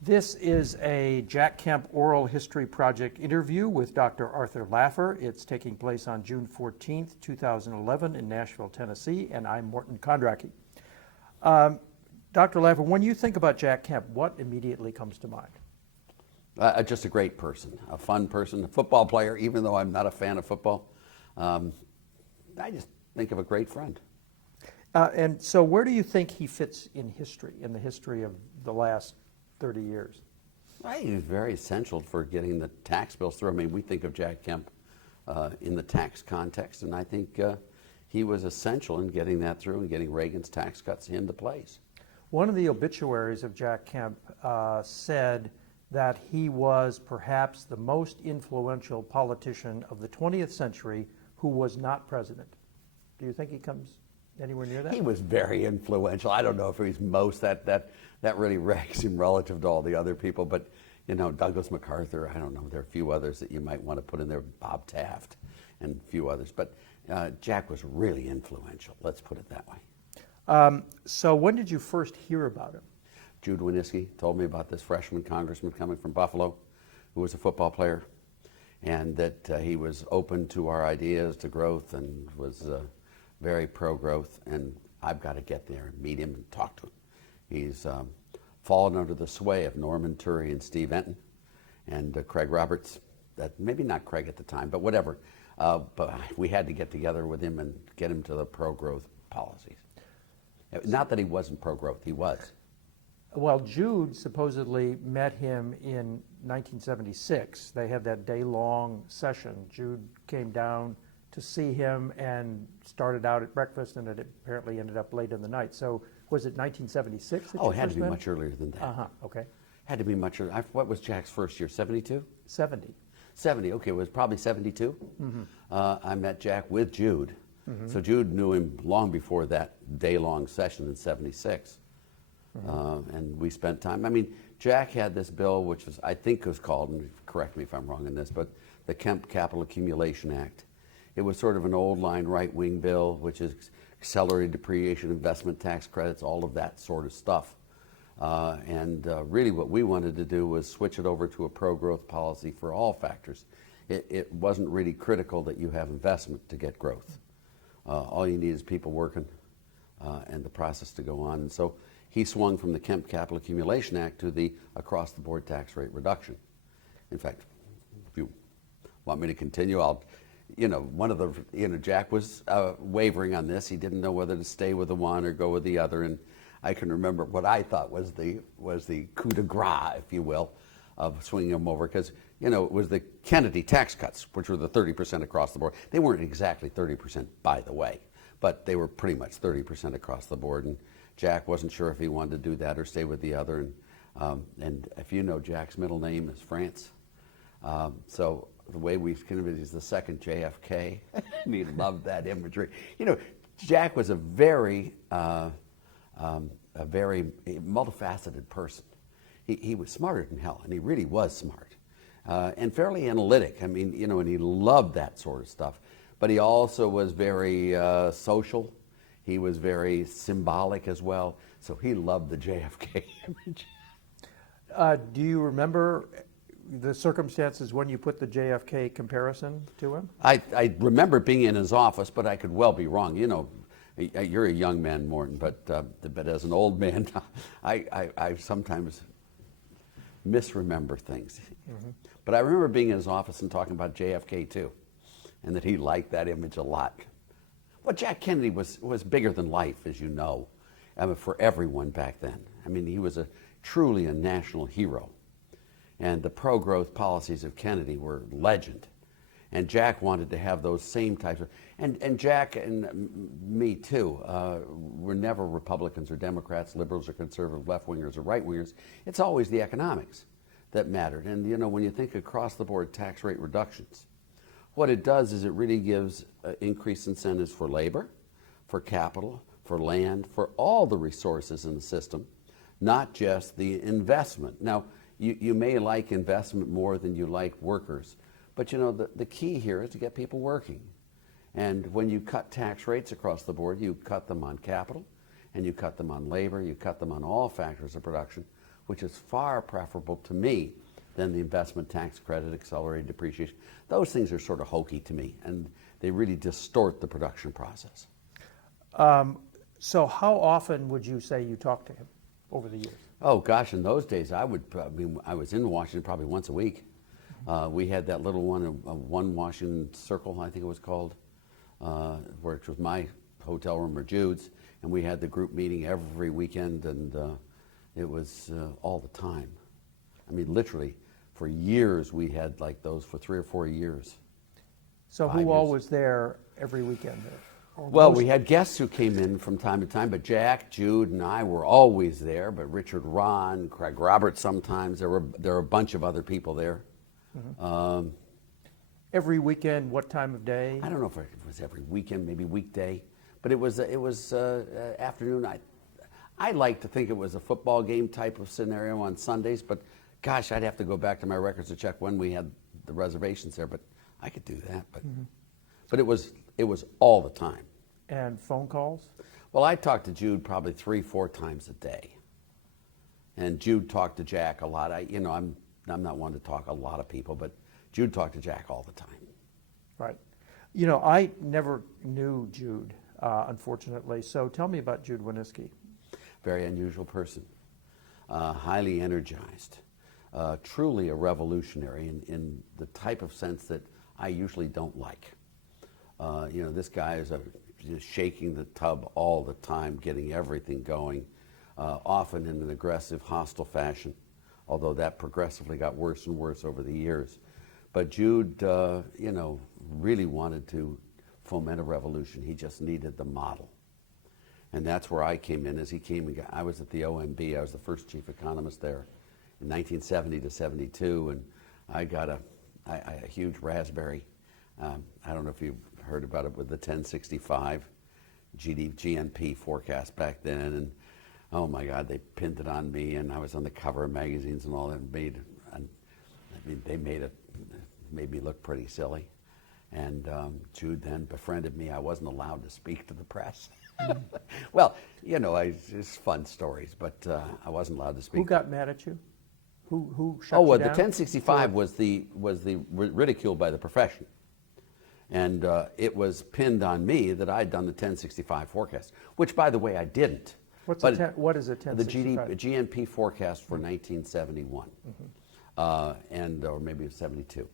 This is a Jack Kemp Oral History Project interview with Dr. Arthur Laffer. It's taking place on June 14th, 2011 in Nashville, Tennessee, and I'm Morton Kondracki. Dr. Laffer, when you think about Jack Kemp, what immediately comes to mind? Just a great person, a fun person, a football player, even though I'm not a fan of football. I just think of a great friend. And so where do you think he fits in history, in the history of the last 30 years? He was very essential for getting the tax bills through. I mean, we think of Jack Kemp in the tax context, and I think he was essential in getting that through and getting Reagan's tax cuts into place. One of the obituaries of Jack Kemp said that he was perhaps the most influential politician of the 20th century who was not president. Do you think he comes anywhere near that? He was very influential. I don't know if he's most, that really ranks him relative to all the other people, but you know, Douglas MacArthur, I don't know, there are a few others that you might want to put in there, Bob Taft and a few others, but Jack was really influential, let's put it that way. So when did you first hear about him? Jude Winniski told me about this freshman congressman coming from Buffalo who was a football player, and that he was open to our ideas, to growth, and was very pro-growth, and I've got to get there and meet him and talk to him. He's fallen under the sway of Norman Turry and Steve Enton and Craig Roberts. That maybe not Craig at the time, but whatever. But we had to get together with him and get him to the pro-growth policies. Not that he wasn't pro-growth, he was. Well, Jude supposedly met him in 1976. They had that day-long session. Jude came down to see him and started out at breakfast, and it apparently ended up late in the night. So was it 1976 that it had to be met? much earlier than that. Okay. Had to be much earlier. What was Jack's first year, 72? 70. 70, okay, it was probably 72. Mm-hmm. I met Jack with Jude. Mm-hmm. So Jude knew him long before that day-long session in 76. Mm-hmm. And we spent time. I mean, Jack had this bill, which was, I think was called, and correct me if I'm wrong in this, but the Kemp Capital Accumulation Act. It was sort of an old line right-wing bill, which is accelerated depreciation, investment tax credits, all of that sort of stuff. And really what we wanted to do was switch it over to a pro-growth policy for all factors. It wasn't really critical that you have investment to get growth. All you need is people working and the process to go on. And so he swung from the Kemp Capital Accumulation Act to the across-the-board tax rate reduction. In fact, if you want me to continue, Jack was wavering on this. He didn't know whether to stay with the one or go with the other. And I can remember what I thought was the coup de grace, if you will, of swinging him over, because it was the Kennedy tax cuts, which were the 30% across the board. They weren't exactly 30%, by the way, but they were pretty much 30% across the board. And Jack wasn't sure if he wanted to do that or stay with the other. And if you know, Jack's middle name is France. So the way we've considered is the second JFK, and he loved that imagery. Jack was a very multifaceted person. He was smarter than hell, and he really was smart, and fairly analytic. I mean, and he loved that sort of stuff. But he also was very social. He was very symbolic as well. So he loved the JFK image. Do you remember the circumstances when you put the JFK comparison to him? I remember being in his office, but I could well be wrong. You're a young man, Morton, but as an old man, I sometimes misremember things. Mm-hmm. But I remember being in his office and talking about JFK too, and that he liked that image a lot. Well, Jack Kennedy was bigger than life, as you know, for everyone back then. I mean, he was truly a national hero. And the pro-growth policies of Kennedy were legend. And Jack wanted to have those same types of, and Jack and me too, we're never Republicans or Democrats, liberals or conservative, left-wingers or right-wingers. It's always the economics that mattered. And when you think across-the-board tax rate reductions, what it does is it really gives increased incentives for labor, for capital, for land, for all the resources in the system, not just the investment. Now, you may like investment more than you like workers, but the key here is to get people working. And when you cut tax rates across the board, you cut them on capital, and you cut them on labor, you cut them on all factors of production, which is far preferable to me than the investment tax credit, accelerated depreciation. Those things are sort of hokey to me, and they really distort the production process. So how often would you say you talked to him over the years? Oh gosh, in those days I was in Washington probably once a week. We had that little one, One Washington Circle, I think it was called, which was my hotel room or Jude's, and we had the group meeting every weekend, and it was all the time. I mean, literally, for years we had like those for 3 or 4 years. So who all was there every weekend there? Well, we had guests who came in from time to time, but Jack, Jude, and I were always there. But Richard Ron, Craig Roberts sometimes. There were a bunch of other people there. Mm-hmm. Every weekend, what time of day? I don't know if it was every weekend, maybe weekday, but it was afternoon. I like to think it was a football game type of scenario on Sundays, but gosh, I'd have to go back to my records to check when we had the reservations there. But I could do that. But it was all the time. And phone calls? Well, I talked to Jude probably 3-4 times a day, and Jude talked to Jack a lot. I'm not one to talk a lot of people, but Jude talked to Jack all the time. Right. You know, I never knew Jude, unfortunately. So tell me about Jude Wanniski. Very unusual person, highly energized, truly a revolutionary in the type of sense that I usually don't like. This guy is just shaking the tub all the time, getting everything going, often in an aggressive, hostile fashion, although that progressively got worse and worse over the years. But Jude, really wanted to foment a revolution. He just needed the model. And that's where I came in. As he came, I was at the OMB. I was the first chief economist there in 1970 to 72, and I got a huge raspberry. I don't know if you've heard about it with the 1065 GNP forecast back then, and oh my God, they pinned it on me, and I was on the cover of magazines and all that. They made me look pretty silly. And Jude then befriended me. I wasn't allowed to speak to the press. Well, it's fun stories, but I wasn't allowed to speak. Who got mad at you? Who shut Oh, you well, down? the 1065 was the ridiculed by the profession. And it was pinned on me that I'd done the 1065 forecast, which, by the way, I didn't. What is a 1065? The GNP forecast for 1971, or maybe it was 72.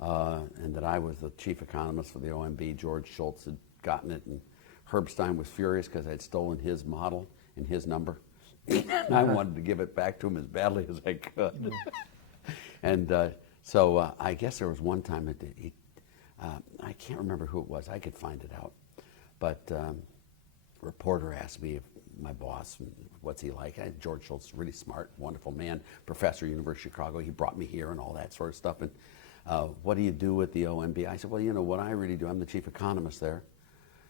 And that I was the chief economist for the OMB. George Schultz had gotten it, and Herbstein was furious because I'd stolen his model and his number. I wanted to give it back to him as badly as I could. And so I guess there was one time that I can't remember who it was. I could find it out. But a reporter asked me, if my boss, what's he like? George Schultz, really smart, wonderful man, professor, University of Chicago. He brought me here and all that sort of stuff. And what do you do with the OMB? I said, well, what I really do, I'm the chief economist there.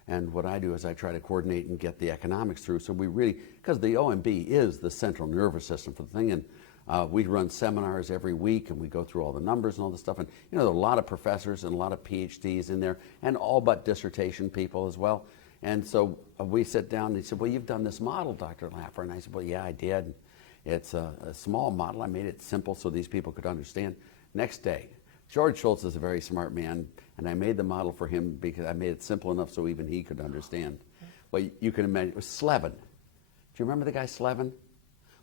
And what I do is I try to coordinate and get the economics through. So we really, because the OMB is the central nervous system for the thing, and we run seminars every week, and we go through all the numbers and all this stuff. And there are a lot of professors and a lot of PhDs in there, and all but dissertation people as well. And so we sit down, and he said, well, you've done this model, Dr. Laffer. And I said, well, yeah, I did. It's a small model. I made it simple so these people could understand. Next day, George Schultz is a very smart man, and I made the model for him because I made it simple enough so even he could understand. Well, you can imagine, it was Slevin. Do you remember the guy Slevin?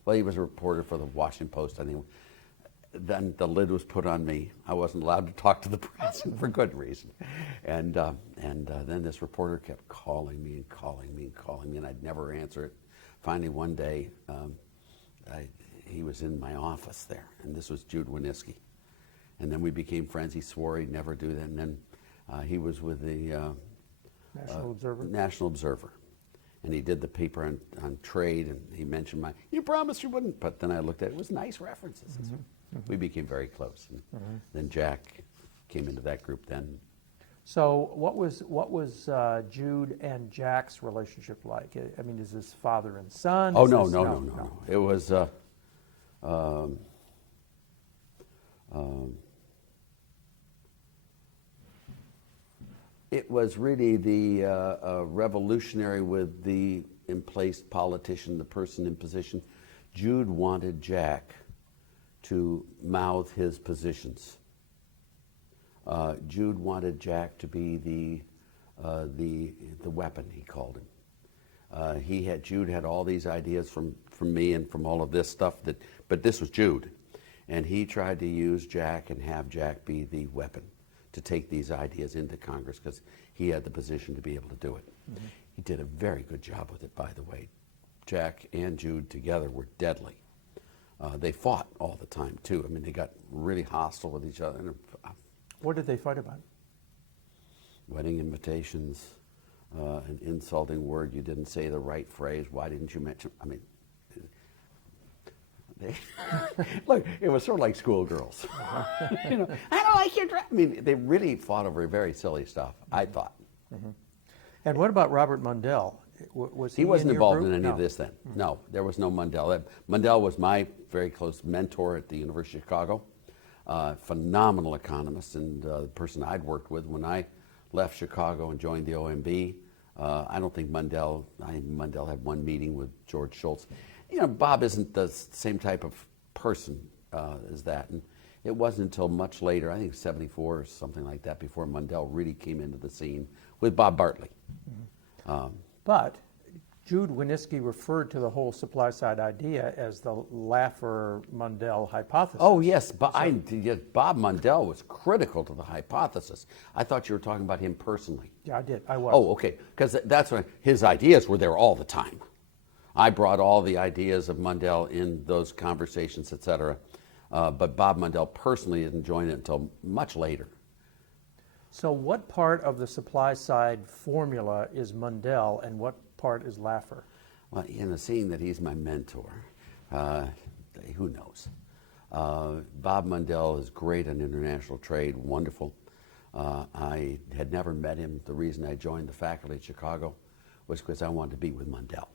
Well, he was a reporter for the Washington Post, I think. Then the lid was put on me. I wasn't allowed to talk to the press, and for good reason. And then this reporter kept calling me and calling me and calling me, and I'd never answer it. Finally, one day, he was in my office there, and this was Jude Wanniski. And then we became friends. He swore he'd never do that. And then he was with the National Observer. And he did the paper on trade, and he mentioned you promised you wouldn't. But then I looked at it. It was nice references. We became very close. And then Jack came into that group then. So what was Jude and Jack's relationship like? I mean, is this father and son? Oh, no. It was... it was really the revolutionary with the in-place politician, the person in position, Jude wanted Jack to mouth his positions. Jude wanted Jack to be the weapon, he called him. Jude had all these ideas from me and from all of this stuff, but this was Jude. And he tried to use Jack and have Jack be the weapon to take these ideas into Congress because he had the position to be able to do it. Mm-hmm. He did a very good job with it, by the way. Jack and Jude together were deadly. They fought all the time, too. I mean, they got really hostile with each other. What did they fight about? Wedding invitations, an insulting word. You didn't say the right phrase. Why didn't you mention? I mean, look, it was sort of like schoolgirls. You know, I don't like your dress. I mean, they really fought over very silly stuff, I thought. Mm-hmm. And what about Robert Mundell? Was he wasn't in your involved group? in any No. of this then. Mm-hmm. No, there was no Mundell. Mundell was my very close mentor at the University of Chicago. Phenomenal economist and the person I'd worked with when I left Chicago and joined the OMB. I don't think Mundell had one meeting with George Shultz. You know, Bob isn't the same type of person as that. And it wasn't until much later, I think 74 or something like that, before Mundell really came into the scene with Bob Bartley. Mm-hmm. But Jude Winniski referred to the whole supply side idea as the Laffer-Mundell hypothesis. Oh, yes, Bob Mundell was critical to the hypothesis. I thought you were talking about him personally. Yeah, I did. I was. Oh, okay, because that's when his ideas were there all the time. I brought all the ideas of Mundell in those conversations, et cetera. But Bob Mundell personally didn't join it until much later. So what part of the supply side formula is Mundell and what part is Laffer? Well, you know, seeing that he's my mentor, who knows? Bob Mundell is great on international trade, wonderful. I had never met him. The reason I joined the faculty at Chicago was because I wanted to be with Mundell.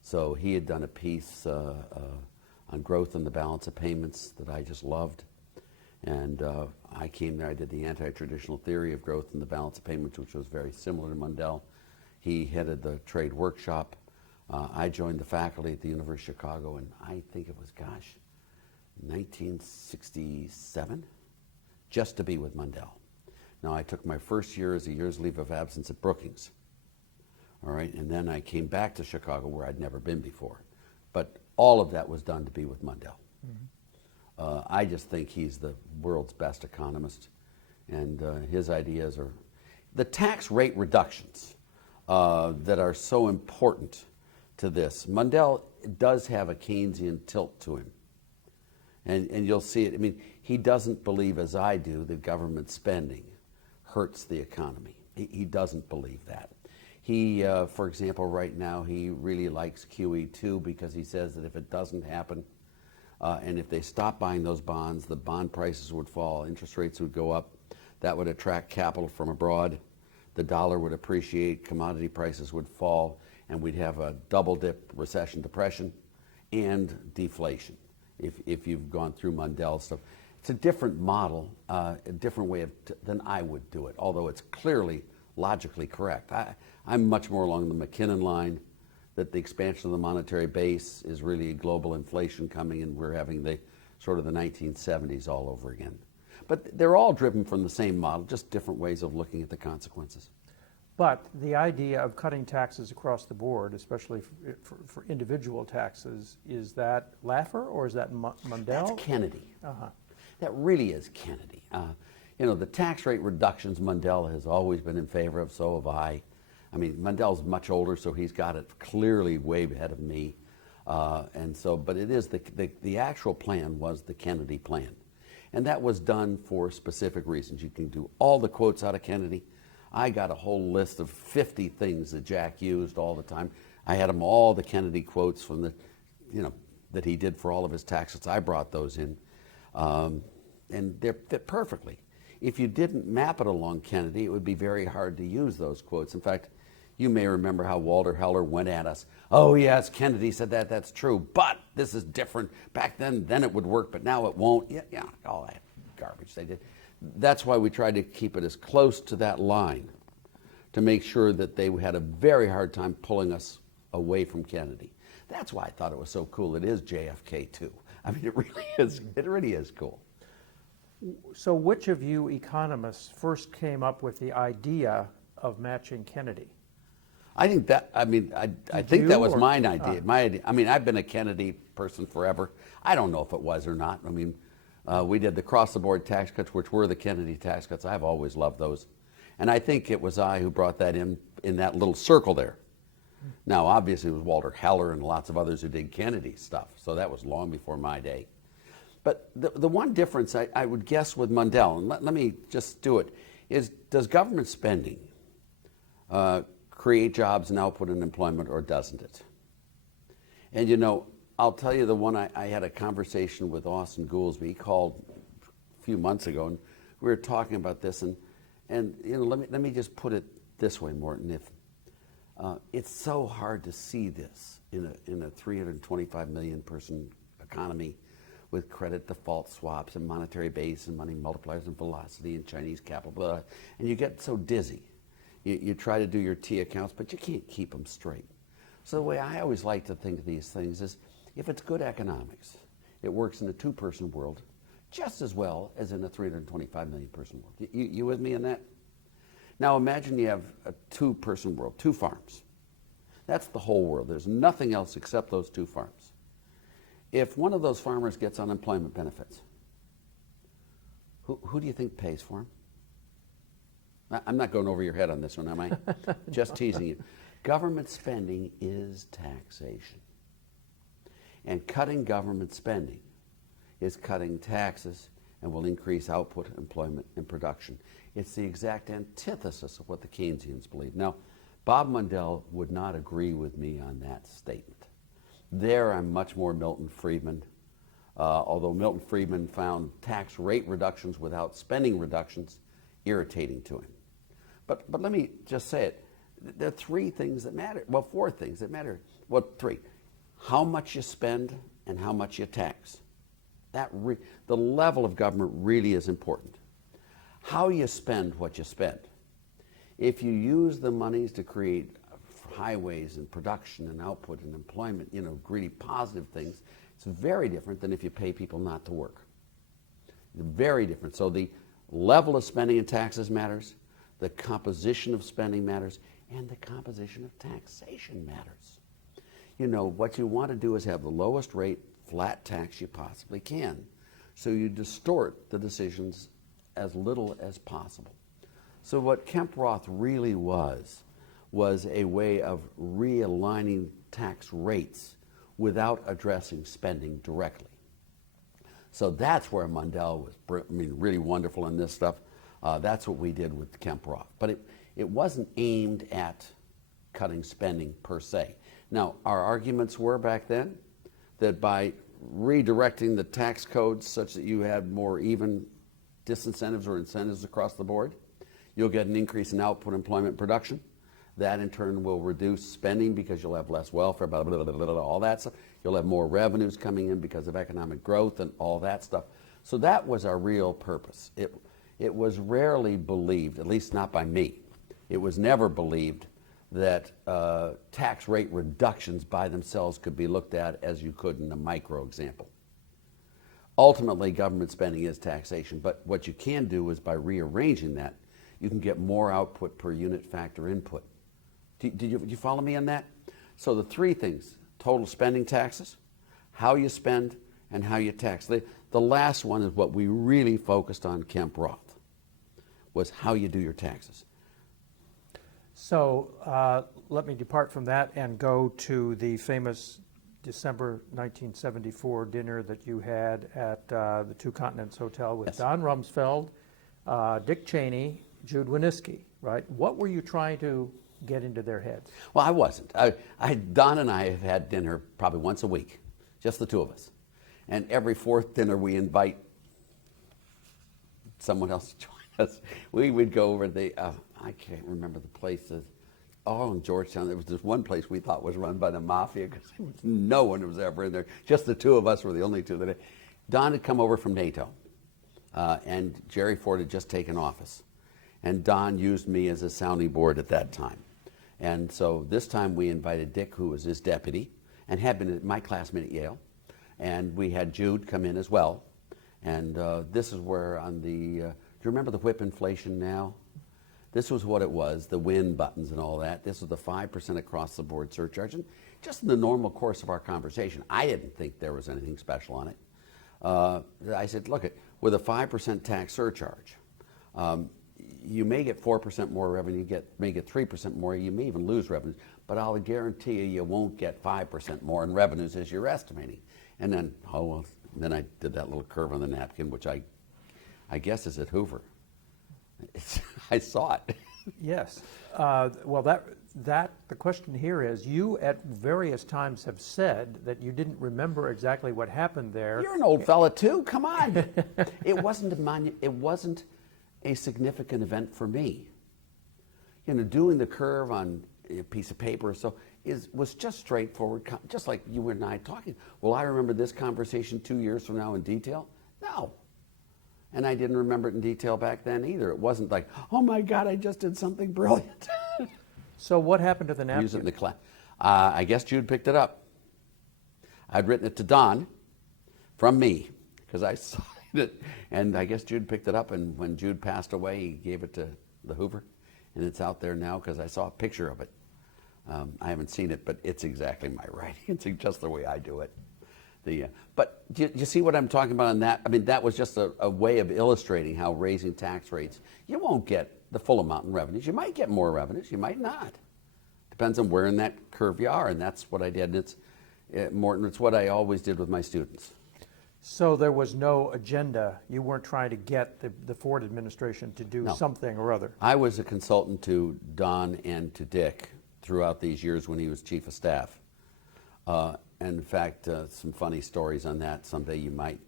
So he had done a piece on growth and the balance of payments that I just loved. And I came there, I did the anti-traditional theory of growth and the balance of payments, which was very similar to Mundell. He headed the trade workshop. I joined the faculty at the University of Chicago, and I think it was, 1967, just to be with Mundell. Now, I took my first year as a year's leave of absence at Brookings. All right, and then I came back to Chicago where I'd never been before. But all of that was done to be with Mundell. Mm-hmm. I just think he's the world's best economist, and his ideas are the tax rate reductions that are so important to this. Mundell does have a Keynesian tilt to him, and you'll see it. I mean, he doesn't believe, as I do, that government spending hurts the economy. He doesn't believe that. He, for example, right now, he really likes QE2 because he says that if it doesn't happen, and if they stop buying those bonds, the bond prices would fall, interest rates would go up. That would attract capital from abroad. The dollar would appreciate, commodity prices would fall, and we'd have a double dip recession, depression, and deflation if you've gone through Mundell stuff. It's a different model, a different way than I would do it, although it's clearly logically correct. I'm much more along the McKinnon line, that the expansion of the monetary base is really global inflation coming, and we're having the sort of the 1970s all over again. But they're all driven from the same model, just different ways of looking at the consequences. But the idea of cutting taxes across the board, especially for individual taxes, is that Laffer or is that Mundell? That's Kennedy. Uh-huh. That really is Kennedy. You know, the tax rate reductions Mundell has always been in favor of, so have I. I mean, Mundell's much older, so he's got it clearly way ahead of me. But it is the actual plan was the Kennedy plan. And that was done for specific reasons. You can do all the quotes out of Kennedy. I got a whole list of 50 things that Jack used all the time. I had them all the Kennedy quotes from that he did for all of his taxes. I brought those in. And they fit perfectly. If you didn't map it along Kennedy, it would be very hard to use those quotes. In fact, you may remember how Walter Heller went at us. Oh, yes, Kennedy said that, that's true, but this is different. Back then it would work, but now it won't. Yeah, all that garbage they did. That's why we tried to keep it as close to that line to make sure that they had a very hard time pulling us away from Kennedy. That's why I thought it was so cool. It is JFK too. I mean, it really is. It really is cool. So which of you economists first came up with the idea of matching Kennedy? I think that, I mean, I think that was mine idea. My idea. I mean, I've been a Kennedy person forever. I don't know if it was or not. I mean, we did the cross-the-board tax cuts, which were the Kennedy tax cuts. I've always loved those. And I think it was I who brought that in that little circle there. Now, obviously, it was Walter Heller and lots of others who did Kennedy stuff. So that was long before my day. But the one difference I would guess with Mundell, and let me just do it, is does government spending create jobs and output and employment, or doesn't it? And you know, I'll tell you the one I had a conversation with Austin Goolsby. He called a few months ago, and we were talking about this. And you know, let me just put it this way, Morton. If it's so hard to see this in a 325 million person economy, with credit default swaps and monetary base and money multipliers and velocity and Chinese capital, blah, blah, and you get so dizzy. You try to do your T accounts, but you can't keep them straight. So the way I always like to think of these things is, if it's good economics, it works in a two-person world just as well as in a 325 million person world. You with me in that? Now imagine you have a two-person world, two farms. That's the whole world. There's nothing else except those two farms. If one of those farmers gets unemployment benefits, who do you think pays for them? I'm not going over your head on this one, am I? Just teasing you. Government spending is taxation. And cutting government spending is cutting taxes and will increase output, employment, and production. It's the exact antithesis of what the Keynesians believe. Now, Bob Mundell would not agree with me on that statement. There, I'm much more Milton Friedman, although Milton Friedman found tax rate reductions without spending reductions irritating to him. But let me just say it. There are three things that matter. Well, four things that matter. Well, three. How much you spend and how much you tax. The level of government really is important. How you spend what you spend. If you use the monies to create highways and production and output and employment, you know, really positive things, it's very different than if you pay people not to work. Very different. So the level of spending and taxes matters, the composition of spending matters, and the composition of taxation matters. You know, what you want to do is have the lowest rate flat tax you possibly can. So you distort the decisions as little as possible. So what Kemp Roth really was a way of realigning tax rates without addressing spending directly. So that's where Mundell was really wonderful in this stuff. That's what we did with Kemp Roth. But it wasn't aimed at cutting spending per se. Now, our arguments were back then that by redirecting the tax codes such that you had more even disincentives or incentives across the board, you'll get an increase in output, employment, production. That in turn will reduce spending because you'll have less welfare, blah, blah, blah, blah, blah, all that stuff. You'll have more revenues coming in because of economic growth and all that stuff. So that was our real purpose. It was rarely believed, at least not by me, it was never believed that tax rate reductions by themselves could be looked at as you could in a micro example. Ultimately, government spending is taxation, but what you can do is by rearranging that, you can get more output per unit factor input. Did you follow me on that? So the three things: total spending taxes, how you spend, and how you tax. The last one is what we really focused on Kemp Roth, was how you do your taxes. So let me depart from that and go to the famous December 1974 dinner that you had at the Two Continents Hotel with Yes. Don Rumsfeld, Dick Cheney, Jude Winniski, right? What were you trying to get into their heads? Well, I wasn't. Don and I have had dinner probably once a week, just the two of us. And every fourth dinner we invite someone else to join us. We would go over I can't remember the places. Oh, in Georgetown, there was this one place we thought was run by the mafia because no one was ever in there. Just the two of us were the only two that. Don had come over from NATO, and Jerry Ford had just taken office. And Don used me as a sounding board at that time. And so this time we invited Dick, who was his deputy, and had been my classmate at Yale. And we had Jude come in as well. And this is where on the, do you remember the whip inflation now? This was what it was, the win buttons and all that. This was the 5% across the board surcharge. And just in the normal course of our conversation, I didn't think there was anything special on it. I said, look, with a 5% tax surcharge, you may get 4% more revenue, may get 3% more, you may even lose revenues, but I'll guarantee you won't get 5% more in revenues as you're estimating. And then, then I did that little curve on the napkin, which I guess is at Hoover. I saw it. Yes. Well, the question here is, you at various times have said that you didn't remember exactly what happened there. You're an old fella too. Come on. It wasn't a significant event for me. You know, doing the curve on a piece of paper or so was just straightforward, just like you and I talking. Well, I remember this conversation 2 years from now in detail. No. And I didn't remember it in detail back then either. It wasn't like, oh my God, I just did something brilliant. So what happened to the napkin? Use it in the class. I guess Jude picked it up. I'd written it to Don from me because I saw it. And I guess Jude picked it up, and when Jude passed away, he gave it to the Hoover. And it's out there now because I saw a picture of it. I haven't seen it, but it's exactly my writing. It's just the way I do it. But do you see what I'm talking about on that? I mean, that was just a way of illustrating how raising tax rates, you won't get the full amount in revenues. You might get more revenues, you might not. Depends on where in that curve you are, and that's what I did. Morton, it's what I always did with my students. So there was no agenda. You weren't trying to get the Ford administration to do something or other. I was a consultant to Don and to Dick throughout these years when he was chief of staff. And in fact, some funny stories on that. Someday you might.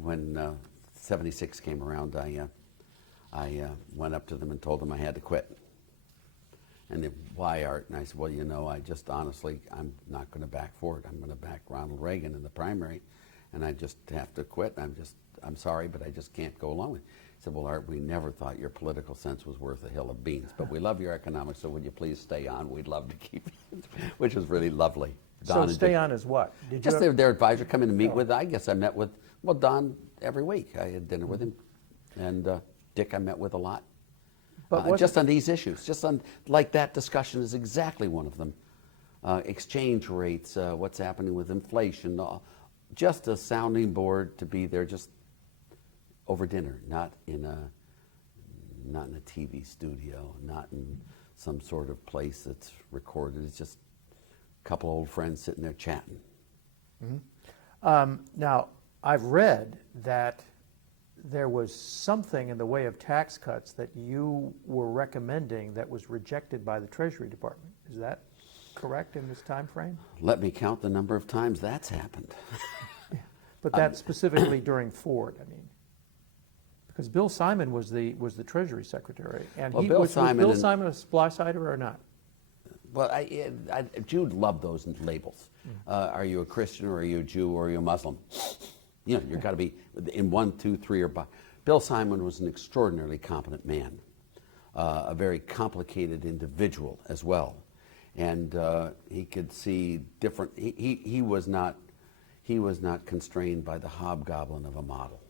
When 76 came around, I went up to them and told them I had to quit. And they, why, Art? And I said, well, you know, I just honestly, I'm not going to back Ford. I'm going to back Ronald Reagan in the primary, and I just have to quit. I'm sorry, but I just can't go along with it. He said, well, Art, we never thought your political sense was worth a hill of beans, but we love your economics, so would you please stay on? We'd love to keep you, which was really lovely. Don so stay on as what? Did just their advisor come in to meet with. I guess I met with, well, Don every week. I had dinner with him. And Dick I met with a lot. But just on these issues, just on, like that discussion is exactly one of them. Exchange rates, what's happening with inflation, just a sounding board to be there just over dinner, not in a TV studio, not in some sort of place that's recorded. It's just couple old friends sitting there chatting. Mm-hmm. Now, I've read that there was something in the way of tax cuts that you were recommending that was rejected by the Treasury Department. Is that correct in this time frame? Let me count the number of times that's happened. But that's specifically during Ford, I mean. Because Bill Simon was the Treasury Secretary. And well, was Bill Simon a supply-sider or not? Well, Jude loved those labels. Are you a Christian, or are you a Jew, or are you a Muslim? You know, you've got to be in 1, 2, 3, or by. Bill Simon was an extraordinarily competent man, a very complicated individual as well, and he could see different. He was not constrained by the hobgoblin of a model,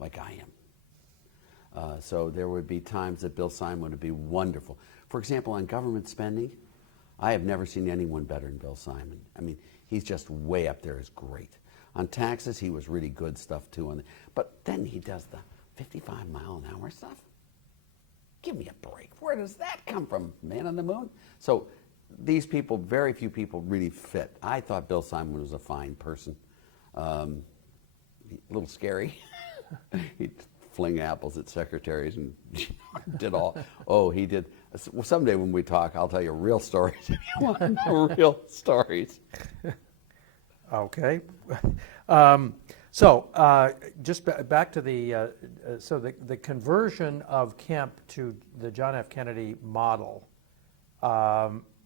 like I am. So there would be times that Bill Simon would be wonderful. For example, on government spending, I have never seen anyone better than Bill Simon. I mean, he's just way up there as great. On taxes, he was really good stuff too. But then he does the 55-mile-an-hour stuff. Give me a break. Where does that come from? Man on the moon? So these people, very few people really fit. I thought Bill Simon was a fine person. A little scary. He'd fling apples at secretaries and did all. Oh, he did. Well, someday when we talk, I'll tell you real stories if you want real stories. Okay. Just back to the conversion of Kemp to the John F. Kennedy model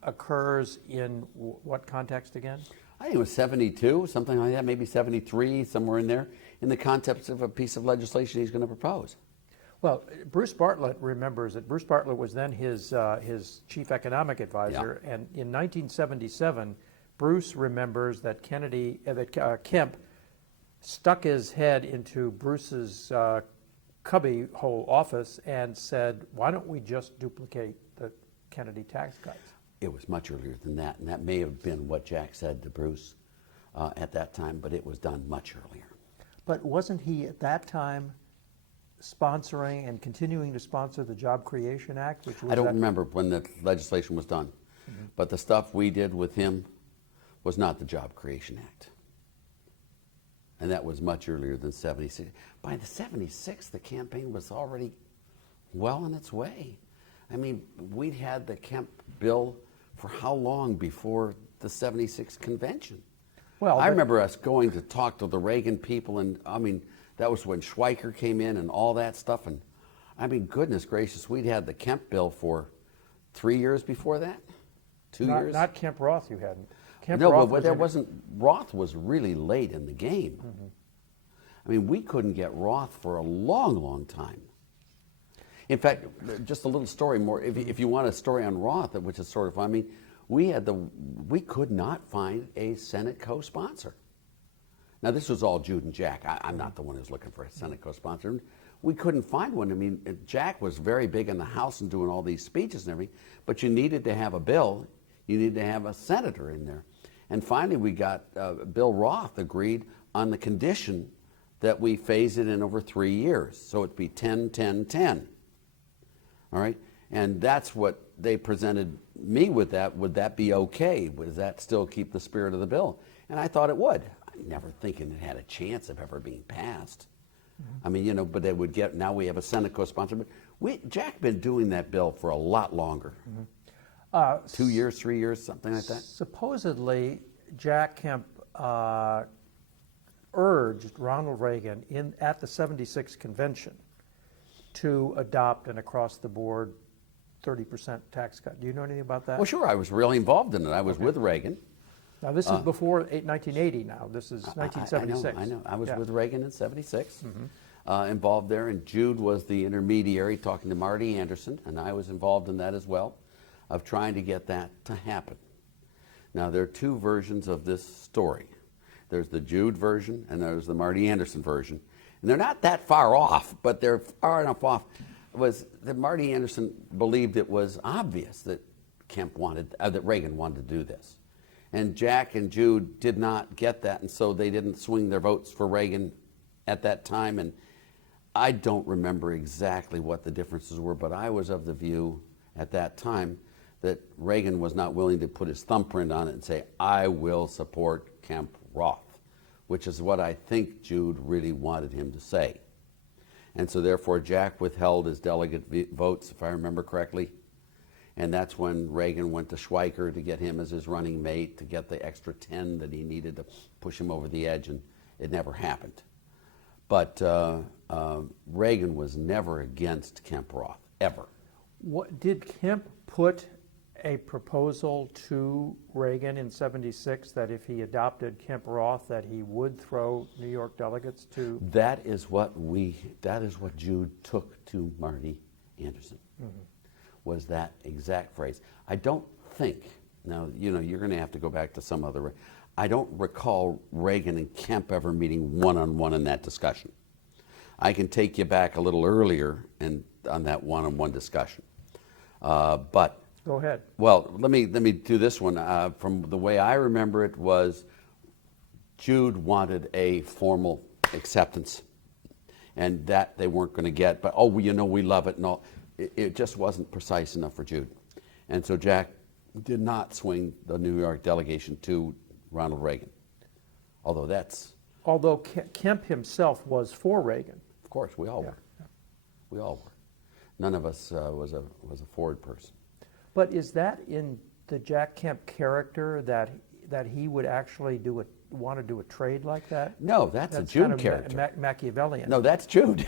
occurs in what context again? I think it was 72, something like that, maybe 73, somewhere in there, in the context of a piece of legislation he's going to propose. Well, Bruce Bartlett remembers that Bruce Bartlett was then his chief economic advisor, and in 1977, Bruce remembers that Kemp stuck his head into Bruce's cubbyhole office and said, "Why don't we just duplicate the Kennedy tax cuts?" It was much earlier than that, and that may have been what Jack said to Bruce at that time, but it was done much earlier. But wasn't he at that time sponsoring and continuing to sponsor the Job Creation Act? Which was I don't remember when the legislation was done, but the stuff we did with him was not the Job Creation Act. And that was much earlier than 76. By the 76, the campaign was already well on its way. I mean, we'd had the Kemp bill for how long before the 76 convention? Well, I remember us going to talk to the Reagan people, and I mean, that was when Schweiker came in and all that stuff. And I mean, goodness gracious, we'd had the Kemp bill for 3 years before that? 2 years? Not Kemp Roth, you hadn't. Kemp No, Roth but there wasn't, Roth was really late in the game. I mean, we couldn't get Roth for a long, long time. In fact, just a little story more, if you want a story on Roth, which is sort of, I mean, we could not find a Senate co-sponsor. Now, this was all Jude and Jack. I'm not the one who's looking for a Senate co-sponsor. We couldn't find one. I mean, Jack was very big in the House and doing all these speeches and everything, but you needed to have a bill. You needed to have a senator in there. And finally, we got Bill Roth agreed on the condition that we phase it in over 3 years. So it'd be 10, 10, 10. All right? And that's what they presented me with that. Would that be okay? Would that still keep the spirit of the bill? And I thought it would. I'm never thinking it had a chance of ever being passed. I mean, you know, but they would get, now we have a Senate co-sponsor. But Jack been doing that bill for a lot longer. 2 years, 3 years, something like that. Supposedly, Jack Kemp urged Ronald Reagan at the 76 convention to adopt an across-the-board 30% tax cut. Do you know anything about that? Well, sure, I was really involved in it. I was with Reagan. Now, this is before 1980 now. This is 1976. I know. I was with Reagan in 76, involved there, and Jude was the intermediary talking to Marty Anderson, and I was involved in that as well, of trying to get that to happen. Now, there are two versions of this story. There's the Jude version, and there's the Marty Anderson version. And they're not that far off, but they're far enough off. Was that Marty Anderson believed it was obvious that that Reagan wanted to do this. And Jack and Jude did not get that, and so they didn't swing their votes for Reagan at that time. And I don't remember exactly what the differences were, but I was of the view at that time that Reagan was not willing to put his thumbprint on it and say, I will support Kemp Roth, which is what I think Jude really wanted him to say. And so therefore Jack withheld his delegate votes, if I remember correctly. And that's when Reagan went to Schweiker to get him as his running mate, to get the extra 10 that he needed to push him over the edge, and it never happened. But Reagan was never against Kemp Roth, ever. Did Kemp put a proposal to Reagan in 76 that if he adopted Kemp Roth that he would throw New York delegates to? That is what Jude took to Marty Anderson. Was that exact phrase. I don't think, now, you know, you're going to have to go back to some other, I don't recall Reagan and Kemp ever meeting one-on-one in that discussion. I can take you back a little earlier on that one-on-one discussion. But go ahead. Well, let me do this one. From the way I remember it was Jude wanted a formal acceptance, and that they weren't going to get, but you know, we love it and all. It just wasn't precise enough for Jude. And so Jack did not swing the New York delegation to Ronald Reagan. Although Kemp himself was for Reagan. Of course, we all were. We all were. None of us was a Ford person. But is that in the Jack Kemp character that he would actually want to do a trade like that? No, that's a Jude kind of character. Machiavellian. No, that's Jude.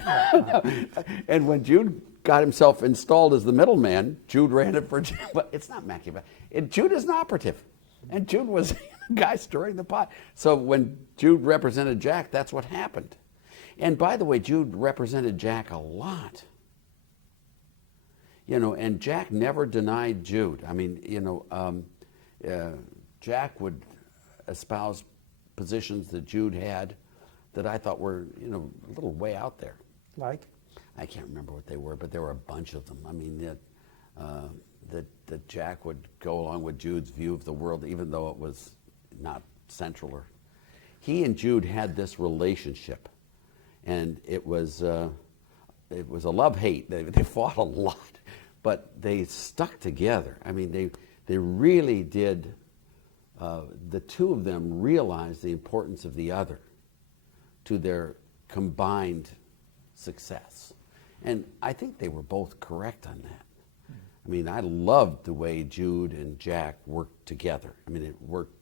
And when Jude got himself installed as the middleman, Jude ran it for Jude. But it's not Machiavellian. Jude is an operative. And Jude was the guy stirring the pot. So when Jude represented Jack, that's what happened. And by the way, Jude represented Jack a lot. You know, and Jack never denied Jude. I mean, you know, Jack would espoused positions that Jude had that I thought were, a little way out there. Like? I can't remember what they were, but there were a bunch of them. I mean, that Jack would go along with Jude's view of the world, even though it was not central. He and Jude had this relationship, and it was a love-hate. They fought a lot, but they stuck together. I mean, they really did. The two of them realized the importance of the other to their combined success. And I think they were both correct on that. I mean, I loved the way Jude and Jack worked together. I mean, it worked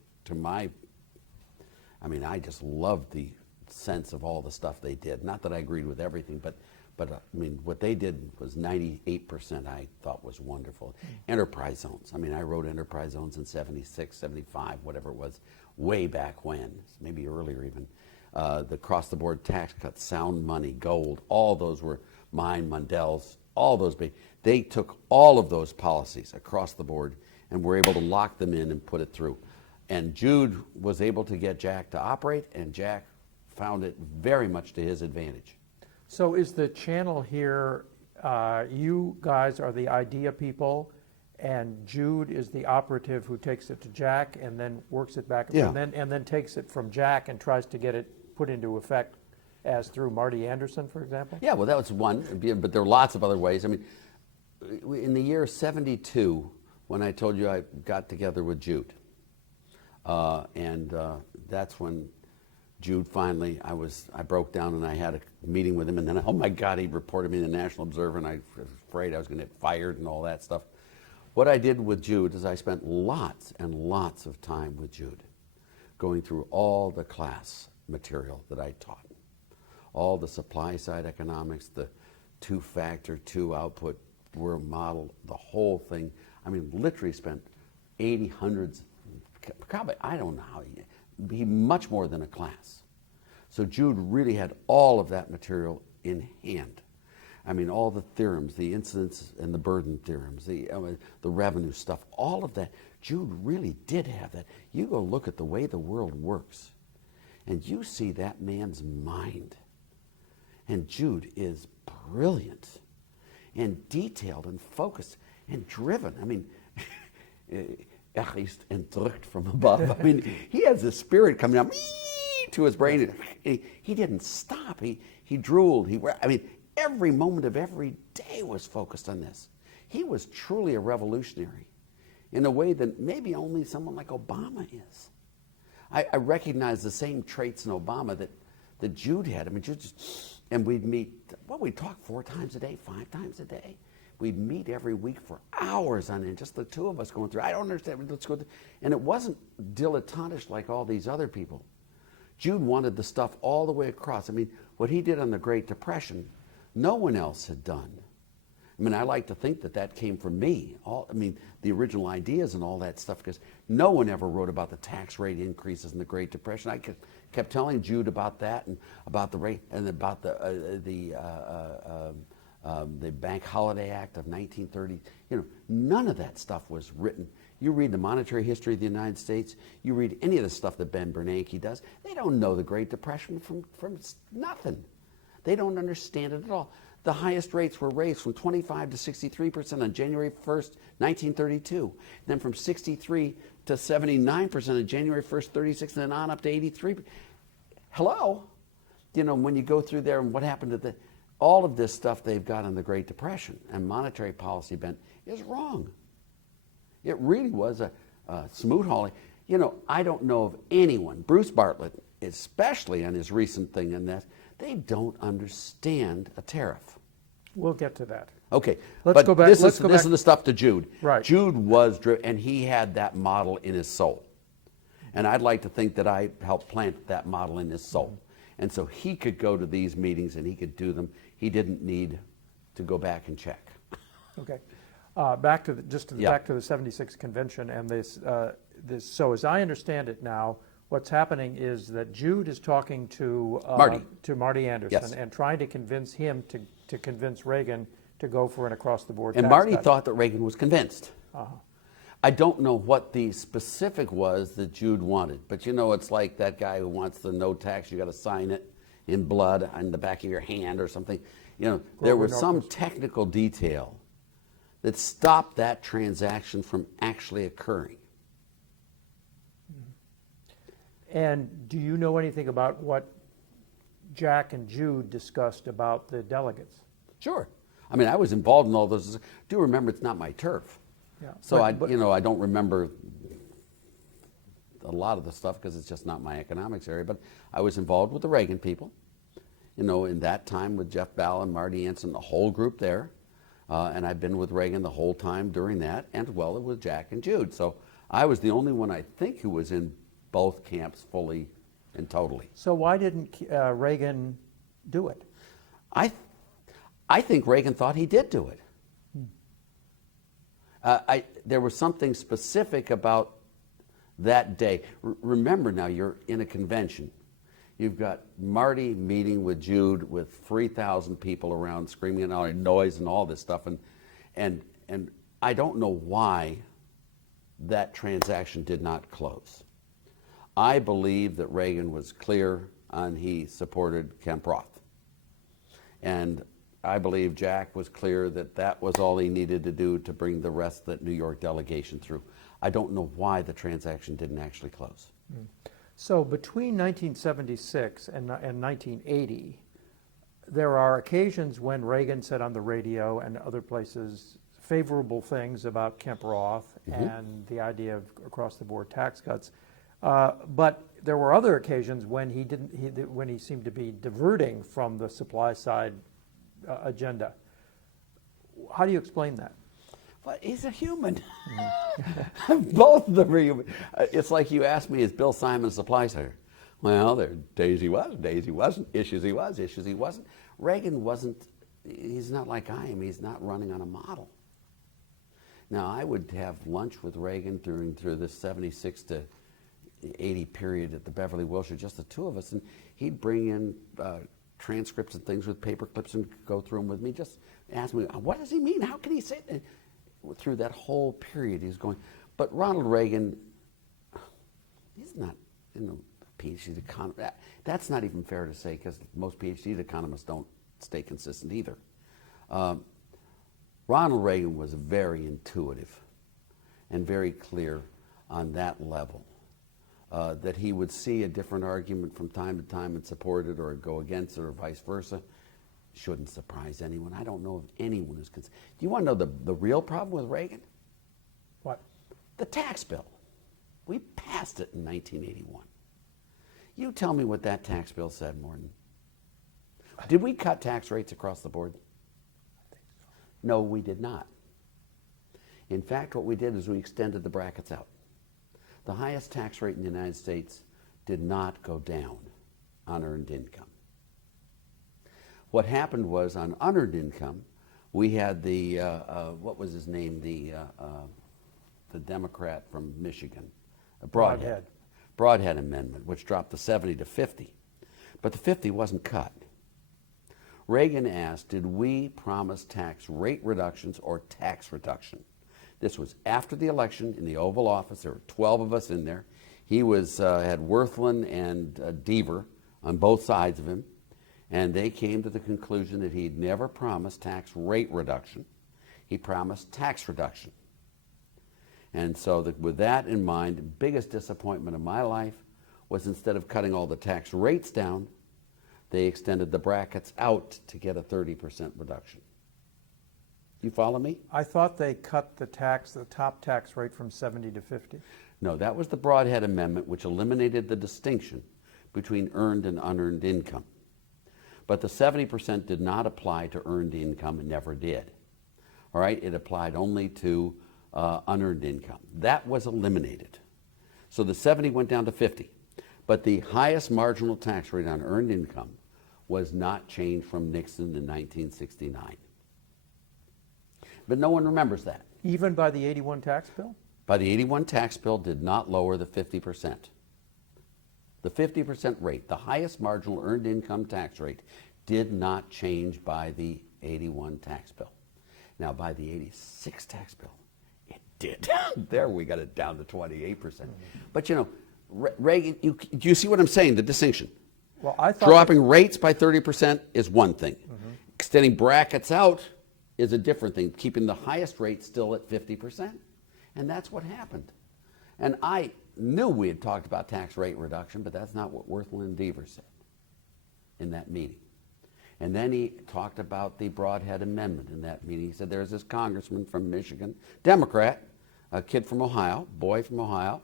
I just loved the sense of all the stuff they did. Not that I agreed with everything, but I mean, what they did was 98% I thought was wonderful. Enterprise zones. I mean, I wrote enterprise zones in 76, 75, whatever it was, way back when, maybe earlier even. The across-the-board tax cuts, sound money, gold, all those were mine, Mundell's, all those. They took all of those policies across the board and were able to lock them in and put it through. And Jude was able to get Jack to operate, and Jack found it very much to his advantage. So is the channel here, you guys are the idea people, and Jude is the operative who takes it to Jack and then works it back, Yeah. and then takes it from Jack and tries to get it put into effect as through Marty Anderson, for example? Yeah, well, that was one, but there are lots of other ways. I mean, in the year 72, when I told you I got together with Jude, and that's when Jude finally, I broke down and I had a meeting with him, and then, oh my God, he reported me in the National Observer, and I was afraid I was going to get fired and all that stuff. What I did with Jude is I spent lots and lots of time with Jude, going through all the class material that I taught, all the supply side economics, the two-factor, two-output model, the whole thing. I mean, literally spent 80, hundreds, probably, I don't know how, he much more than a class. So Jude really had all of that material in hand. I mean, all the theorems, the incidence and the burden theorems, the revenue stuff, all of that. Jude really did have that. You go look at the way the world works, and you see that man's mind. And Jude is brilliant and detailed and focused and driven. I mean, er ist entrückt from above. I mean, he has a spirit coming up to his brain. He didn't stop. He drooled. I mean, every moment of every day was focused on this. He was truly a revolutionary in a way that maybe only someone like Obama is. I recognize the same traits in Obama that Jude had. I mean, and we'd meet, we'd talk 4 times a day, 5 times a day. We'd meet every week for hours on end, just the two of us going through. I don't understand, let's go through. And it wasn't dilettantish like all these other people. Jude wanted the stuff all the way across. I mean, what he did on the Great Depression, no one else had done. I mean, I like to think that came from me. The original ideas and all that stuff, because no one ever wrote about the tax rate increases in the Great Depression. I kept telling Jude about that and about the rate and about the Bank Holiday Act of 1930. None of that stuff was written. You read the monetary history of the United States, you read any of the stuff that Ben Bernanke does, they don't know the Great Depression from nothing. They don't understand it at all. The highest rates were raised from 25 to 63% on January 1st, 1932. Then from 63 to 79% on January 1st, 36, and then on up to 83. Hello? When you go through there and what happened to all of this stuff they've got in the Great Depression and monetary policy bent is wrong. It really was a smoot hauling. I don't know of anyone, Bruce Bartlett, especially on his recent thing in this, they don't understand a tariff. We'll get to that. Okay, Let's go back. This is the stuff to Jude. Right. Jude was driven, and he had that model in his soul. And I'd like to think that I helped plant that model in his soul. And so he could go to these meetings and he could do them. He didn't need to go back and check. Okay. Back to the 76 convention and this. So as I understand it now, what's happening is that Jude is talking to Marty Anderson, Yes. and trying to convince him to convince Reagan to go for an across-the-board And tax Marty cut. thought that Reagan was convinced. I don't know what the specific was that Jude wanted, but you know, it's like that guy who wants the no tax, you got to sign it in blood on the back of your hand or something. You know, there was some technical detail that stopped that transaction from actually occurring. And do you know anything about what Jack and Jude discussed about the delegates? Sure. I mean, I was involved in all those. Do remember, it's not my turf. Yeah. So I don't remember a lot of the stuff because it's just not my economics area. But I was involved with the Reagan people, you know, in that time with Jeff Ball, Marty Anson, the whole group there. And I've been with Reagan the whole time during that, and well, it was Jack and Jude. So I was the only one, I think, who was in both camps fully and totally. So why didn't Reagan do it? I think Reagan thought he did do it. There was something specific about that day. Remember now, you're in a convention. You've got Marty meeting with Jude with 3,000 people around screaming and all noise and all this stuff. And I don't know why that transaction did not close. I believe that Reagan was clear on he supported Kemp. And I believe Jack was clear that that was all he needed to do to bring the rest of that New York delegation through. I don't know why the transaction didn't actually close. So between 1976 and 1980, there are occasions when Reagan said on the radio and other places favorable things about Kemp and the idea of across-the-board tax cuts. But there were other occasions when when he seemed to be diverting from the supply side agenda. How do you explain that? Well, he's a human. Both of them are human. It's like you asked me, is Bill Simon a supply side? Well, there are days he was, days he wasn't, issues he was, issues he wasn't. Reagan wasn't, he's not like I am, he's not running on a model. Now, I would have lunch with Reagan through this 76 to 80 period at the Beverly Wilshire, just the two of us, and he'd bring in transcripts and things with paper clips and go through them with me, just ask me, what does he mean? How can he say it? Through that whole period he's going. But Ronald Reagan, he's not, a PhD economist. That's not even fair to say because most PhD economists don't stay consistent either. Ronald Reagan was very intuitive and very clear on that level. That he would see a different argument from time to time and support it or go against it or vice versa shouldn't surprise anyone. I don't know if anyone is concerned. Do you want to know the real problem with Reagan? What? The tax bill. We passed it in 1981. You tell me what that tax bill said, Morton. Did we cut tax rates across the board? I think so. No, we did not. In fact, what we did is we extended the brackets out. The highest tax rate in the United States did not go down on earned income. What happened was on unearned income, we had the, what was his name, the Democrat from Michigan, Broadhead Amendment, which dropped the 70 to 50. But the 50 wasn't cut. Reagan asked, did we promise tax rate reductions or tax reduction? This was after the election in the Oval Office. There were 12 of us in there. He had Wirthlin and Deaver on both sides of him, and they came to the conclusion that he'd never promised tax rate reduction. He promised tax reduction. And so with that in mind, the biggest disappointment of my life was instead of cutting all the tax rates down, they extended the brackets out to get a 30% reduction. You follow me? I thought they cut the top tax rate from 70 to 50. No, that was the Broadhead Amendment, which eliminated the distinction between earned and unearned income. But the 70% did not apply to earned income and never did. All right, it applied only to unearned income. That was eliminated. So the 70 went down to 50. But the highest marginal tax rate on earned income was not changed from Nixon in 1969. But no one remembers that. Even by the 81 tax bill? By the 81 tax bill did not lower the 50%. The 50% rate, the highest marginal earned income tax rate, did not change by the 81 tax bill. Now, by the 86 tax bill, it did. There we got it down to 28%. But you know, Reagan, do you see what I'm saying, the distinction? Well, I thought dropping rates by 30% is one thing. Extending brackets out is a different thing. Keeping the highest rate still at 50%. And that's what happened. And I knew we had talked about tax rate reduction, but that's not what Worthel and Deaver said in that meeting. And then he talked about the Broadhead Amendment in that meeting. He said there's this congressman from Michigan, Democrat, a kid from Ohio, boy from Ohio,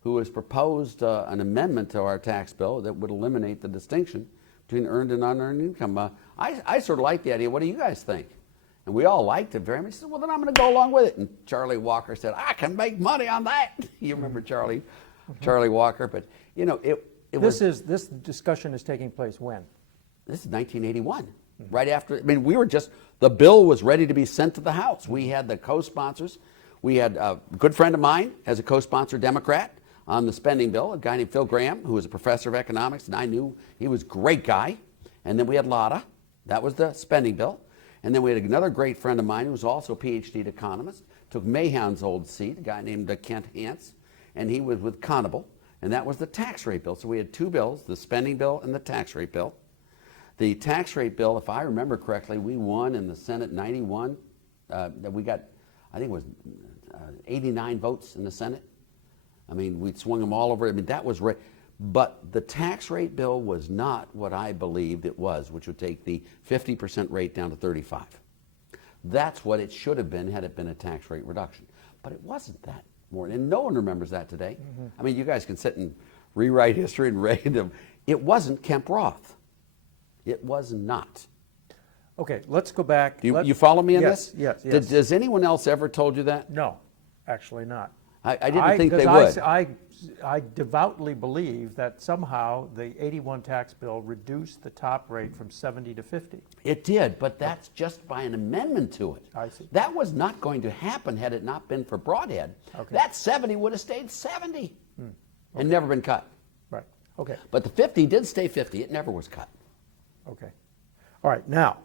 who has proposed an amendment to our tax bill that would eliminate the distinction between earned and unearned income. I sort of like the idea. What do you guys think? And we all liked it very much. He said, well, then I'm going to go along with it. And Charlie Walker said, I can make money on that. You remember Charlie Walker? But, you know, this discussion is taking place when? This is 1981, right after. I mean, the bill was ready to be sent to the House. We had the co-sponsors. We had a good friend of mine as a co-sponsor, Democrat, on the spending bill, a guy named Phil Graham, who was a professor of economics, and I knew he was a great guy. And then we had Lotta. That was the spending bill. And then we had another great friend of mine who was also a PhD economist, took Mahon's old seat, a guy named Kent Hance, and he was with Conable, and that was the tax rate bill. So we had two bills, the spending bill and the tax rate bill. The tax rate bill, if I remember correctly, we won in the Senate 91. We got, I think it was 89 votes in the Senate. I mean, we swung them all over. I mean, that was right. But the tax rate bill was not what I believed it was, which would take the 50% rate down to 35. That's what it should have been had it been a tax rate reduction. But it wasn't that, Morton, and no one remembers that today. I mean, you guys can sit and rewrite history and read them. It wasn't Kemp Roth. It was not. Okay, let's go back. You follow me on this? Yes. Does anyone else ever told you that? No, actually not. I didn't think they would. I devoutly believe that somehow the 81 tax bill reduced the top rate from 70 to 50. It did, but that's just by an amendment to it. I see. That was not going to happen had it not been for Broadhead. Okay. That 70 would have stayed 70 and never been cut. Right, okay. But the 50 did stay 50. It never was cut. Okay. All right, now,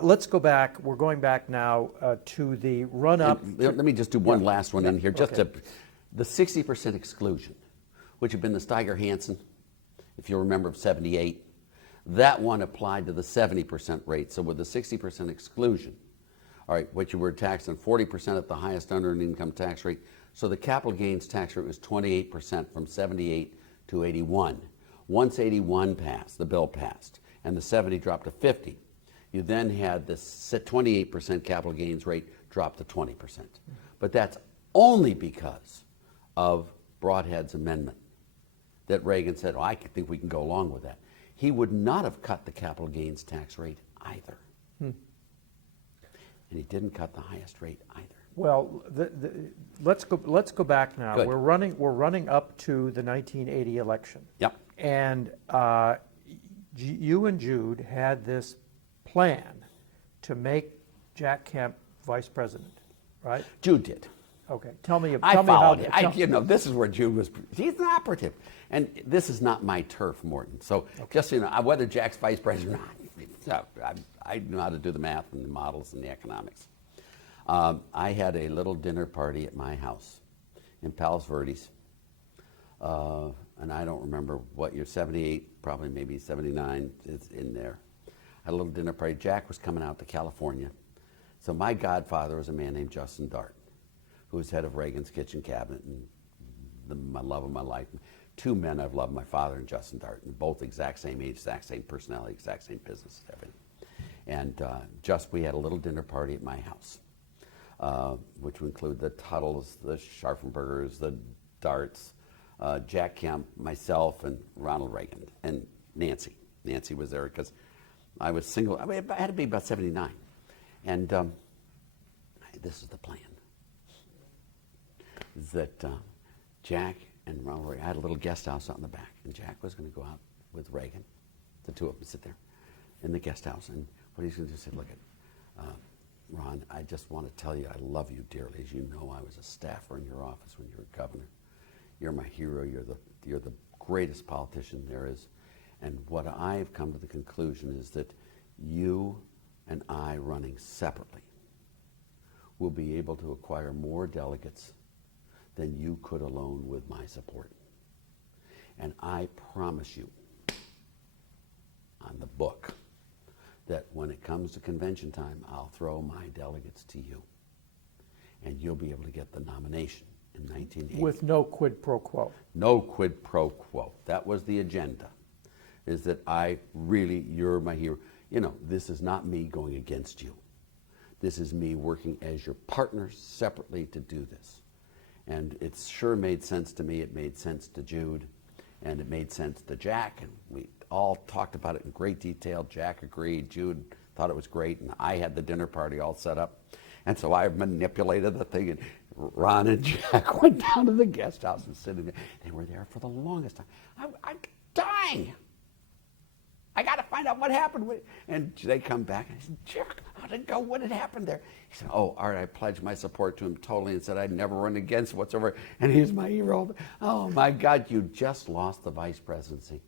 let's go back. We're going back now to the run-up. Let me just do one last one in here. Just okay. The 60% exclusion, which had been the Steiger-Hansen, if you remember, of 78. That one applied to the 70% rate. So with the 60% exclusion, all right, which you were taxed on 40% at the highest unearned income tax rate. So the capital gains tax rate was 28% from 78 to 81. Once 81 passed, the bill passed, and the 70 dropped to 50. You then had the 28% capital gains rate drop to 20%. But that's only because of Broadhead's amendment that Reagan said, oh, I think we can go along with that. He would not have cut the capital gains tax rate either. And he didn't cut the highest rate either. Well, let's go back now. Good. We're running up to the 1980 election. Yep. And you and Jude had this plan to make Jack Kemp vice president, right? Jude did. Okay, tell me I how. followed it. This is where Jude was. He's an operative, and this is not my turf, Morton. So just so you know, whether Jack's vice president or not, I know how to do the math and the models and the economics. I had a little dinner party at my house in Palos Verdes, and I don't remember what year, 78, probably maybe 79 is in there. I had a little dinner party. Jack was coming out to California. So my godfather was a man named Justin Dart, who was head of Reagan's kitchen cabinet and my love of my life. Two men I've loved, my father and Justin Dart, and both exact same age, exact same personality, exact same business, everything. And we had a little dinner party at my house, which would include the Tuttles, the Scharfenbergers, the Darts, Jack Kemp, myself, and Ronald Reagan, and Nancy. Nancy was there because I was single. I mean, I had to be about 79. And this is the plan. That Jack and Ronald Reagan, I had a little guest house out in the back, and Jack was going to go out with Reagan, the two of them sit there in the guest house, and what he's going to do is say, look at, Ron, I just want to tell you I love you dearly. As you know, I was a staffer in your office when you were governor. You're my hero. You're the greatest politician there is. And what I've come to the conclusion is that you and I running separately will be able to acquire more delegates than you could alone with my support. And I promise you, on the book, that when it comes to convention time, I'll throw my delegates to you. And you'll be able to get the nomination in 1980. With no quid pro quo. No quid pro quo. That was the agenda, is that you're my hero. You know, this is not me going against you. This is me working as your partners separately to do this. And it sure made sense to me. It made sense to Jude, and it made sense to Jack, and we all talked about it in great detail. Jack agreed. Jude thought it was great, and I had the dinner party all set up. And so I manipulated the thing, and Ron and Jack went down to the guest house and sitting there. They were there for the longest time. I'm dying. I got to find out what happened. And they come back and I said, Jack, how did it go? What had happened there? He said, oh, Art, I pledged my support to him totally and said I'd never run against whatsoever. And he's my hero. Oh, my God, you just lost the vice presidency.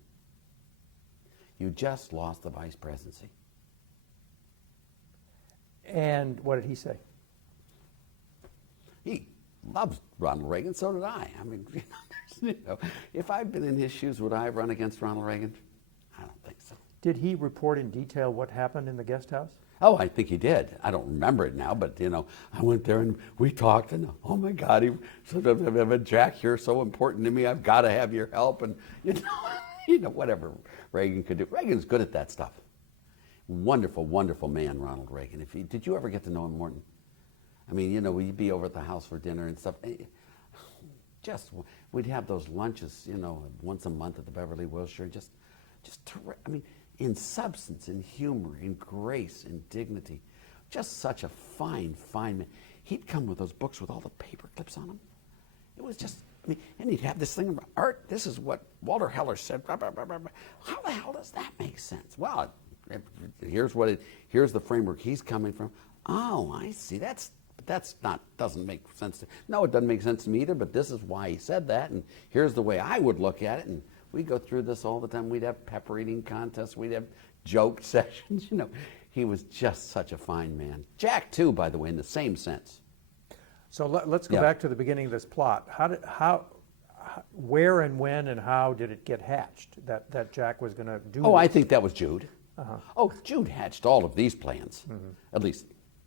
You just lost the vice presidency. And what did he say? He loves Ronald Reagan, so did I. I mean, if I'd been in his shoes, would I have run against Ronald Reagan? I don't think so. Did he report in detail what happened in the guest house? Oh, I think he did. I don't remember it now, but I went there and we talked, and oh my God, he sort of, Jack, you're so important to me. I've got to have your help, and whatever Reagan could do. Reagan's good at that stuff. Wonderful, wonderful man, Ronald Reagan. Did you ever get to know him, Morton? I mean, we'd be over at the house for dinner and stuff. We'd have those lunches, once a month at the Beverly Wilshire. In substance, in humor, in grace, in dignity. Just such a fine, fine man. He'd come with those books with all the paper clips on them. It was just, and he'd have this thing about Art, this is what Walter Heller said. Blah, blah, blah, blah. How the hell does that make sense? Well, here's the framework he's coming from. Oh, I see. Doesn't make sense. No, it doesn't make sense to me either, but this is why he said that, and here's the way I would look at it. And we go through this all the time. We'd have pepper eating contests. We'd have joke sessions. He was just such a fine man. Jack, too, by the way, in the same sense. So let's go back to the beginning of this plot. Where and when and how did it get hatched that Jack was going to do this? I think that was Jude. Uh-huh. Oh, Jude hatched all of these plans. Mm-hmm. At least,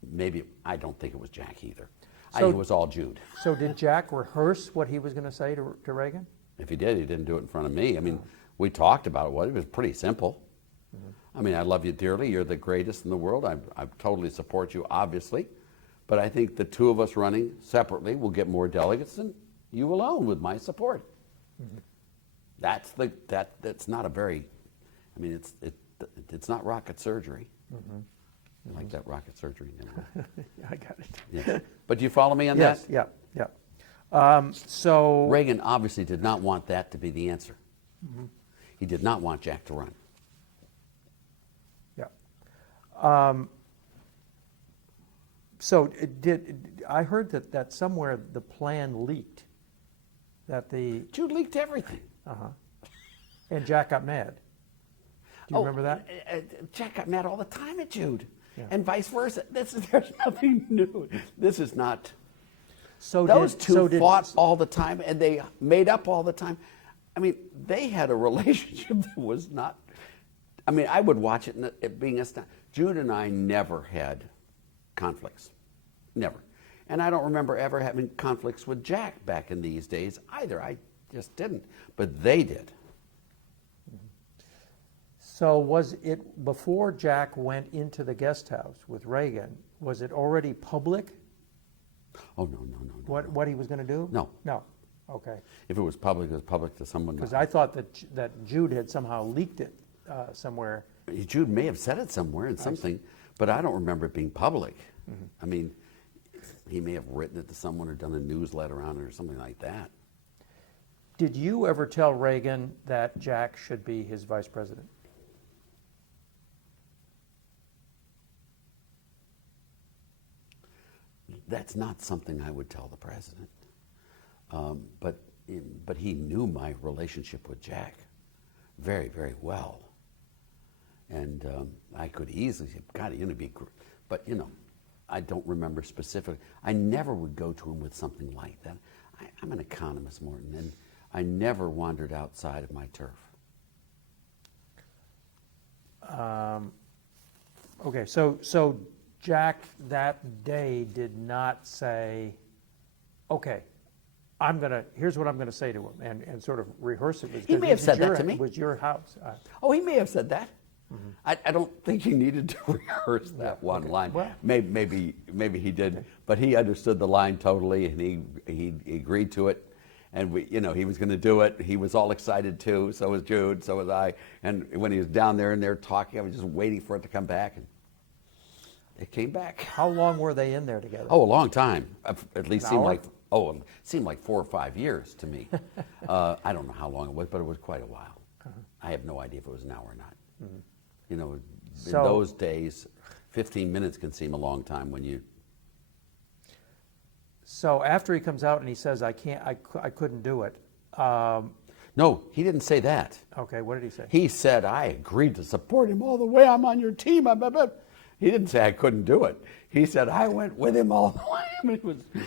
maybe, I don't think it was Jack either. I think it was all Jude. So did Jack rehearse what he was going to say to Reagan? If he did, he didn't do it in front of me. We talked about it. It was pretty simple. Mm-hmm. I love you dearly. You're the greatest in the world. I totally support you, obviously. But I think the two of us running separately will get more delegates than you alone with my support. Mm-hmm. That's not a very, it's not rocket surgery. Mm-hmm. I like that rocket surgery. I got it. Yeah. But do you follow me on that? Yes, yeah. So Reagan obviously did not want that to be the answer. Mm-hmm. He did not want Jack to run. Yeah. So I heard that somewhere the plan leaked, that Jude leaked everything. Uh-huh. And Jack got mad. Do you remember that? Jack got mad all the time at Jude, yeah. And vice versa. There's nothing new. This is not. So those two fought all the time, and they made up all the time. They had a relationship that was not. I would watch it being astounding. Jude and I never had conflicts, never, and I don't remember ever having conflicts with Jack back in these days either. I just didn't, but they did. So was it, before Jack went into the guest house with Reagan, was it already public? Oh, no. What he was going to do? No. No. Okay. If it was public, it was public to someone. Because I thought that Jude had somehow leaked it somewhere. Jude may have said it somewhere in something, but I don't remember it being public. Mm-hmm. He may have written it to someone or done a newsletter on it or something like that. Did you ever tell Reagan that Jack should be his vice president? That's not something I would tell the president. But he knew my relationship with Jack very, very well. And I could easily say, God, be, but I don't remember specifically. I never would go to him with something like that. I'm an economist, Morton, and I never wandered outside of my turf. Okay, so Jack that day did not say, okay, here's what I'm gonna say to him, and sort of rehearse it. He may have said that to me. It was your house. Oh, he may have said that. I don't think he needed to rehearse that one line. Well, maybe he did, but he understood the line totally, and he agreed to it. And he was going to do it. He was all excited too. So was Jude. So was I. And when he was down there and they're talking, I was just waiting for it to come back, and it came back. How long were they in there together? Oh, a long time. At least An hour? it seemed like 4 or 5 years to me. I don't know how long it was, but it was quite a while. I have no idea if it was an hour or not. In those days, 15 minutes can seem a long time when you. So after he comes out and he says, I couldn't do it. No, he didn't say that. Okay, what did he say? He said, I agreed to support him all the way. I'm on your team. He didn't say I couldn't do it. He said, I went with him all the way.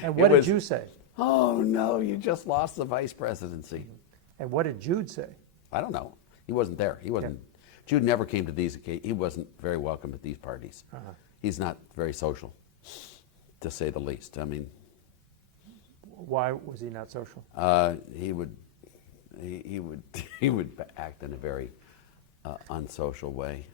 And what did you say? Oh, no, you just lost the vice presidency. And what did Jude say? I don't know. He wasn't there. He wasn't. Yeah. Jude never came to these occasions. He wasn't very welcome at these parties. He's not very social, to say the least. I mean, why was he not social? He would act in a very unsocial way.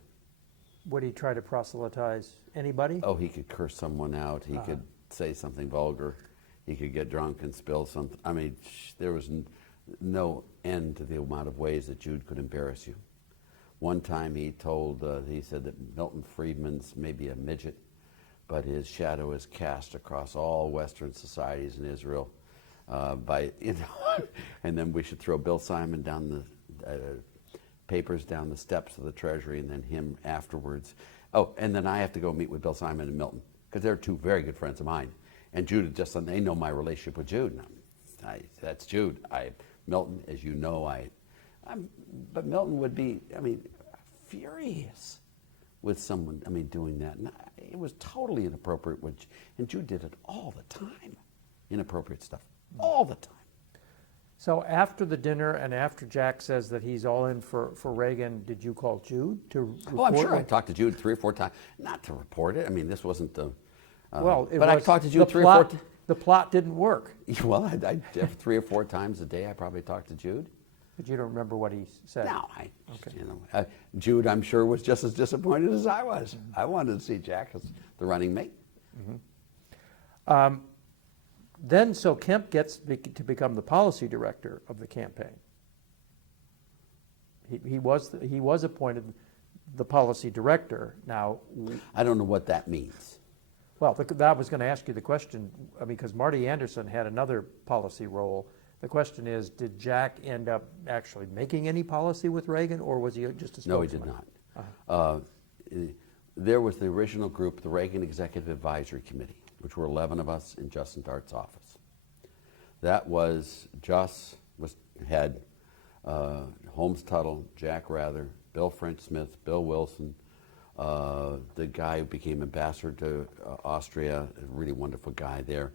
Would he try to proselytize anybody? Oh, he could curse someone out. He could say something vulgar. He could get drunk and spill something. I mean, there was no end to the amount of ways that Jude could embarrass you. One time he said that Milton Friedman's maybe a midget, but his shadow is cast across all Western societies in Israel and then we should throw Bill Simon down the papers down the steps of the Treasury, and then him afterwards. Oh, and then I have to go meet with Bill Simon and Milton, because they're two very good friends of mine. And Jude, they know my relationship with Jude. That's Jude. Milton, as you know, but Milton would be, furious with someone, doing that. And it was totally inappropriate, and Jude did it all the time. Inappropriate stuff, all the time. So after the dinner and after Jack says that he's all in for Reagan, did you call Jude to report? Oh, I'm sure I talked to Jude 3 or 4 times. Not to report it. This wasn't the... I talked to Jude 3 or 4 times. The plot didn't work. Well, I 3 or 4 times a day I probably talked to Jude. But you don't remember what he said? No, Jude, I'm sure, was just as disappointed as I was. Mm-hmm. I wanted to see Jack as the running mate. Mm-hmm. Then, so Kemp gets to become the policy director of the campaign. He was appointed the policy director. Now, I don't know what that means. Well, I was going to ask you the question, because Marty Anderson had another policy role. The question is, did Jack end up actually making any policy with Reagan, or was he just a spokesman? No, he did not. There was the original group, the Reagan Executive Advisory Committee, which were 11 of us in Justin Dart's office. That was head, Holmes Tuttle, Jack Rather, Bill French Smith, Bill Wilson, the guy who became ambassador to Austria, a really wonderful guy there,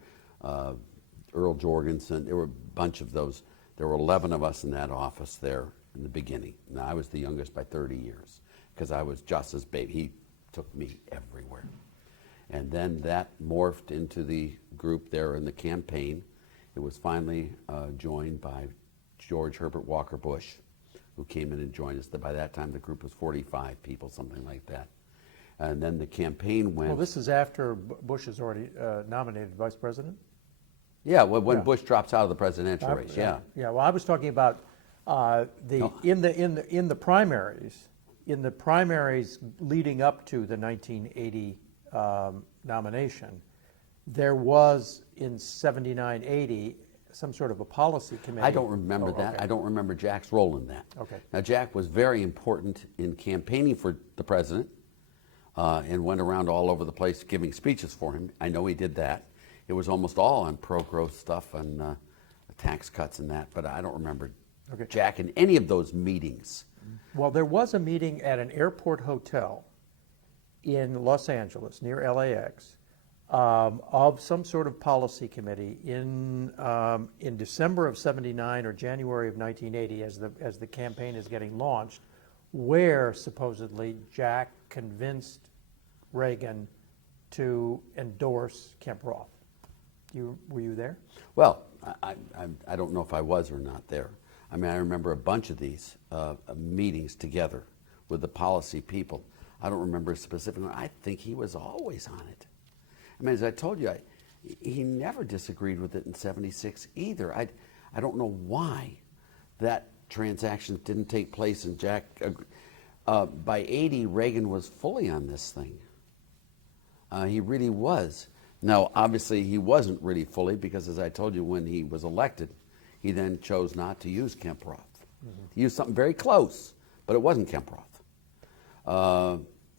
Earl Jorgensen. There were a bunch of those. There were 11 of us in that office there in the beginning. Now, I was the youngest by 30 years because I was Just's baby. He took me everywhere. And then that morphed into the group there in the campaign. It was finally joined by George Herbert Walker Bush, who came in and joined us. By that time, the group was 45 people, something like that. And then the campaign went... Well, this is after Bush is already nominated vice president? Yeah, when Bush drops out of the presidential race, yeah. Yeah, well, I was talking about in the primaries leading up to the 1980 nomination, there was in 79-80 some sort of a policy committee. I don't remember that. Okay. I don't remember Jack's role in that. Okay. Now, Jack was very important in campaigning for the president and went around all over the place giving speeches for him. I know he did that. It was almost all on pro-growth stuff and tax cuts and that, but I don't remember Jack in any of those meetings. Well, there was a meeting at an airport hotel in Los Angeles, near LAX, of some sort of policy committee in December of '79 or January of 1980, as the campaign is getting launched, where supposedly Jack convinced Reagan to endorse Kemp Roth. Were you there? Well, I don't know if I was or not there. I mean, I remember a bunch of these meetings together with the policy people. I don't remember specifically. I think he was always on it. I mean, as I told you, he never disagreed with it in '76 either. I don't know why that transaction didn't take place, and Jack, by '80, Reagan was fully on this thing. He really was. Now, obviously, he wasn't really fully because, as I told you, when he was elected, he then chose not to use Kemp Roth. Mm-hmm. He used something very close, but it wasn't Kemp Roth.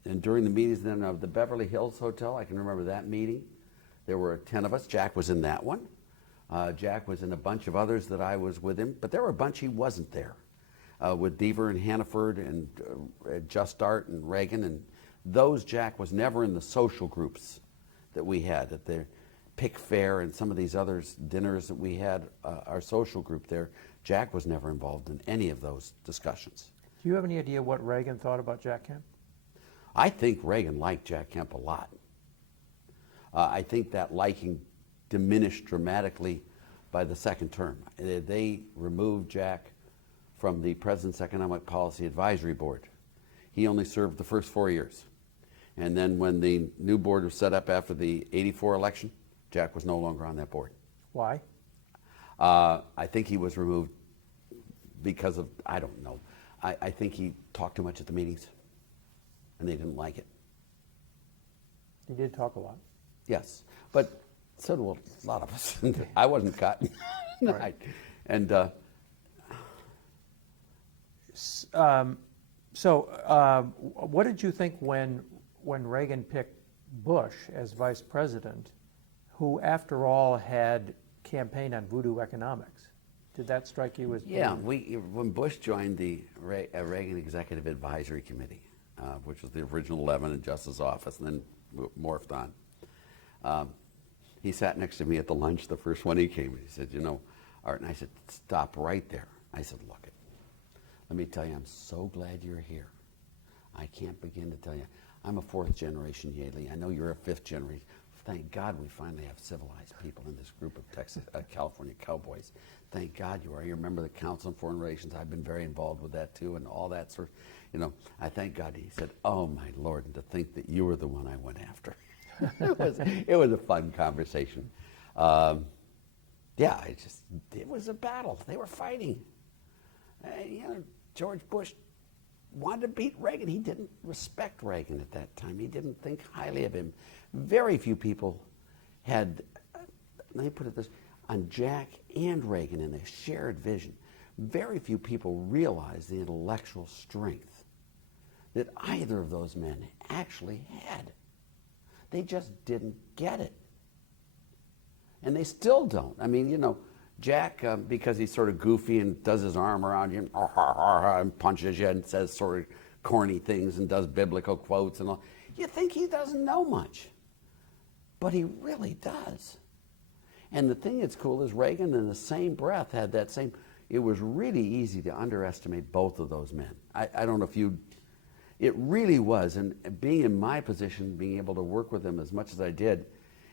And during the meetings then of the Beverly Hills Hotel, I can remember that meeting. There were 10 of us. Jack was in that one. Jack was in a bunch of others that I was with him, but there were a bunch he wasn't there. With Deaver and Hannaford and Just Art and Reagan, and those Jack was never in the social groups that we had at the Pick Fair and some of these other dinners that we had, our social group there. Jack was never involved in any of those discussions. Do you have any idea what Reagan thought about Jack Kemp? I think Reagan liked Jack Kemp a lot. I think that liking diminished dramatically by the second term. They removed Jack from the President's Economic Policy Advisory Board. He only served the first 4 years. And then when the new board was set up after the '84 election, Jack was no longer on that board. Why? I think he was removed because of, I don't know. I think he talked too much at the meetings, and they didn't like it. He did talk a lot. Yes, but so do a lot of us. I wasn't cut. Right. And what did you think when Reagan picked Bush as vice president, who, after all, had campaigned on voodoo economics? Did that strike you as being... Yeah, when Bush joined the Reagan Executive Advisory Committee, which was the original 11 in Justice's office, and then morphed on, he sat next to me at the lunch, the first one he came. He said, "You know, Art," and I said, "Stop right there." I said, "Look, let me tell you, I'm so glad you're here. I can't begin to tell you. I'm a fourth generation Yaley. I know you're a fifth generation. Thank God we finally have civilized people in this group of Texas, California cowboys. Thank God you are. You're a member of the Council on Foreign Relations. I've been very involved with that too, and all that sort of, you know, I thank God." He said, "Oh my Lord, and to think that you were the one I went after." It was a fun conversation. Yeah, it was a battle. They were fighting. You know, George Bush wanted to beat Reagan. He didn't respect Reagan at that time. He didn't think highly of him. Very few people had, let me put it this, on Jack and Reagan in a shared vision, very few people realized the intellectual strength that either of those men actually had. They just didn't get it. And they still don't. I mean, you know, Jack, because he's sort of goofy and does his arm around you and punches you and says sort of corny things and does biblical quotes and all, you think he doesn't know much. But he really does. And the thing that's cool is Reagan, in the same breath, had that same, it was really easy to underestimate both of those men. I don't know if you, it really was. And being in my position, being able to work with him as much as I did,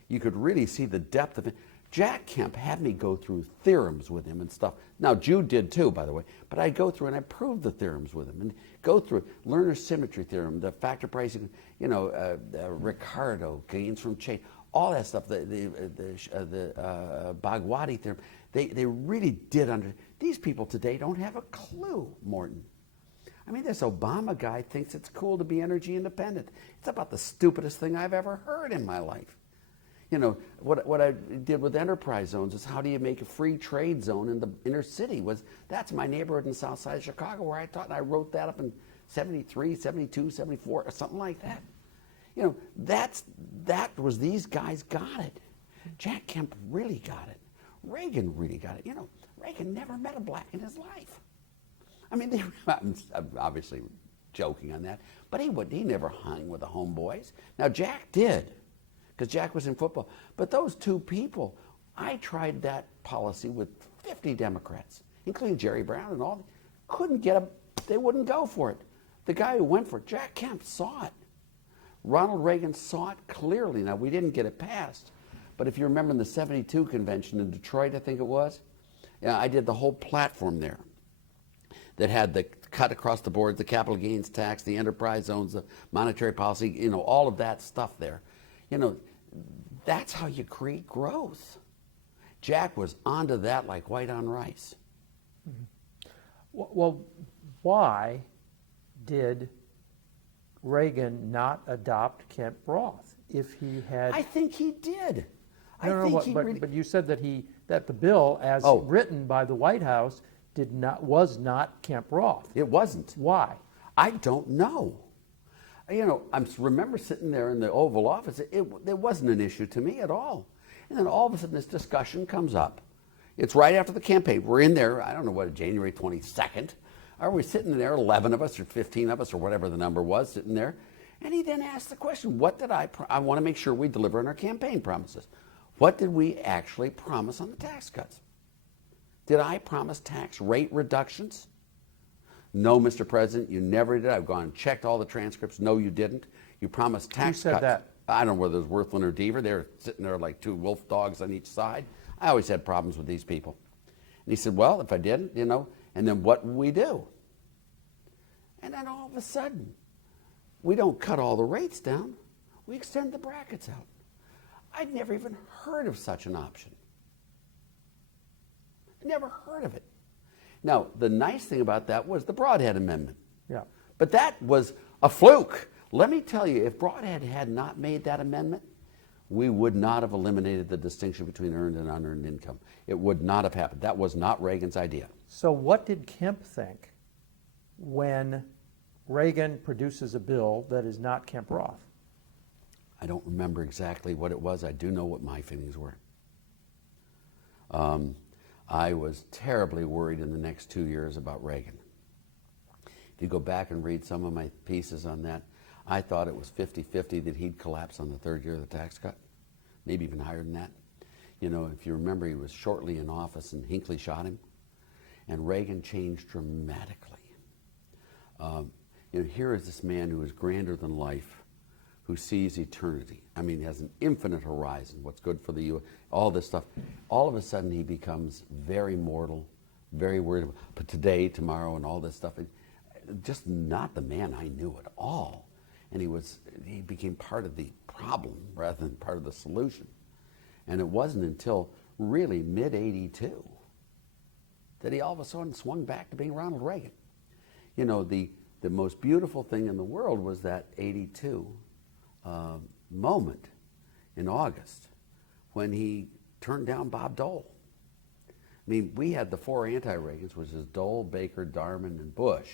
you could really see the depth of it. Jack Kemp had me go through theorems with him and stuff. Now, Jude did too, by the way, but I'd go through and I proved the theorems with him and go through Lerner's symmetry theorem, the factor pricing, you know, Ricardo, gains from change, all that stuff, the Bhagwati theorem. They really did these people today don't have a clue, Morton. I mean, this Obama guy thinks it's cool to be energy independent. It's about the stupidest thing I've ever heard in my life. You know, what I did with enterprise zones is how do you make a free trade zone in the inner city? That's my neighborhood in the south side of Chicago where I taught, and I wrote that up in 73, 72, 74, or something like that. You know, that was these guys got it. Jack Kemp really got it. Reagan really got it. You know, Reagan never met a black in his life. I mean, I'm obviously joking on that, but he never hung with the homeboys. Now, Jack did, because Jack was in football. But those two people, I tried that policy with 50 Democrats, including Jerry Brown and all. Couldn't get them. They wouldn't go for it. The guy who went for it, Jack Kemp, saw it. Ronald Reagan saw it clearly. Now, we didn't get it passed. But if you remember in the 72 convention in Detroit, I think it was, I did the whole platform there that had the cut across the board, the capital gains tax, the enterprise zones, the monetary policy, all of that stuff there. That's how you create growth. Jack was onto that like white on rice. Mm-hmm. Well, why did Reagan not adopt Kemp Roth if he had? I think he did. But you said that the bill, as written by the White House, was not Kemp Roth. It wasn't. Why? I don't know. I remember sitting there in the Oval Office. It wasn't an issue to me at all. And then all of a sudden, this discussion comes up. It's right after the campaign. We're in there. I don't know what, January 22nd. Are we sitting there, 11 of us or 15 of us or whatever the number was, sitting there? And he then asked the question, what did I want to make sure we deliver on our campaign promises. What did we actually promise on the tax cuts? Did I promise tax rate reductions? No, Mr. President, you never did. I've gone and checked all the transcripts. No, you didn't. You promised tax Who said cuts. that? I don't know whether it was Worthland or Deaver. They were sitting there like two wolf dogs on each side. I always had problems with these people. And he said, well, if I didn't, and then what would we do? And then all of a sudden, we don't cut all the rates down. We extend the brackets out. I'd never even heard of such an option. Never heard of it. Now, the nice thing about that was the Broadhead Amendment. Yeah. But that was a fluke. Let me tell you, if Broadhead had not made that amendment, we would not have eliminated the distinction between earned and unearned income. It would not have happened. That was not Reagan's idea. So what did Kemp think when Reagan produces a bill that is not Kemp Roth? I don't remember exactly what it was. I do know what my feelings were. I was terribly worried in the next 2 years about Reagan. If you go back and read some of my pieces on that, I thought it was 50-50 that he'd collapse on the third year of the tax cut, maybe even higher than that. If you remember, he was shortly in office and Hinckley shot him, and Reagan changed dramatically. Here is this man who is grander than life, who sees eternity. I mean, he has an infinite horizon, what's good for the U.S., all this stuff. All of a sudden, he becomes very mortal, very worried about today, tomorrow, and all this stuff. Just not the man I knew at all. And he became part of the problem rather than part of the solution. And it wasn't until really mid-'82 that he all of a sudden swung back to being Ronald Reagan. The most beautiful thing in the world was that '82 moment in August when he turned down Bob Dole. I mean, we had the four anti-Reagans, which is Dole, Baker, Darman, and Bush.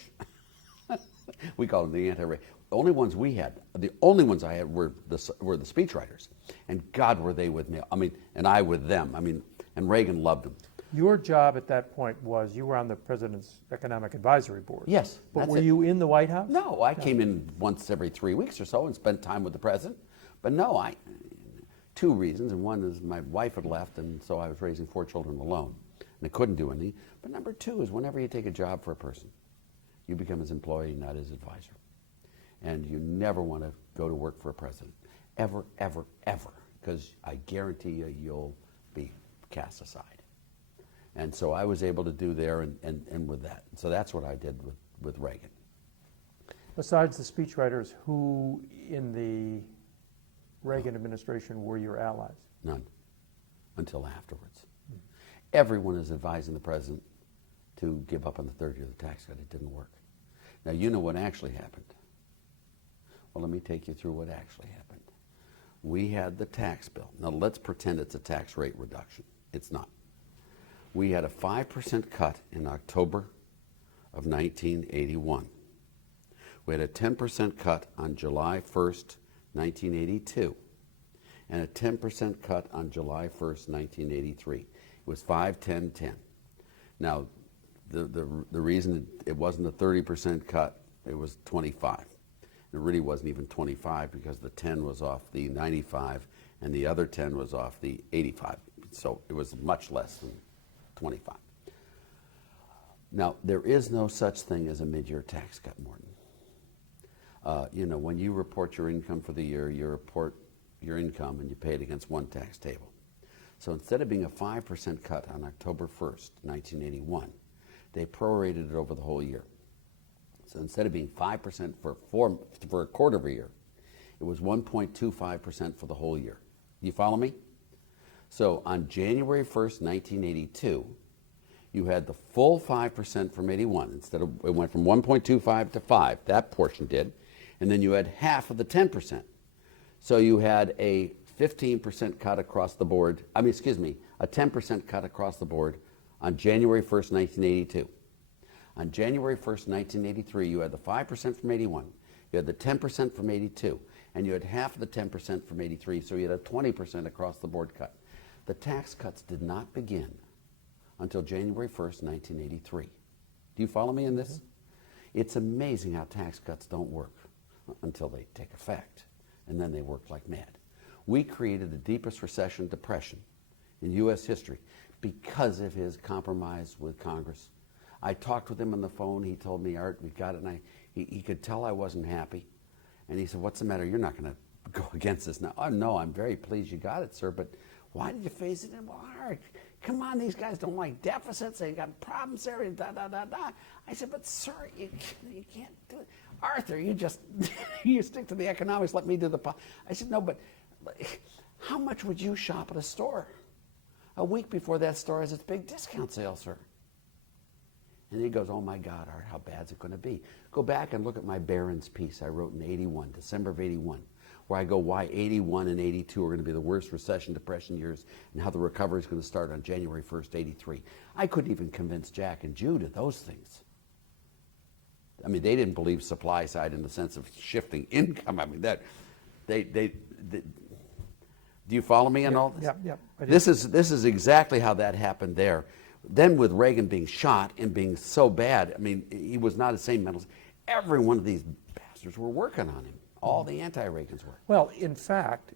We called them the anti-Reagan. The only ones I had were the speechwriters, and God were they with me. I mean, and I with them. I mean, and Reagan loved them. Your job at that point was you were on the President's Economic Advisory Board. Yes. But were you in the White House? No, I came in once every 3 weeks or so and spent time with the president. But no, two reasons, and one is my wife had left, and so I was raising 4 children alone, and I couldn't do anything. But number two is whenever you take a job for a person, you become his employee, not his advisor. And you never want to go to work for a president, ever, ever, ever, because I guarantee you'll be cast aside. And so I was able to do there and with that. So that's what I did with Reagan. Besides the speechwriters, who in the Reagan administration were your allies? None, until afterwards. Everyone is advising the president to give up on the third year of the tax cut. It didn't work. Now, you know what actually happened. Well, let me take you through what actually happened. We had the tax bill. Now, let's pretend it's a tax rate reduction. It's not. We had a 5% cut in October of 1981. We had a 10% cut on July 1st, 1982, and a 10% cut on July 1st, 1983. It was 5, 10, 10. Now, the reason it wasn't a 30% cut, it was 25. It really wasn't even 25 because the 10 was off the 95 and the other 10 was off the 85. So it was much less than 25. Now, there is no such thing as a mid-year tax cut, Morton. You know, when you report your income for the year, you report your income and you pay it against one tax table. So instead of being a 5% cut on October 1st, 1981, they prorated it over the whole year. So instead of being 5% for a quarter of a year, it was 1.25% for the whole year. You follow me? So on January 1st, 1982, you had the full 5% from 81. Instead of, it went from 1.25 to 5, that portion did, and then you had half of the 10%. So you had a 15% cut across the board, a 10% cut across the board on January 1st, 1982. On January 1st, 1983, you had the 5% from 81, you had the 10% from 82, and you had half of the 10% from 83, so you had a 20% across the board cut. The tax cuts did not begin until January 1st, 1983. Do you follow me in this? It's amazing how tax cuts don't work until they take effect, and then they work like mad. We created the deepest recession depression in U.S. history because of his compromise with Congress. I talked with him on the phone. He told me, Art, we got it. And he could tell I wasn't happy. And he said, what's the matter? You're not going to go against this now. Oh, no, I'm very pleased you got it, sir, but why did you phase it in? Well, Art, come on, these guys don't like deficits. They got problems there. I said, but sir, you can't do it. Arthur, you just, you stick to the economics, let me do the, I said, no, but how much would you shop at a store a week before that store has its big discount sale, sir? And he goes, oh my God, Art, how bad's it going to be? Go back and look at my Barron's piece I wrote in 81, December of 81, where I go why 81 and 82 are going to be the worst recession depression years and how the recovery is going to start on January 1st, 83. I couldn't even convince Jack and Jude of those things. I mean, they didn't believe supply side in the sense of shifting income. I mean, that do you follow me in all this? Yeah. This is exactly how that happened there. Then with Reagan being shot and being so bad, I mean, he was not the same mental. Every one of these bastards were working on him. All the anti-Reagans were. Well, in fact,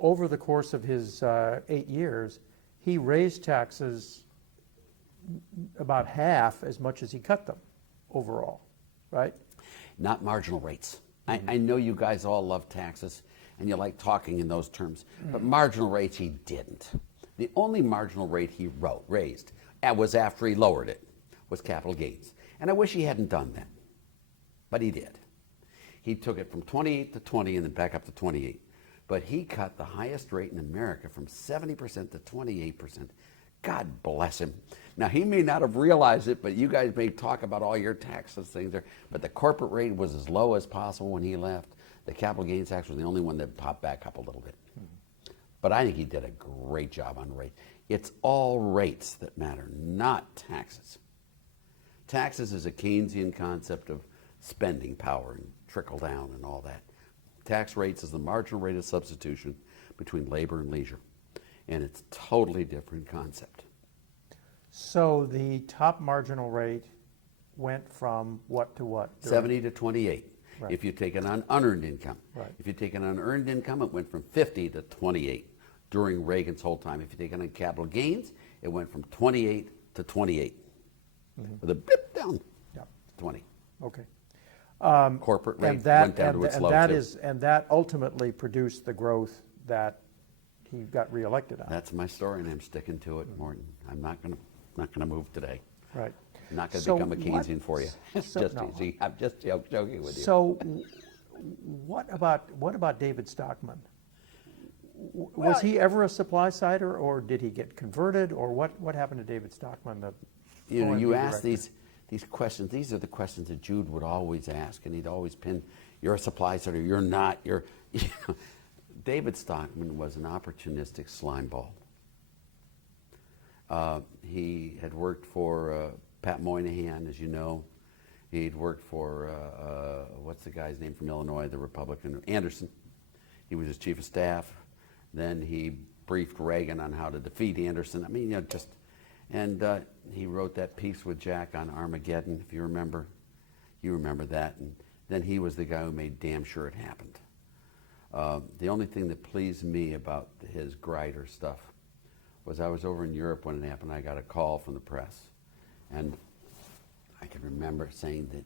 over the course of his 8 years, he raised taxes about half as much as he cut them overall, right? Not marginal rates. I know you guys all love taxes and you like talking in those terms, but marginal rates he didn't. The only marginal rate he raised was after he lowered it, was capital gains. And I wish he hadn't done that, but he did. He took it from 28 to 20 and then back up to 28. But he cut the highest rate in America from 70% to 28%. God bless him. Now, he may not have realized it, but you guys may talk about all your taxes things there, but the corporate rate was as low as possible when he left. The capital gains tax was the only one that popped back up a little bit. But I think he did a great job on rate. It's all rates that matter, not taxes. Taxes is a Keynesian concept of spending power and trickle down and all that. Tax rates is the marginal rate of substitution between labor and leisure. And it's a totally different concept. So the top marginal rate went from what to what? 70 to 28. Right. If you take it on unearned income. Right. If you take it on earned income, it went from 50 to 28 during Reagan's whole time. If you take it on capital gains, it went from 28 to 28. With a blip down to 20. Okay. Corporate rate went down to its low too. And that ultimately produced the growth that he got reelected on. That's my story, and I'm sticking to it, Morton. I'm not gonna move today. Right. I'm not gonna So become a Keynesian for you. No. I'm just joking with you. So what about David Stockman? Was he ever a supply sider, or did he get converted, or what happened to David Stockman? You ask these questions. These are the questions that Jude would always ask, and he'd always pin, "You're a supply sider. You're not. You're." David Stockman was an opportunistic slimeball. He had worked for Pat Moynihan, as you know. He'd worked for what's the guy's name from Illinois, the Republican, Anderson. He was his chief of staff. Then he briefed Reagan on how to defeat Anderson. I mean, and he wrote that piece with Jack on Armageddon, if you remember. You remember that. And then he was the guy who made damn sure it happened. The only thing that pleased me about his Grider stuff was I was over in Europe when it happened. I got a call from the press, and I can remember saying that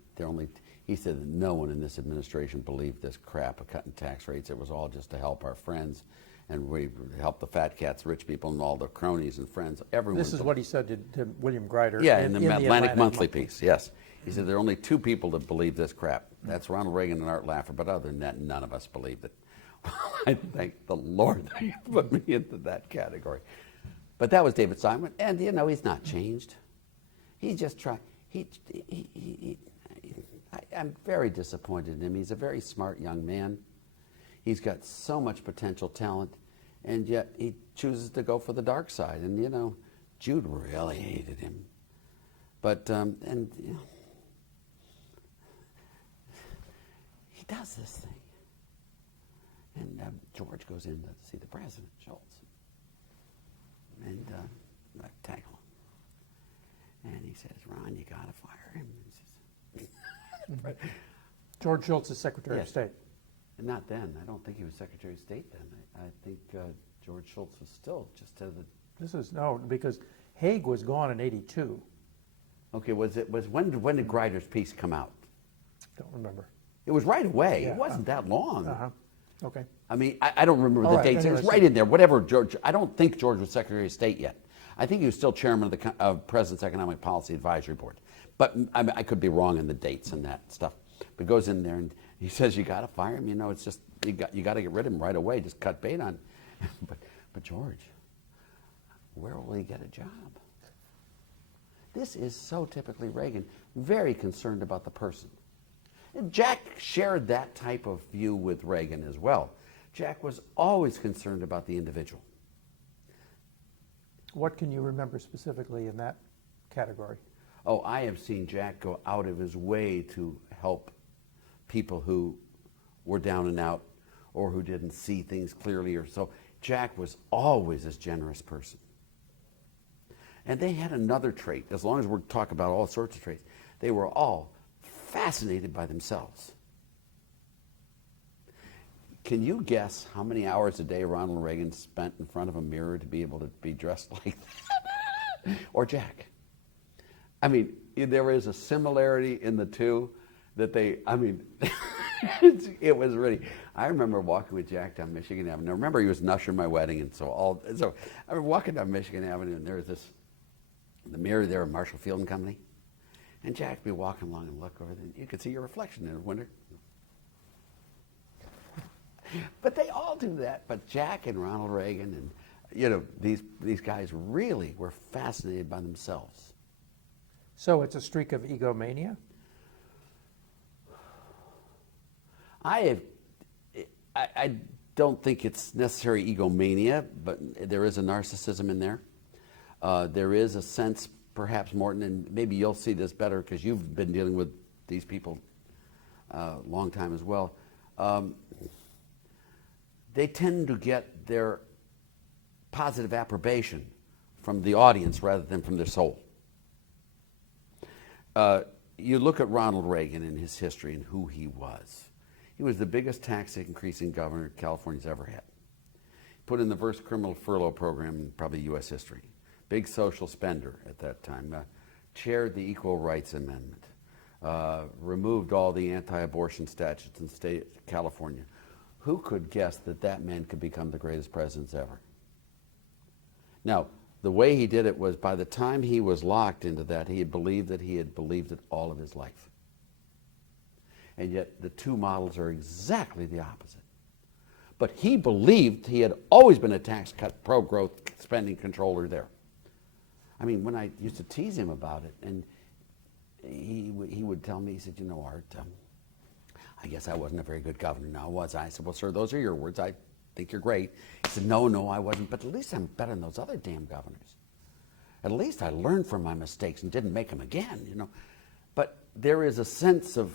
he said that no one in this administration believed this crap of cutting tax rates. It was all just to help our friends, and we help the fat cats, rich people, and all the cronies and friends. Everyone. This is what he said to William Grider. Yeah, in the Atlantic Monthly piece, yes. He said there are only two people that believe this crap. That's Ronald Reagan and Art Laffer, but other than that, none of us believed it. I thank the Lord that he put me into that category. But that was David Simon, and he's not changed. He just tried. I'm very disappointed in him. He's a very smart young man. He's got so much potential talent, and yet he chooses to go for the dark side. And Jude really hated him. But he does this thing. And George goes in to see the president, Schultz, and I tackle him. And he says, "Ron, you got to fire him." He says, George Shultz is Secretary of State. And not then. I don't think he was Secretary of State then. I think George Shultz was still just to the... because Haig was gone in '82. Okay, when did Grider's piece come out? Don't remember. It was right away. Yeah, it wasn't that long. Okay. I mean, I don't remember the dates. It was anyways. right in there. Whatever, George. I don't think George was Secretary of State yet. I think he was still chairman of the President's Economic Policy Advisory Board. But I could be wrong in the dates and that stuff. But goes in there and he says, "You got to fire him. It's just you got to get rid of him right away. Just cut bait on." But George, where will he get a job? This is so typically Reagan. Very concerned about the person. And Jack shared that type of view with Reagan as well. Jack was always concerned about the individual. What can you remember specifically in that category? Oh, I have seen Jack go out of his way to help people who were down and out or who didn't see things clearly or so. Jack was always a generous person. And they had another trait. As long as we're talking about all sorts of traits, they were all fascinated by themselves. Can you guess how many hours a day Ronald Reagan spent in front of a mirror to be able to be dressed like that? Or Jack? I mean, there is a similarity in the two that it was really, I remember walking with Jack down Michigan Avenue. Now, remember, he was an usher in my wedding, and so I was walking down Michigan Avenue, and there was the mirror there of Marshall Field and Company, and Jack would be walking along and look over there, and you could see your reflection in the window. But they all do that. But Jack and Ronald Reagan and these guys really were fascinated by themselves. So it's a streak of egomania? I don't think it's necessary egomania, but there is a narcissism in there. There is a sense, perhaps, Morton, and maybe you'll see this better because you've been dealing with these people a long time as well. They tend to get their positive approbation from the audience rather than from their soul. You look at Ronald Reagan and his history and who he was. He was the biggest tax increasing governor California's ever had. Put in the first criminal furlough program in probably U.S. history. Big social spender at that time. Chaired the Equal Rights Amendment. Removed all the anti-abortion statutes in the state of California. Who could guess that man could become the greatest president ever? Now, the way he did it was by the time he was locked into that, he had believed it all of his life. And yet the two models are exactly the opposite. But he believed he had always been a tax cut, pro-growth, spending controller there. I mean, when I used to tease him about it, and he would tell me, he said, Art, I guess I wasn't a very good governor now, was I? I said, well, sir, those are your words. I think you're great. He said, no, I wasn't, but at least I'm better than those other damn governors. At least I learned from my mistakes and didn't make them again, But there is a sense of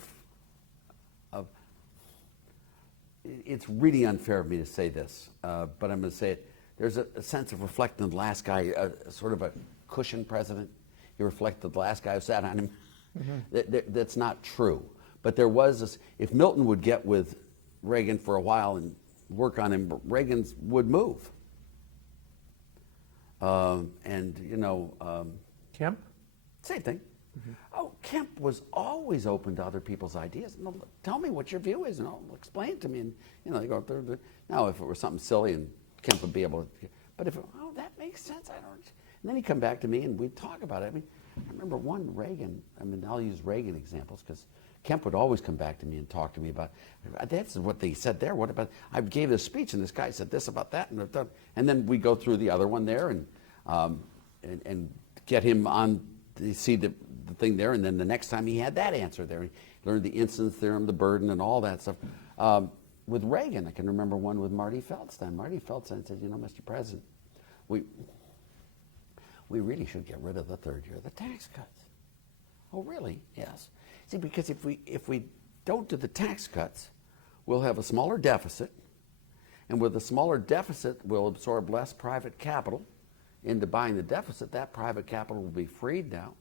it's really unfair of me to say this, but I'm going to say it. There's a sense of reflecting on the last guy, sort of a cushion president. You reflect the last guy who sat on him. Mm-hmm. That's not true. But there was this, if Milton would get with Reagan for a while and work on him, Reagan would move. And, you know... Kemp? Same thing. Oh, Kemp was always open to other people's ideas. No, tell me what your view is, and I'll explain it to me. And, you know, they go through. Now, if it was something silly, and Kemp would be able to... But if, that makes sense, I don't... And then he'd come back to me, and we'd talk about it. I mean, I remember one Reagan, I'll use Reagan examples, because Kemp would always come back to me and talk to me about, that's what they said there. What about, I gave this speech, and this guy said this about that, and then we go through the other one there, and get him on, see the thing there, and then the next time he had that answer there. He learned the instance theorem, the burden, and all that stuff. With Reagan, I can remember one with Marty Feldstein. Marty Feldstein said, you know, Mr. President, we really should get rid of the third year of the tax cuts. Oh, really? Yes. See, because if we don't do the tax cuts, we'll have a smaller deficit, and with a smaller deficit, we'll absorb less private capital into buying the deficit. That private capital will be freed now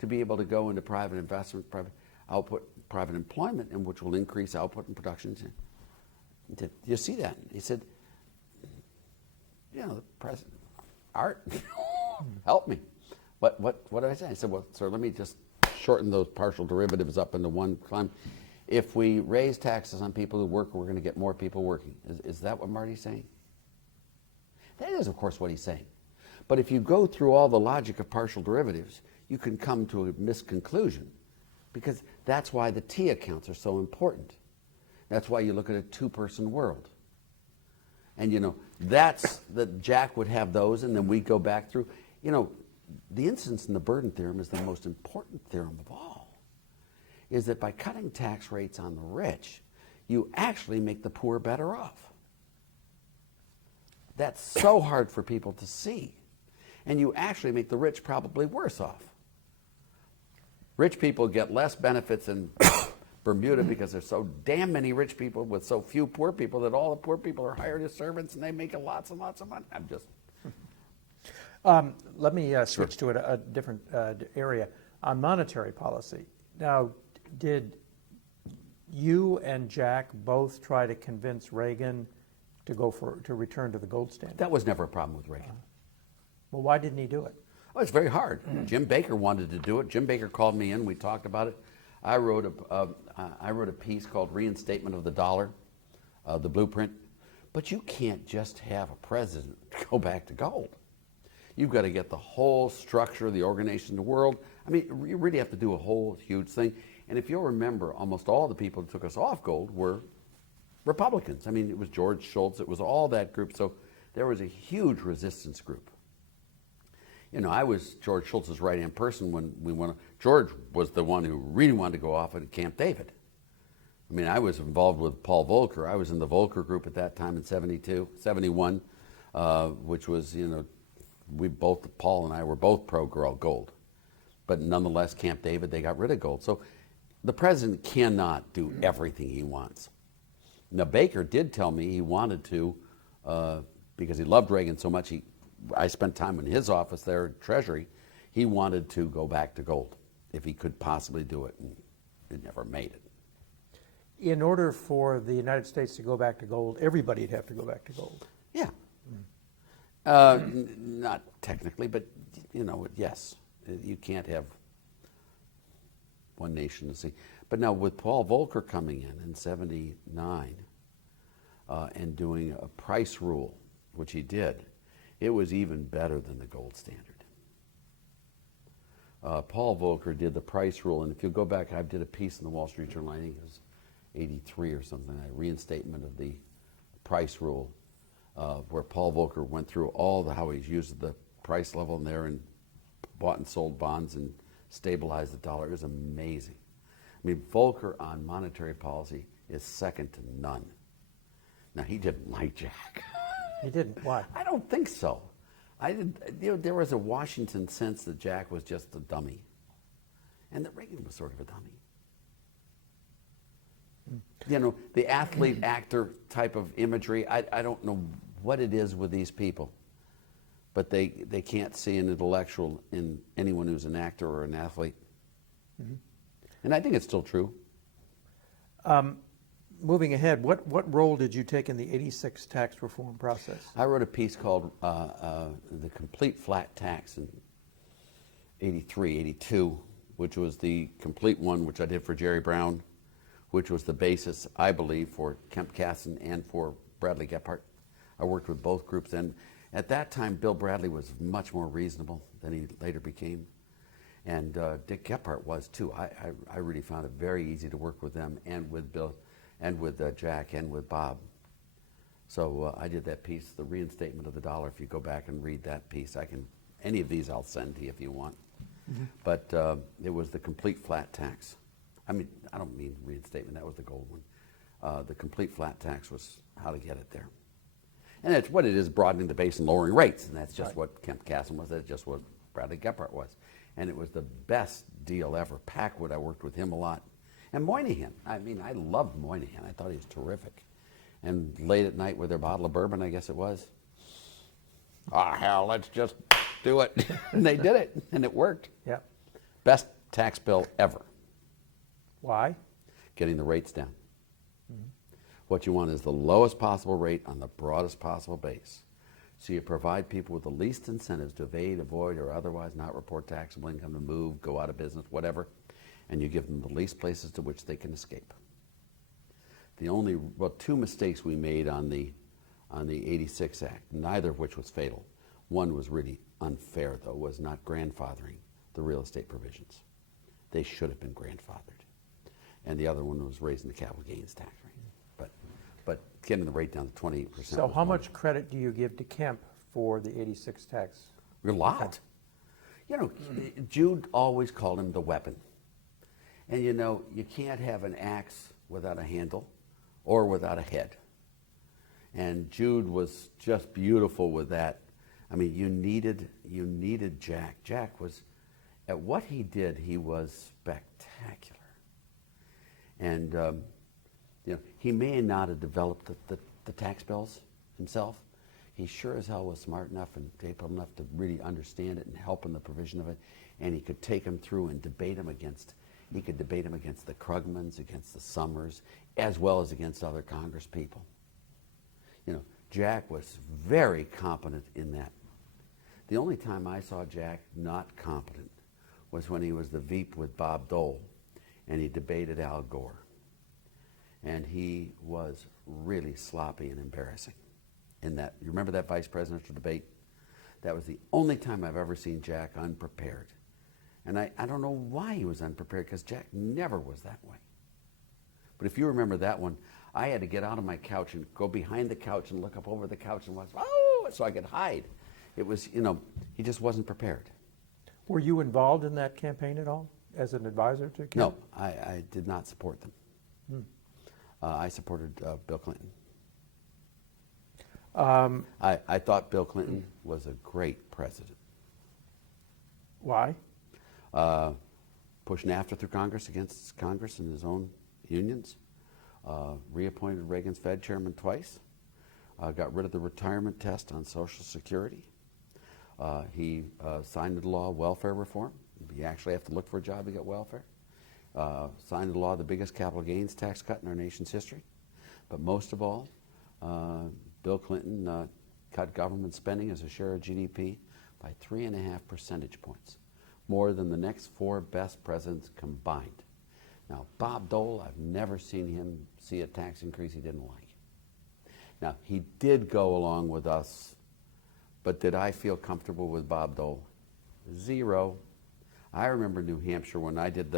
to be able to go into private investment, private output, private employment, and which will increase output and production. Did you see that? He said, you know, the president, Art, help me. What did I say? I said, well, sir, let me just shorten those partial derivatives up into one climb. If we raise taxes on people who work, we're going to get more people working. Is that what Marty's saying? That is, of course, what he's saying. But if you go through all the logic of partial derivatives, you can come to a misconclusion, because that's why the T accounts are so important. That's why you look at a two-person world. And, you know, that's that Jack would have those, and then we go back through. You know, the instance in the burden theorem is the most important theorem of all, is that by cutting tax rates on the rich, you actually make the poor better off. That's so hard for people to see. And you actually make the rich probably worse off. Rich people get less benefits in Bermuda because there's so damn many rich people with so few poor people that all the poor people are hired as servants and they make lots and lots of money. I'm just... Let me switch to a different area on monetary policy. Now, did you and Jack both try to convince Reagan to return to the gold standard? That was never a problem with Reagan. Well, why didn't he do it? Oh, it's very hard. Jim Baker wanted to do it. Jim Baker called me in. We talked about it. I wrote a piece called Reinstatement of the Dollar, the blueprint. But you can't just have a president go back to gold. You've got to get the whole structure, the organization of the world. I mean, you really have to do a whole huge thing. And if you'll remember, almost all the people who took us off gold were Republicans. I mean, it was George Shultz. It was all that group. So there was a huge resistance group. You know, I was George Shultz's right-hand person when we went. George was the one who really wanted to go off at Camp David. I mean, I was involved with Paul Volcker. I was in the Volcker group at that time in 71, which was, you know, Paul and I were both pro-gold. But nonetheless, Camp David, they got rid of gold. So the president cannot do everything he wants. Now, Baker did tell me he wanted to, because he loved Reagan so much, I spent time in his office there at Treasury. He wanted to go back to gold if he could possibly do it, and he never made it. In order for the United States to go back to gold, everybody'd have to go back to gold. Yeah. Not technically, but, you know, yes. You can't have one nation to see. But now with Paul Volcker coming in 79 and doing a price rule, which he did, it was even better than the gold standard. Paul Volcker did the price rule, and if you go back, I did a piece in the Wall Street Journal, I think it was 83 or something, a reinstatement of the price rule, where Paul Volcker went through how he's used the price level in there and bought and sold bonds and stabilized the dollar. It was amazing. I mean, Volcker on monetary policy is second to none. Now, he didn't like Jack. He didn't? Why? I don't think so. There was a Washington sense that Jack was just a dummy, and that Reagan was sort of a dummy. You know, the athlete-actor type of imagery, I don't know what it is with these people, but they can't see an intellectual in anyone who's an actor or an athlete. Mm-hmm. And I think it's still true. moving ahead, what role did you take in the 86 tax reform process? I wrote a piece called The Complete Flat Tax in 83, 82, which was the complete one, which I did for Jerry Brown, which was the basis, I believe, for Kemp Casson and for Bradley Gephardt. I worked with both groups, and at that time, Bill Bradley was much more reasonable than he later became. And Dick Gephardt was too. I really found it very easy to work with them and with Bill and with Jack and with Bob. So I did that piece, The Reinstatement of the Dollar. If you go back and read that piece, any of these I'll send to you if you want. Mm-hmm. But it was the complete flat tax. I mean, I don't mean reinstatement, that was the gold one. The complete flat tax was how to get it there. And that's what it is, broadening the base and lowering rates. And that's just right. What Kemp Casson was, that's just what Bradley Gephardt was. And it was the best deal ever. Packwood, I worked with him a lot. And Moynihan, I mean, I loved Moynihan. I thought he was terrific. And late at night with their bottle of bourbon, I guess it was. Hell, let's just do it. And they did it, and it worked. Yeah. Best tax bill ever. Why? Getting the rates down. Mm-hmm. What you want is the lowest possible rate on the broadest possible base. So you provide people with the least incentives to evade, avoid, or otherwise not report taxable income, to move, go out of business, whatever, and you give them the least places to which they can escape. The only, two mistakes we made on the 86 Act, neither of which was fatal. One was really unfair, though, was not grandfathering the real estate provisions. They should have been grandfathered. And the other one was raising the capital gains tax rate. But getting the rate down to 28%. So how much credit do you give to Kemp for the 86 tax? A lot. You know, Jude always called him the weapon. And you know, you can't have an axe without a handle or without a head. And Jude was just beautiful with that. I mean, you needed Jack. Jack was, at what he did, he was spectacular. And you know, he may not have developed the tax bills himself. He sure as hell was smart enough and capable enough to really understand it and help in the provision of it. And he could take them through and debate them against the Krugmans, against the Summers, as well as against other Congress people. You know, Jack was very competent in that. The only time I saw Jack not competent was when he was the Veep with Bob Dole and he debated Al Gore. And he was really sloppy and embarrassing in that. You remember that vice presidential debate? That was the only time I've ever seen Jack unprepared. And I don't know why he was unprepared, because Jack never was that way. But if you remember that one, I had to get out of my couch and go behind the couch and look up over the couch and watch, oh, so I could hide. It was, you know, he just wasn't prepared. Were you involved in that campaign at all as an advisor to Kemp? No, I did not support them. I supported Bill Clinton. I thought Bill Clinton was a great president. Why? Pushed NAFTA through Congress against Congress and his own unions. Reappointed Reagan's Fed chairman twice. Got rid of the retirement test on Social Security. He signed into law welfare reform. You actually have to look for a job to get welfare. Signed into law the biggest capital gains tax cut in our nation's history. But most of all, Bill Clinton cut government spending as a share of GDP by 3.5 percentage points, more than the next 4 best presidents combined. Now, Bob Dole, I've never seen him see a tax increase he didn't like. Now, he did go along with us, but did I feel comfortable with Bob Dole? 0. I remember New Hampshire when I did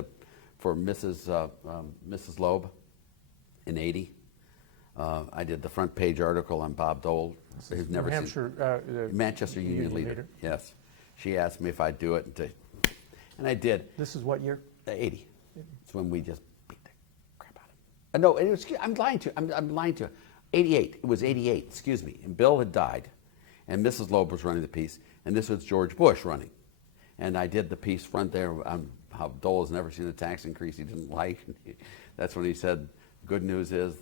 for Mrs. Loeb in 80. I did the front page article on Bob Dole. Who's never New Hampshire, Manchester Union leader. Yes. She asked me if I'd do it, and I did. This is what year? 80. It's when we just beat the crap out of him. No, it was, I'm lying to you. I'm lying to you. 88. It was 88, excuse me. And Bill had died, and Mrs. Loeb was running the piece, and this was George Bush running. And I did the piece front there on how Dole has never seen a tax increase he didn't like. That's when he said, good news is,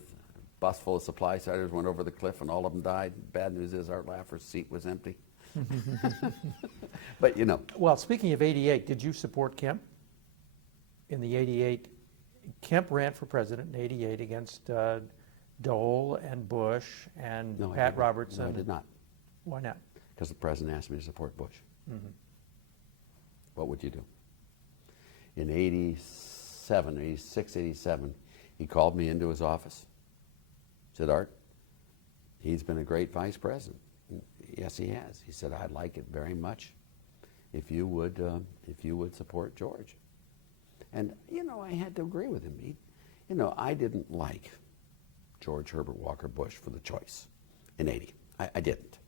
bus full of supply siders went over the cliff and all of them died. Bad news is Art Laffer's seat was empty. But you know. Well, speaking of 88, did you support Kemp in the 88 Kemp ran for president in '88 against Dole and Bush and No, I Pat did not. Robertson. No, I did not, Why not? because the president asked me to support Bush. What would you do? In 87, 86, 87, he called me into his office. Said, Art, he's been a great vice president. Yes, he has. He said, I'd like it very much if you would support George. And, I had to agree with him. I didn't like George Herbert Walker Bush for the choice in 80. I didn't.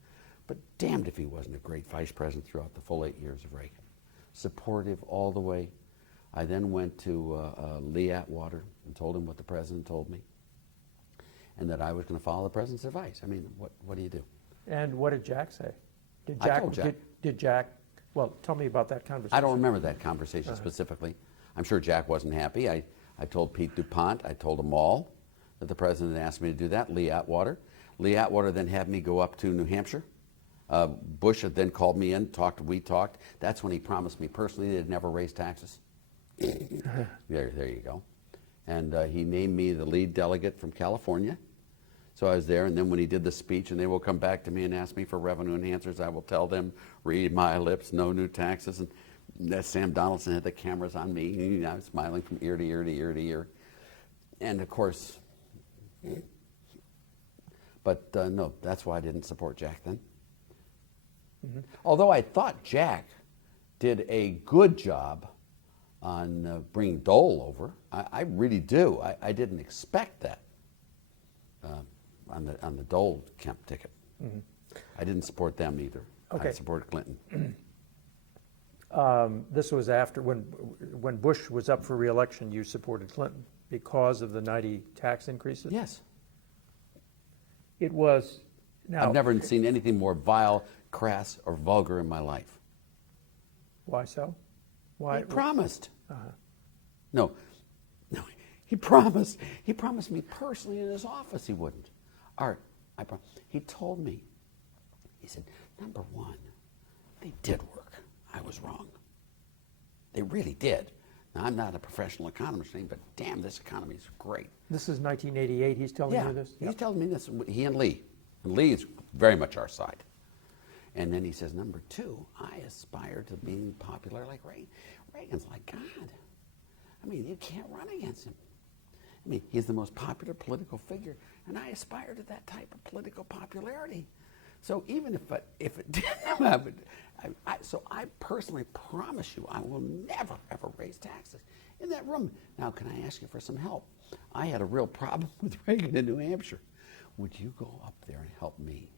But damned if he wasn't a great vice president throughout the full 8 years of Reagan. Supportive all the way. I then went to Lee Atwater and told him what the president told me, and that I was going to follow the president's advice. I mean, what do you do? And what did Jack say? Did I told Jack. Did Jack? Well, tell me about that conversation. I don't remember that conversation specifically. I'm sure Jack wasn't happy. I told Pete DuPont, I told them all that the president asked me to do that, Lee Atwater. Lee Atwater then had me go up to New Hampshire. Bush had then called me in, we talked. That's when he promised me personally they'd never raise taxes. there you go. And he named me the lead delegate from California. So I was there, and then when he did the speech, and they will come back to me and ask me for revenue enhancers, I will tell them, read my lips, no new taxes. And Sam Donaldson had the cameras on me. I was smiling from ear to ear to ear to ear. And of course, but no, that's why I didn't support Jack then. Although I thought Jack did a good job on bringing Dole over. I really do. I didn't expect that on the Dole Kemp ticket. I didn't support them either. Okay. I supported Clinton. This was after when Bush was up for re-election. You supported Clinton because of the 90 tax increases. Yes. It was. Now, I've never seen anything more vile, crass, or vulgar in my life. Why so? Why? He promised. No, he promised. He promised me personally in his office he wouldn't. Art, he told me. He said, number one, they did work. I was wrong. They really did. Now, I'm not a professional economist, but damn, this economy is great. This is 1988. He's telling you this. He's telling me this. He and Lee. And Lee is very much our side. And then he says, number two, I aspire to being popular like Reagan. Reagan's like God. I mean, you can't run against him. I mean, he's the most popular political figure, and I aspire to that type of political popularity. So even if it didn't happen, so I personally promise you I will never, ever raise taxes in that room. Now, can I ask you for some help? I had a real problem with Reagan in New Hampshire. Would you go up there and help me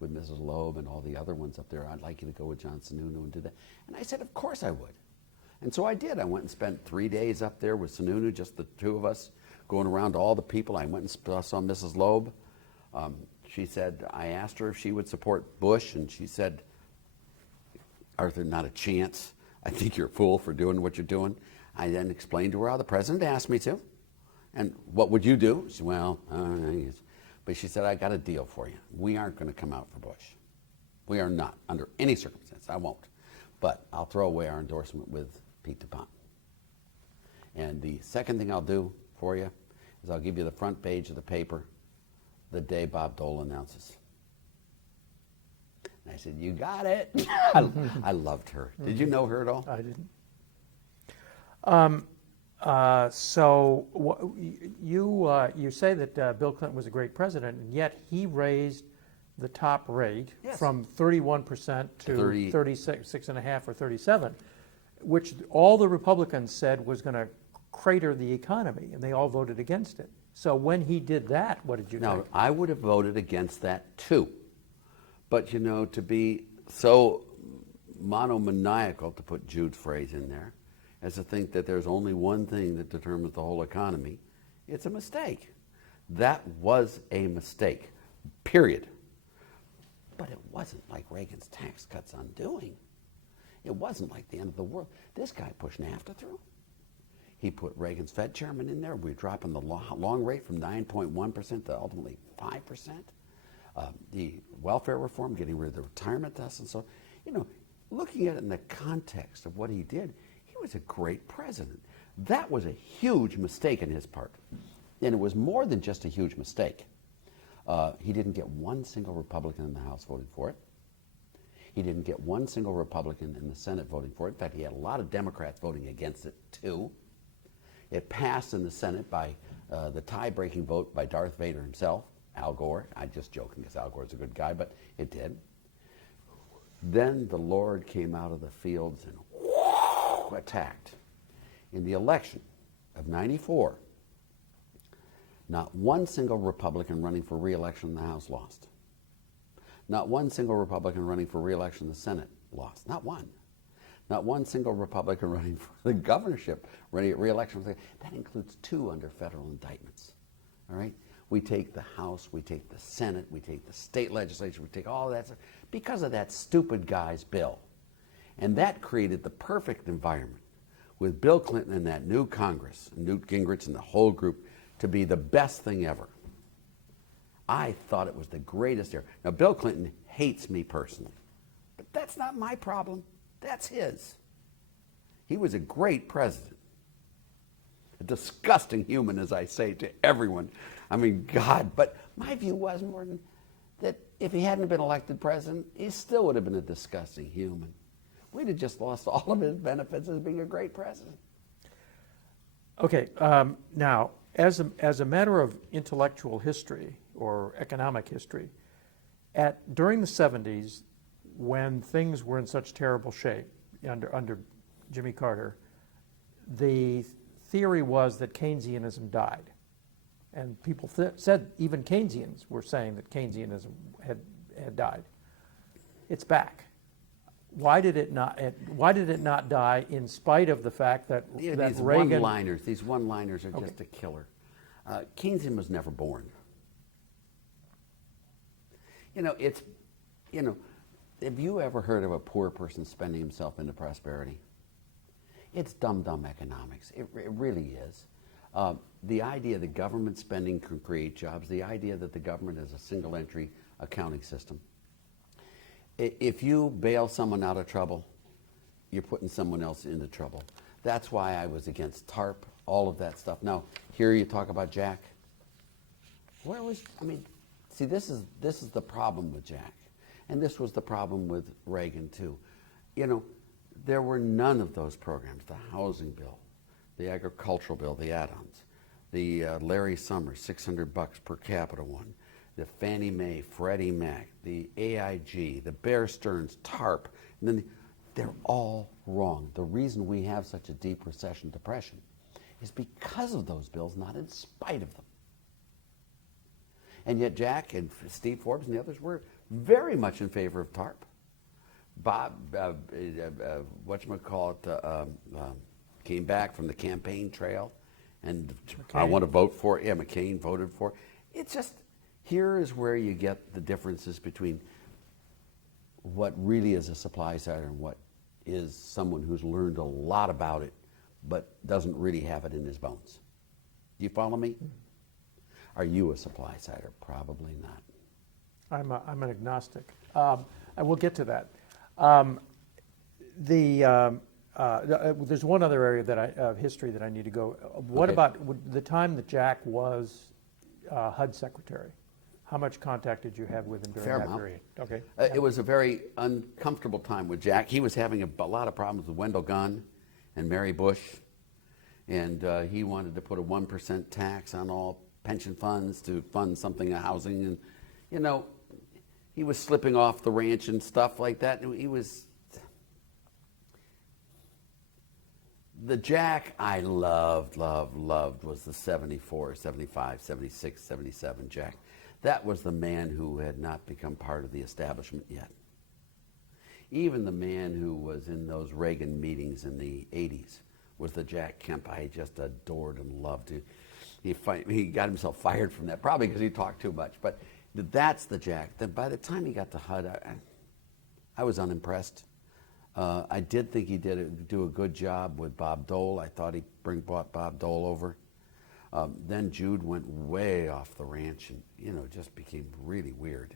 with Mrs. Loeb and all the other ones up there? I'd like you to go with John Sununu and do that. And I said, of course I would. And so I did. I went and spent 3 days up there with Sununu, just the two of us, going around to all the people. I went and saw Mrs. Loeb. She said, I asked her if she would support Bush, and she said, Arthur, not a chance. I think you're a fool for doing what you're doing. I then explained to her how the president asked me to. And what would you do? She said, well, but she said, I got a deal for you. We aren't going to come out for Bush. We are not, under any circumstance. I won't. But I'll throw away our endorsement with Pete DuPont. And the second thing I'll do for you is I'll give you the front page of the paper the day Bob Dole announces. And I said, you got it. I loved her. Did you know her at all? I didn't. So you say that Bill Clinton was a great president, and yet he raised the top rate from 31% to 36.5 or 37, which all the Republicans said was going to crater the economy, and they all voted against it. So when he did that, what did you think? Now, I would have voted against that too. But, you know, to be so monomaniacal, to put Jude's phrase in there, as to think that there's only one thing that determines the whole economy, it's a mistake. That was a mistake, period. But it wasn't like Reagan's tax cuts undoing. It wasn't like the end of the world. This guy pushed NAFTA through. He put Reagan's Fed chairman in there. We're dropping the long rate from 9.1% to ultimately 5%. The welfare reform, getting rid of the retirement test, and so, you know, looking at it in the context of what he did, he was a great president. That was a huge mistake on his part. And it was more than just a huge mistake. He didn't get one single Republican in the House voting for it. He didn't get one single Republican in the Senate voting for it. In fact, he had a lot of Democrats voting against it, too. It passed in the Senate by the tie-breaking vote by Darth Vader himself, Al Gore. I'm just joking because Al Gore's a good guy, but it did. Then the Lord came out of the fields and attacked. In the election of '94, not one single Republican running for re-election in the House lost. Not one single Republican running for re-election in the Senate lost. Not one. Not one single Republican running for the governorship, running at re-election. That includes 2 under federal indictments. All right? We take the House, we take the Senate, we take the state legislature, we take all of that stuff because of that stupid guy's bill. And that created the perfect environment with Bill Clinton and that new Congress, Newt Gingrich and the whole group, to be the best thing ever. I thought it was the greatest era. Now, Bill Clinton hates me personally, but that's not my problem. That's his. He was a great president. A disgusting human, as I say to everyone. I mean, God, but my view was, Morton, that if he hadn't been elected president, he still would have been a disgusting human. We'd have just lost all of his benefits as being a great president. Okay, now, as a matter of intellectual history or economic history, during the 70s, when things were in such terrible shape under Jimmy Carter, the theory was that Keynesianism died. And people said, even Keynesians were saying that Keynesianism had died. It's back. Why did it not die in spite of the fact that, Yeah, that these Reagan... These one-liners are just a killer. Keynesian was never born. Have you ever heard of a poor person spending himself into prosperity? It's dumb economics. It really is. The idea that government spending can create jobs, the idea that the government has a single entry accounting system. If you bail someone out of trouble, you're putting someone else into trouble. That's why I was against TARP, all of that stuff. Now, here you talk about Jack. See, this is the problem with Jack. And this was the problem with Reagan, too. There were none of those programs. The housing bill, the agricultural bill, the add-ons, the Larry Summers, $600 per capita one, the Fannie Mae, Freddie Mac, the AIG, the Bear Stearns, TARP, and then they're all wrong. The reason we have such a deep recession depression is because of those bills, not in spite of them. And yet Jack and Steve Forbes and the others were very much in favor of TARP. Bob, came back from the campaign trail and McCain. I want to vote for it. Yeah, McCain voted for it. It's just, here is where you get the differences between what really is a supply side and what is someone who's learned a lot about it but doesn't really have it in his bones. Do you follow me? Are you a supply sider? Probably not. I'm an agnostic. I will get to that. There's one other area of history that I need to go. What about the time that Jack was HUD secretary? How much contact did you have with him during that period? Okay. It was a very uncomfortable time with Jack. He was having a lot of problems with Wendell Gunn and Mary Bush, and he wanted to put a 1% tax on all pension funds to fund something in housing, and he was slipping off the ranch and stuff like that. The Jack I loved was the 74, 75, 76, 77 Jack. That was the man who had not become part of the establishment yet. Even the man who was in those Reagan meetings in the 80s was the Jack Kemp I just adored and loved. He got himself fired from that, probably because he talked too much. But that's the Jack. Then by the time he got to HUD, I was unimpressed. I did think he did do a good job with Bob Dole. I thought he brought Bob Dole over. Then Jude went way off the ranch and, just became really weird.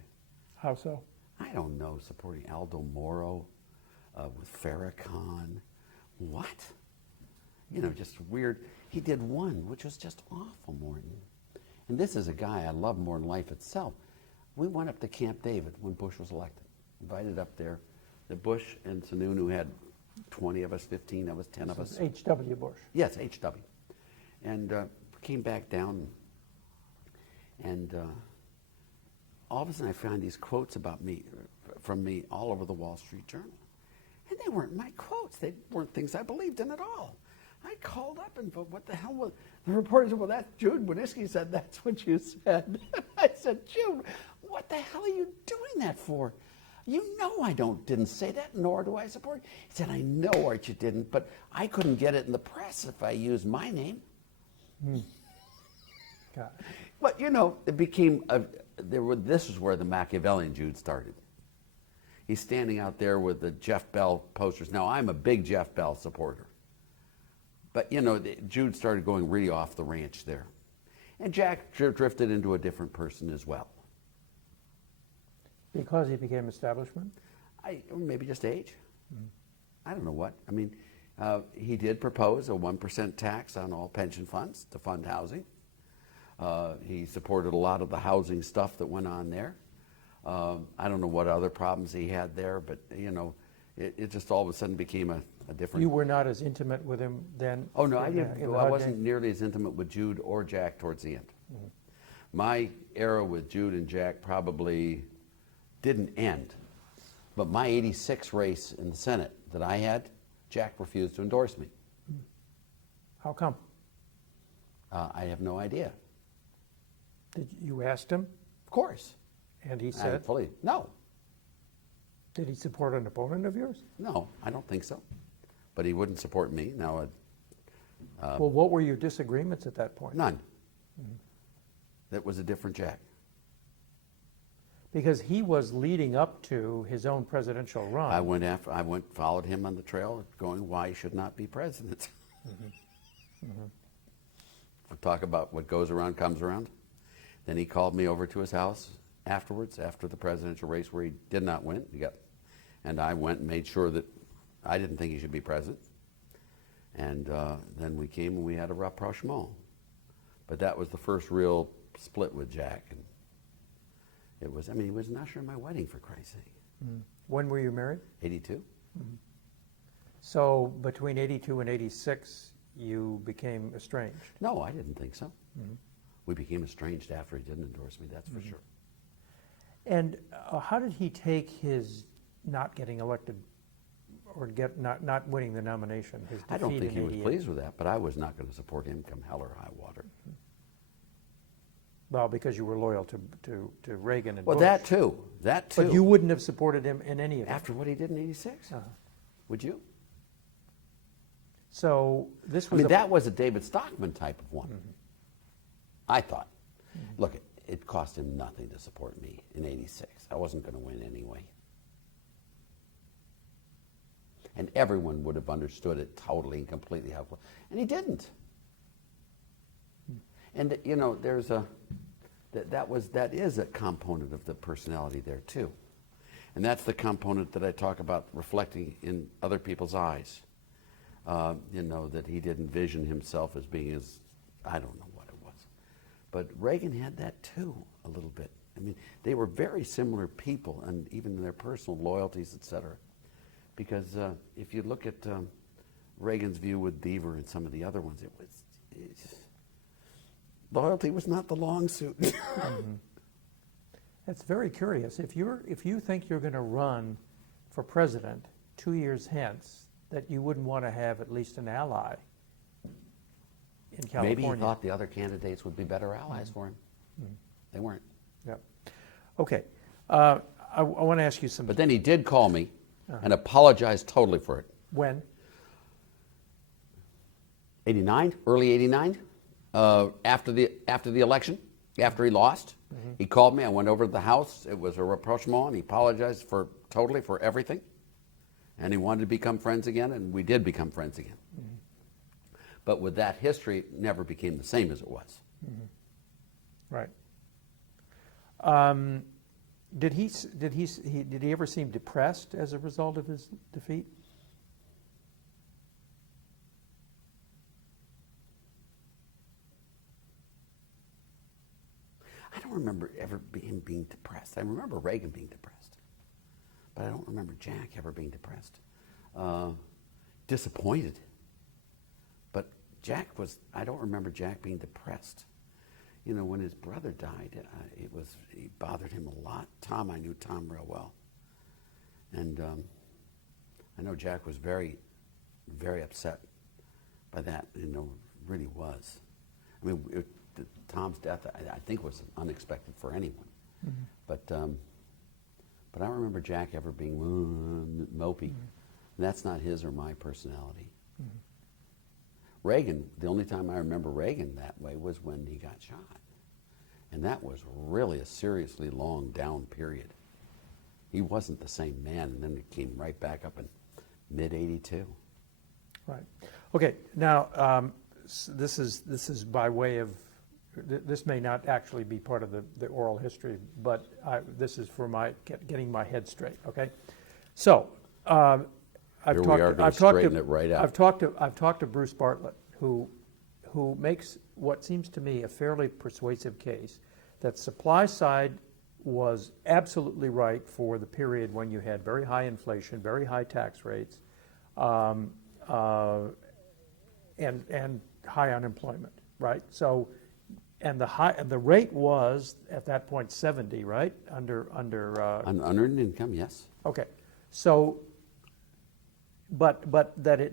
How so? I don't know, supporting Aldo Moro with Farrakhan. What? You know, just weird. He did one, which was just awful, Morton. And this is a guy I love more than life itself. We went up to Camp David when Bush was elected. Invited up there. The Bush and Sununu had 20 of us, 15 of us, 10 of us. H.W. Bush. Yes, H.W. And came back down, and all of a sudden I found these quotes about me, from me, all over the Wall Street Journal. And they weren't my quotes. They weren't things I believed in at all. I called up and what the hell was, the reporter said, well, that's Jude Winniski said that's what you said. I said, Jude, what the hell are you doing that for? You know I didn't say that, nor do I support you. He said, I know, Art, you didn't, but I couldn't get it in the press if I used my name. God. But, you know, it became, this is where the Machiavellian Jude started. He's standing out there with the Jeff Bell posters. Now, I'm a big Jeff Bell supporter. But, you know, Jude started going really off the ranch there. And Jack drifted into a different person as well. Because he became establishment? Maybe just age. I don't know what. I mean, he did propose a 1% tax on all pension funds to fund housing. He supported a lot of the housing stuff that went on there. I don't know what other problems he had there, but, you know, it just all of a sudden became a different... You were not as intimate with him then? Oh, no, I wasn't nearly as intimate with Jude or Jack towards the end. My era with Jude and Jack probably didn't end. But my 86 race in the Senate that I had, Jack refused to endorse me. How come? I have no idea. Did you ask him? Of course. And he said? No. Did he support an opponent of yours? No, I don't think so. But he wouldn't support me. Now, well, what were your disagreements at that point? none. That was a different Jack. Because he was leading up to his own presidential run. I followed him on the trail, going, why he should not be president. We'll talk about what goes around comes around. Then he called me over to his house afterwards, after the presidential race where he did not win. And I went and made sure that I didn't think he should be president. And then we came and we had a rapprochement. But that was the first real split with Jack. And it was, he was an usher in my wedding, for Christ's sake. When were you married? 82. So between 82 and 86, you became estranged? No, I didn't think so. We became estranged after he didn't endorse me, that's for sure. And how did he take his not getting elected or not winning the nomination, his defeat? I don't think he was 88? pleased with that, but I was not going to support him come hell or high water. Well, because you were loyal to Reagan and Well, Bush. that too. But you wouldn't have supported him in any event. After what he did in 86? Would you? So this was that was a David Stockman type of one. I thought. Look, it cost him nothing to support me in 86. I wasn't going to win anyway. And everyone would have understood it totally and completely helpful. And he didn't. And, you know, there's that is a component of the personality there, too. And that's the component that I talk about reflecting in other people's eyes. You know, that he didn't vision himself as being as, I don't know what it was. But Reagan had that, too, a little bit. They were very similar people, and even in their personal loyalties, et cetera. Because if you look at Reagan's view with Deaver and some of the other ones, loyalty was not the long suit. That's very curious. If you think you're going to run for president 2 years hence, that you wouldn't want to have at least an ally in California. Maybe he thought the other candidates would be better allies for him. They weren't. Yep. Okay. I want to ask you some. But then he did call me and apologized totally for it. When? 89, early 89, after the election, after he lost. He called me. I went over to the house. It was a rapprochement, and he apologized totally for everything. And he wanted to become friends again, and we did become friends again. But with that history, it never became the same as it was. Right. Did he ever seem depressed as a result of his defeat? don't remember him being depressed. I remember Reagan being depressed, but I don't remember Jack ever being depressed. Disappointed. But I don't remember Jack being depressed. You know, when his brother died, it bothered him a lot. I knew Tom real well. And I know Jack was very, very upset by that, really was. I mean, Tom's death, I think, was unexpected for anyone. Mm-hmm. But I don't remember Jack ever being mopey. Mm-hmm. That's not his or my personality. Mm-hmm. Reagan, the only time I remember Reagan that way was when he got shot. And that was really a seriously long down period. He wasn't the same man, and then it came right back up in mid-'82. Right. Okay, now this is by way of, this may not actually be part of the oral history, but this is for getting my head straight, okay? So, I've talked to Bruce Bartlett, who makes what seems to me a fairly persuasive case that supply side was absolutely right for the period when you had very high inflation, very high tax rates, and high unemployment, right? So, and the rate was at that point 70, right? Unearned income, yes. Okay, so. But that it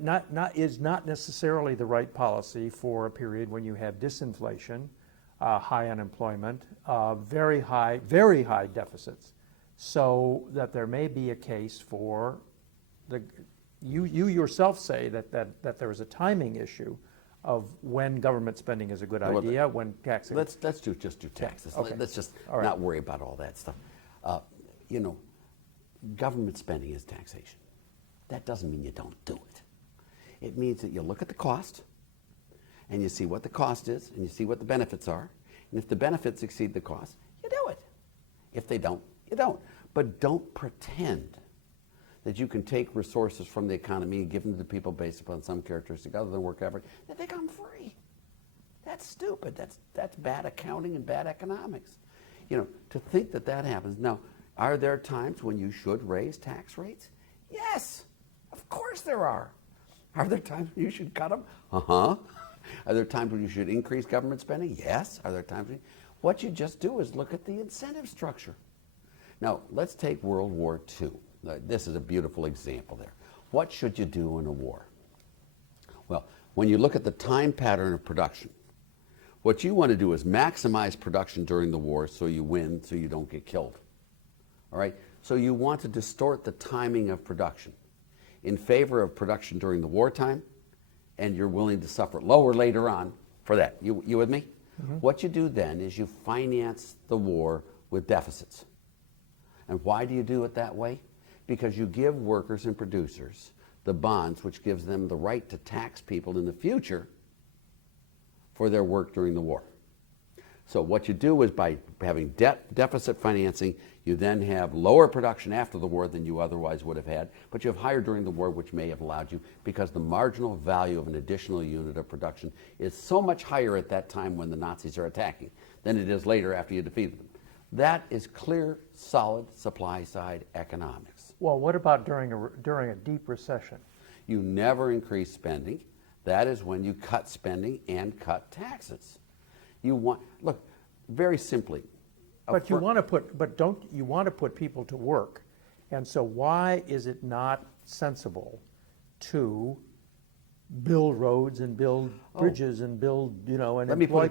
is not necessarily the right policy for a period when you have disinflation, high unemployment, very high deficits. So that there may be a case for you yourself say that there is a timing issue of when government spending is a good idea, when taxing. Let's just do taxes. Okay. Let's just not worry about all that stuff. Government spending is taxation. That doesn't mean you don't do it. It means that you look at the cost, and you see what the cost is, and you see what the benefits are. And if the benefits exceed the cost, you do it. If they don't, you don't. But don't pretend that you can take resources from the economy and give them to the people based upon some characteristic other than work effort, that they come free. That's stupid. That's bad accounting and bad economics. To think that happens. Now, are there times when you should raise tax rates? Yes. Of course there are. Are there times when you should cut them? Uh-huh. Are there times when you should increase government spending? Yes. Are there times when what you just do is look at the incentive structure. Now, let's take World War II. This is a beautiful example there. What should you do in a war? Well, when you look at the time pattern of production, what you want to do is maximize production during the war so you win, so you don't get killed. All right? So you want to distort the timing of production in favor of production during the wartime, and you're willing to suffer lower later on for that. You with me? Mm-hmm. What you do then is you finance the war with deficits. And why do you do it that way? Because you give workers and producers the bonds, which gives them the right to tax people in the future for their work during the war. So what you do is by having deficit financing, you then have lower production after the war than you otherwise would have had, but you have higher during the war, which may have allowed you, because the marginal value of an additional unit of production is so much higher at that time when the Nazis are attacking than it is later after you defeated them. That is clear, solid supply-side economics. Well, what about during a deep recession? You never increase spending. That is when you cut spending and cut taxes. Look, very simply. But you want to put people to work, and so why is it not sensible to build roads and build bridges and build, and let me put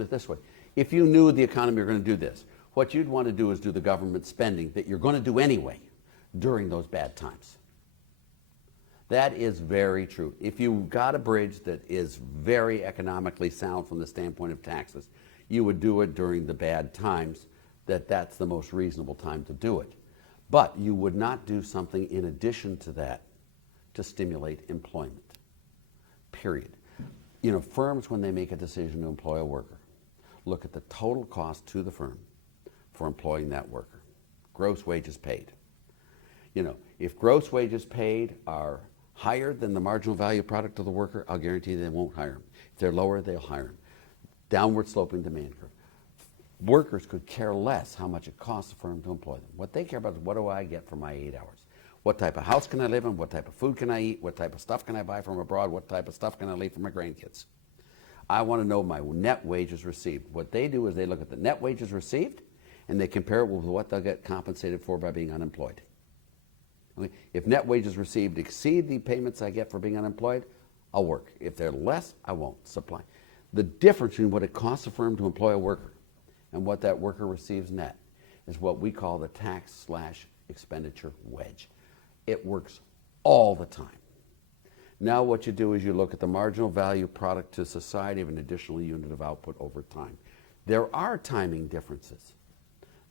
it this way. If you knew the economy were going to do this, what you'd want to do is do the government spending that you're going to do anyway during those bad times. That is very true. If you got a bridge that is very economically sound from the standpoint of taxes, you would do it during the bad times, that's the most reasonable time to do it. But you would not do something in addition to that to stimulate employment, period. Firms, when they make a decision to employ a worker, look at the total cost to the firm for employing that worker, gross wages paid. If gross wages paid are higher than the marginal value product of the worker, I'll guarantee they won't hire them. If they're lower, they'll hire them. Downward sloping demand curve. workers could care less how much it costs the firm to employ them. What they care about is, what do I get for my 8 hours? What type of house can I live in? What type of food can I eat? What type of stuff can I buy from abroad? What type of stuff can I leave for my grandkids? I want to know my net wages received. What they do is they look at the net wages received and they compare it with what they'll get compensated for by being unemployed. Okay? If net wages received exceed the payments I get for being unemployed, I'll work. If they're less, I won't supply. The difference between what it costs a firm to employ a worker and what that worker receives net is what we call the tax/expenditure wedge. It works all the time. Now what you do is you look at the marginal value product to society of an additional unit of output over time. There are timing differences.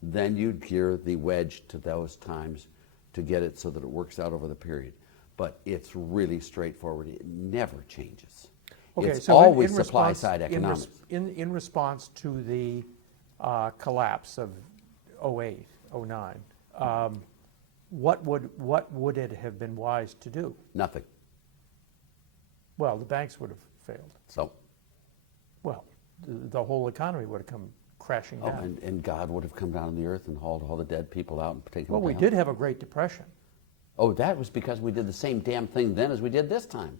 Then you gear the wedge to those times to get it so that it works out over the period. But it's really straightforward. It never changes. Okay, It's so always in supply-side economics. In response to the collapse of 08, 09, what would it have been wise to do? Nothing. Well, the banks would have failed. So, Well, the whole economy would have come crashing down. and God would have come down on the earth and hauled all the dead people out and taken Well, them we down. did have a Great Depression. Oh, that was because we did the same damn thing then as we did this time.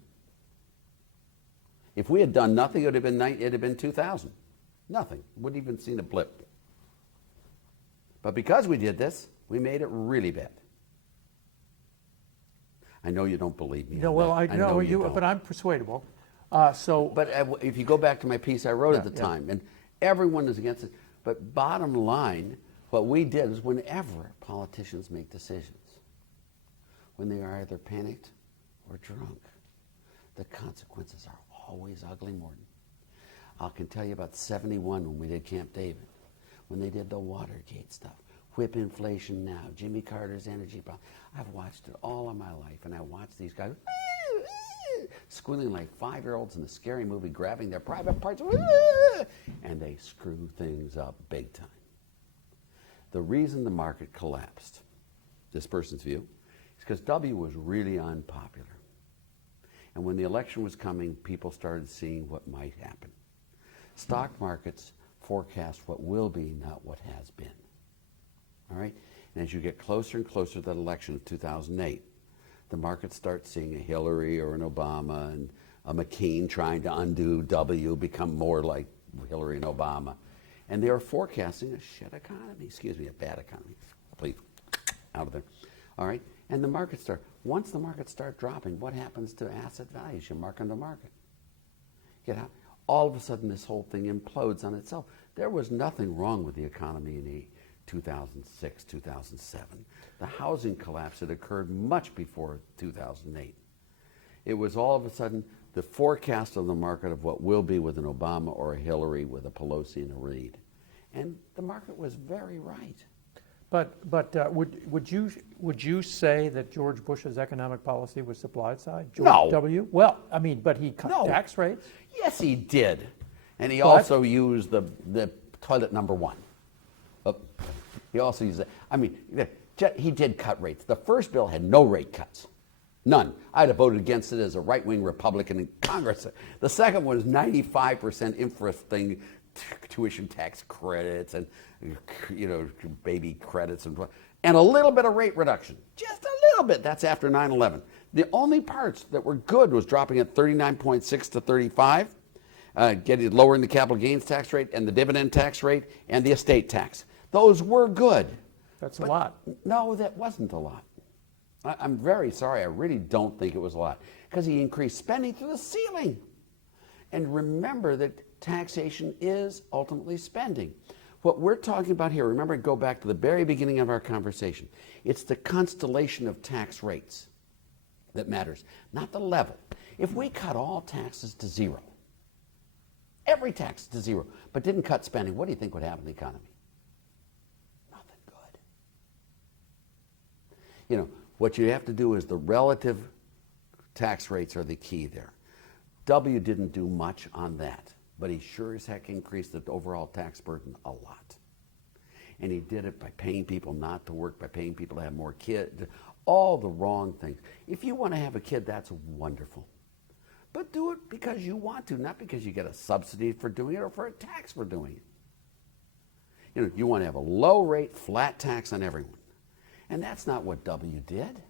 If we had done nothing, it'd have been 2000. Nothing. Wouldn't even seen a blip. But because we did this, we made it really bad. I know you don't believe me. No, on well, that. I know you you, don't. but I'm persuadable. But If you go back to my piece I wrote at the Yeah, yeah. time, and everyone is against it, but bottom line, what we did is whenever politicians make decisions, when they are either panicked or drunk, the consequences are always ugly, Morton. I can tell you about 71 when we did Camp David, when they did the Watergate stuff, whip inflation now, Jimmy Carter's energy problem. I've watched it all of my life, and I watched these guys squealing like 5-year-olds in a scary movie, grabbing their private parts, and they screw things up big time. The reason the market collapsed, this person's view, is because W was really unpopular. And when the election was coming, people started seeing what might happen. Stock markets forecast what will be, not what has been. All right? And as you get closer and closer to that election of 2008, the market starts seeing a Hillary or an Obama and a McCain trying to undo W, become more like Hillary and Obama. And they are forecasting a shit economy, a bad economy. Please, out of there. All right? And the markets once the markets start dropping, what happens to asset values? You mark them to market. All of a sudden, this whole thing implodes on itself. There was nothing wrong with the economy in 2006, 2007. The housing collapse had occurred much before 2008. It was all of a sudden the forecast of the market of what will be with an Obama or a Hillary, with a Pelosi and a Reid. And the market was very right. But would you say that George Bush's economic policy was supply side? George No. W. Well, I mean, but he cut No. tax rates. Yes, he did. And he But- also used the toilet number one. He also used that. I mean, he did cut rates. The first bill had no rate cuts. None. I'd have voted against it as a right-wing Republican in Congress. The second one was 95% interest thing, tuition tax credits and baby credits and a little bit of rate reduction. Just a little bit. That's after 9/11. The only parts that were good was dropping at 39.6 to 35, lowering the capital gains tax rate and the dividend tax rate and the estate tax. Those were good. That's a lot. No, that wasn't a lot. I'm very sorry. I really don't think it was a lot because he increased spending to the ceiling. And remember that taxation is ultimately spending. What we're talking about here, remember, go back to the very beginning of our conversation. It's the constellation of tax rates that matters, not the level. If we cut all taxes to zero, every tax to zero, but didn't cut spending, what do you think would happen to the economy? Nothing good. What you have to do is the relative tax rates are the key there. W didn't do much on that, but he sure as heck increased the overall tax burden a lot. And he did it by paying people not to work, by paying people to have more kids, all the wrong things. If you want to have a kid, that's wonderful. But do it because you want to, not because you get a subsidy for doing it or for a tax for doing it. You want to have a low rate, flat tax on everyone. And that's not what W did.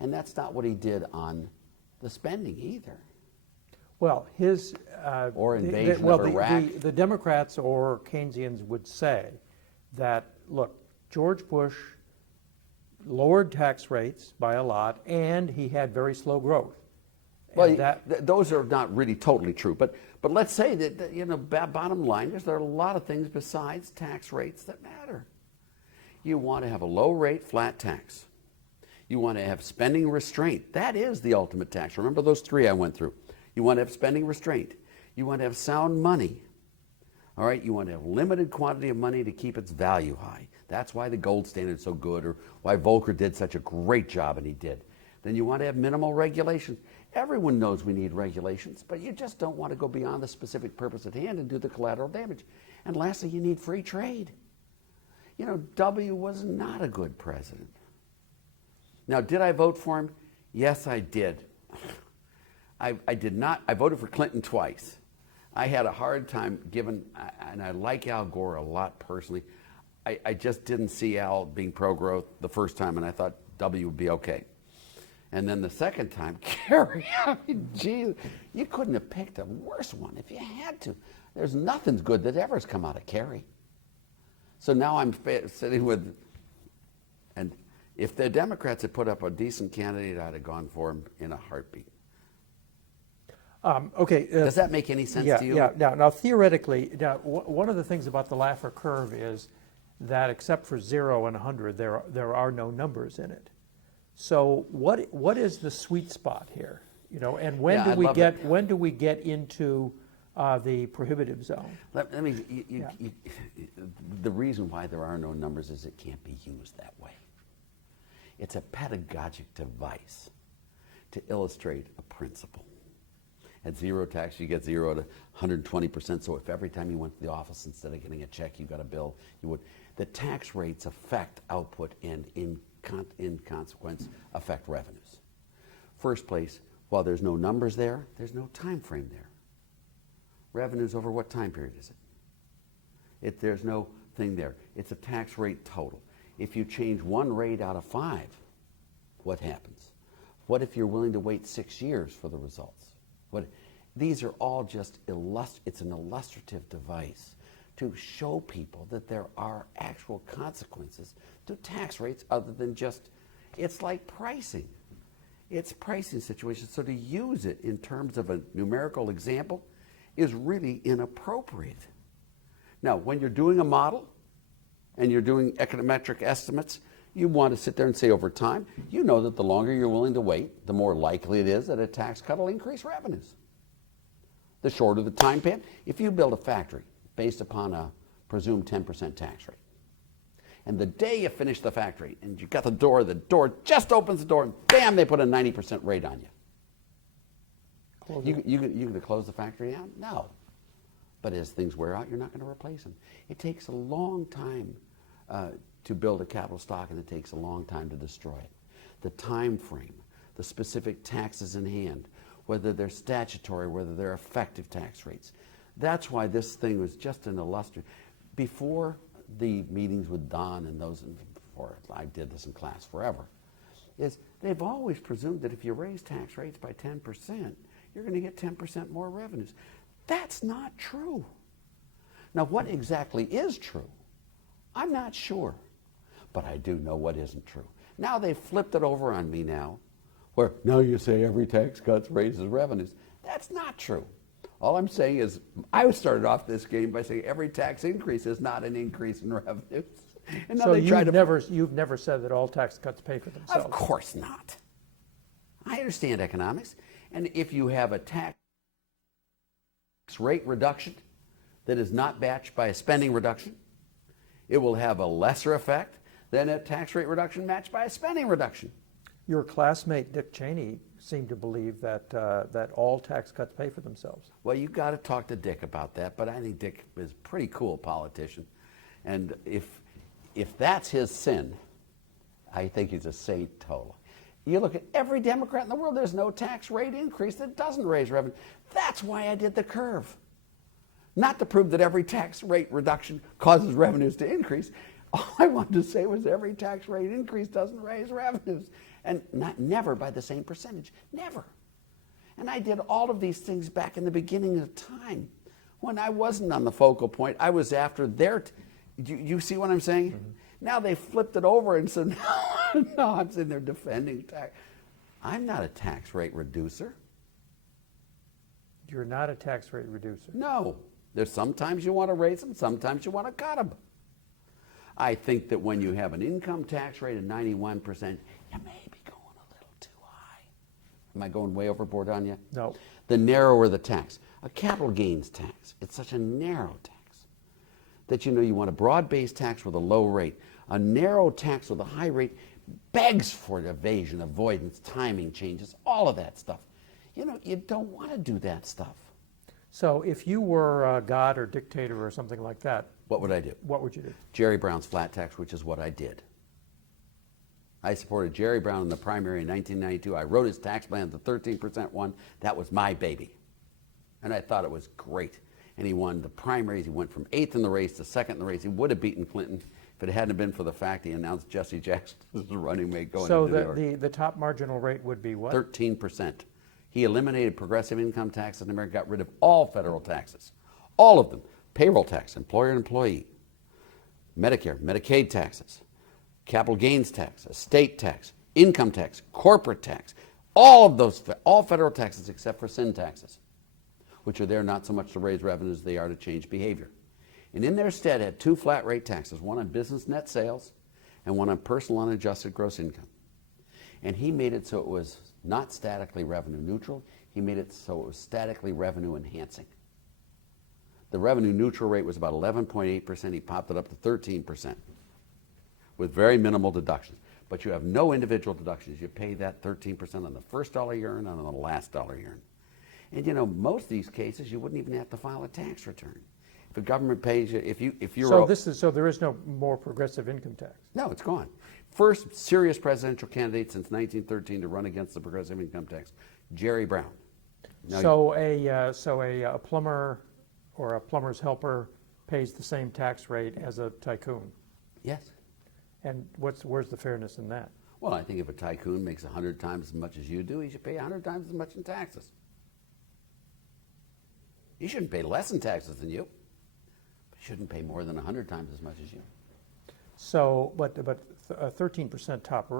And that's not what he did on the spending either. Well, his Or invasion of Iraq. The Democrats or Keynesians would say that, look, George Bush lowered tax rates by a lot, and he had very slow growth. Well, those are not really totally true, but let's say that bottom line is there are a lot of things besides tax rates that matter. You want to have a low rate, flat tax. You want to have spending restraint. That is the ultimate tax. Remember those three I went through. You want to have spending restraint. You want to have sound money. All right, you want to have limited quantity of money to keep its value high. That's why the gold standard is so good, or why Volcker did such a great job, and he did. Then you want to have minimal regulations. Everyone knows we need regulations, but you just don't want to go beyond the specific purpose at hand and do the collateral damage. And lastly, you need free trade. W was not a good president. Now, did I vote for him? Yes, I did. I did not. I voted for Clinton twice. I had a hard time and I like Al Gore a lot personally. I just didn't see Al being pro-growth the first time, and I thought W would be okay. And then the second time, Kerry, geez, you couldn't have picked a worse one if you had to. There's nothing good that ever has come out of Kerry. So now I'm sitting with, and if the Democrats had put up a decent candidate, I'd have gone for him in a heartbeat. Okay. Does that make any sense to you? Yeah. Now, theoretically, one of the things about the Laffer curve is that except for 0 and 100, there are no numbers in it. So what is the sweet spot here? And when do we get into the prohibitive zone? Let me. The reason why there are no numbers is it can't be used that way. It's a pedagogic device to illustrate a principle. At zero tax, you get 0 to 120%. So if every time you went to the office, instead of getting a check, you got a bill, you would. The tax rates affect output and in consequence affect revenues. First place, while there's no numbers there, there's no time frame there. Revenues over what time period is it? There's no thing there. It's a tax rate total. If you change one rate out of 5, what happens? What if you're willing to wait 6 years for the results? These are all just it's an illustrative device to show people that there are actual consequences to tax rates other than just, it's like pricing. It's pricing situations. So to use it in terms of a numerical example is really inappropriate. Now, when you're doing a model and you're doing econometric estimates, you want to sit there and say over time, you know that the longer you're willing to wait, the more likely it is that a tax cut will increase revenues. The shorter the time span, if you build a factory based upon a presumed 10% tax rate, and the day you finish the factory and you got the door just opens the door, and bam, they put a 90% rate on you. You going to close the factory down? No. But as things wear out, you're not going to replace them. It takes a long time to build a capital stock, and it takes a long time to destroy it. The time frame, the specific taxes in hand, whether they're statutory, whether they're effective tax rates. That's why this thing was just an illustrative. Before the meetings with Don and those, before I did this in class forever, is they've always presumed that if you raise tax rates by 10%, you're going to get 10% more revenues. That's not true. Now, what exactly is true? I'm not sure. But I do know what isn't true. Now they've flipped it over on me now, where now you say every tax cut raises revenues. That's not true. All I'm saying is, I started off this game by saying every tax increase is not an increase in revenues. And now So they try you've never said that all tax cuts pay for themselves? Of course not. I understand economics. And if you have a tax rate reduction that is not matched by a spending reduction, it will have a lesser effect than a tax rate reduction matched by a spending reduction. Your classmate Dick Cheney seemed to believe that that all tax cuts pay for themselves. Well, you've got to talk to Dick about that, but I think Dick is a pretty cool politician. And if that's his sin, I think he's a saint totally. You look at every Democrat in the world, there's no tax rate increase that doesn't raise revenue. That's why I did the curve. not to prove that every tax rate reduction causes revenues to increase. All I wanted to say was every tax rate increase doesn't raise revenues. And never by the same percentage. Never. And I did all of these things back in the beginning of time when I wasn't on the focal point. I was after their... You see what I'm saying? Mm-hmm. Now they flipped it over, and so now I'm sitting there defending tax. I'm not a tax rate reducer. You're not a tax rate reducer. No. There's sometimes you want to raise them, sometimes you want to cut them. I think that when you have an income tax rate of 91%, you may be going a little too high. Am I going way overboard on you? No. The narrower the tax. A capital gains tax, it's such a narrow tax that you want a broad-based tax with a low rate. A narrow tax with a high rate begs for evasion, avoidance, timing changes, all of that stuff. You don't want to do that stuff. So if you were God or dictator or something like that, what would I do? What would you do? Jerry Brown's flat tax, which is what I did. I supported Jerry Brown in the primary in 1992. I wrote his tax plan, the 13% one. That was my baby. And I thought it was great. And he won the primaries. He went from 8th in the race to 2nd in the race. He would have beaten Clinton if it hadn't been for the fact he announced Jesse Jackson as the running mate going into New York. So the top marginal rate would be what? 13%. He eliminated progressive income taxes in America, got rid of all federal taxes. All of them. Payroll tax, employer and employee, Medicare, Medicaid taxes, capital gains tax, estate tax, income tax, corporate tax, all of those, all federal taxes except for sin taxes, which are there not so much to raise revenues, they are to change behavior. And in their stead had two flat rate taxes, one on business net sales and one on personal unadjusted gross income. And he made it so it was not statically revenue neutral, he made it so it was statically revenue enhancing. The revenue neutral rate was about 11.8%. He popped it up to 13% with very minimal deductions. But you have no individual deductions. You pay that 13% on the first dollar you earn and on the last dollar you earn. And most of these cases, you wouldn't even have to file a tax return. If the government pays you, if you're... So there is no more progressive income tax? No, it's gone. First serious presidential candidate since 1913 to run against the progressive income tax, Jerry Brown. Now so a plumber or a plumber's helper pays the same tax rate as a tycoon? Yes. And where's the fairness in that? Well, I think if a tycoon makes 100 times as much as you do, he should pay 100 times as much in taxes. He shouldn't pay less in taxes than you, but he shouldn't pay more than 100 times as much as you. So, but a 13% top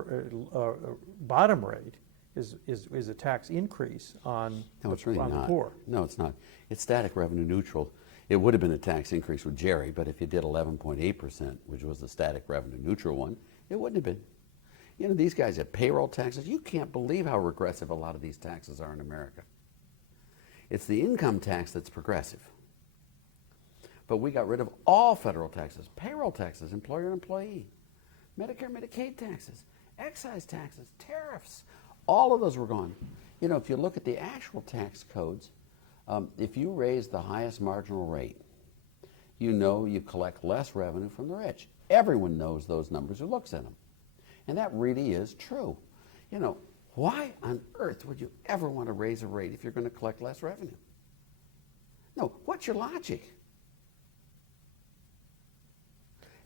bottom rate is a tax increase on, no, it's really on not. the poor. No, it's not. It's static revenue neutral. It would have been a tax increase with Jerry, but if you did 11.8%, which was the static revenue neutral one, it wouldn't have been. These guys have payroll taxes. You can't believe how regressive a lot of these taxes are in America. It's the income tax that's progressive. But we got rid of all federal taxes, payroll taxes, employer and employee, Medicare, Medicaid taxes, excise taxes, tariffs. All of those were gone. If you look at the actual tax codes, if you raise the highest marginal rate, you collect less revenue from the rich. Everyone knows those numbers who looks at them. And that really is true. Why on earth would you ever want to raise a rate if you're going to collect less revenue? No, what's your logic?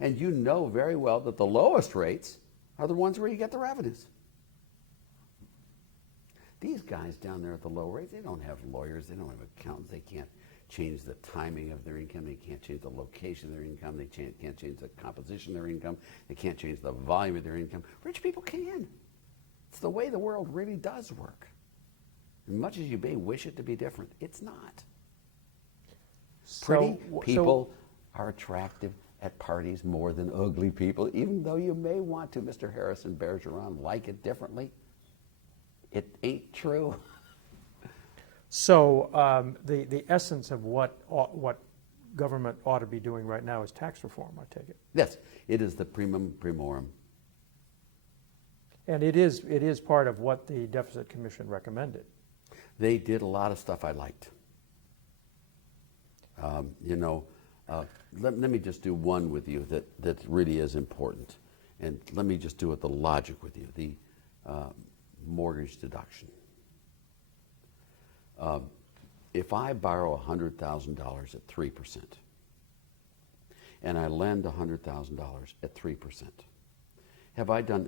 And you know very well that the lowest rates are the ones where you get the revenues. These guys down there at the low rates, they don't have lawyers, they don't have accountants, they can't change the timing of their income, they can't change the location of their income, they can't change the composition of their income, they can't change the volume of their income. Rich people can. It's the way the world really does work. As much as you may wish it to be different, it's not. Pretty people are attractive at parties more than ugly people, even though you may want to, Mr. Harrison Bergeron, like it differently. It ain't true. So the essence of what government ought to be doing right now is tax reform, I take it. Yes, it is the primum primorum. And it is part of what the Deficit Commission recommended. They did a lot of stuff I liked. Let me just do one with you that really is important. And let me just do it the logic with you, the mortgage deduction. if I borrow $100,000 at 3%, and I lend $100,000 at 3%, have I done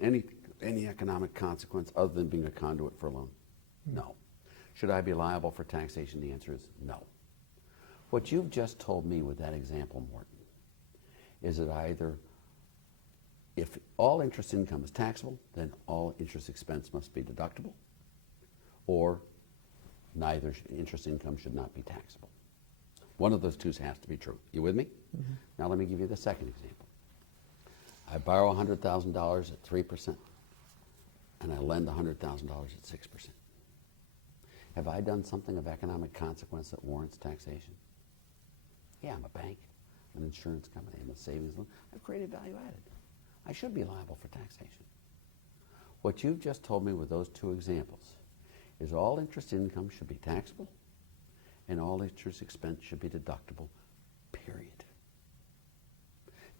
any economic consequence other than being a conduit for a loan? No. Should I be liable for taxation? The answer is no. What you've just told me with that example, Morton, is that either if all interest income is taxable, then all interest expense must be deductible, or neither interest income should not be taxable. One of those two has to be true. You with me? Mm-hmm. Now let me give you the second example. I borrow $100,000 at 3%, and I lend $100,000 at 6%. Have I done something of economic consequence that warrants taxation? Yeah, I'm a bank, I'm an insurance company, I'm a savings loan. I've created value added. I should be liable for taxation. What you've just told me with those two examples is all interest income should be taxable and all interest expense should be deductible, period.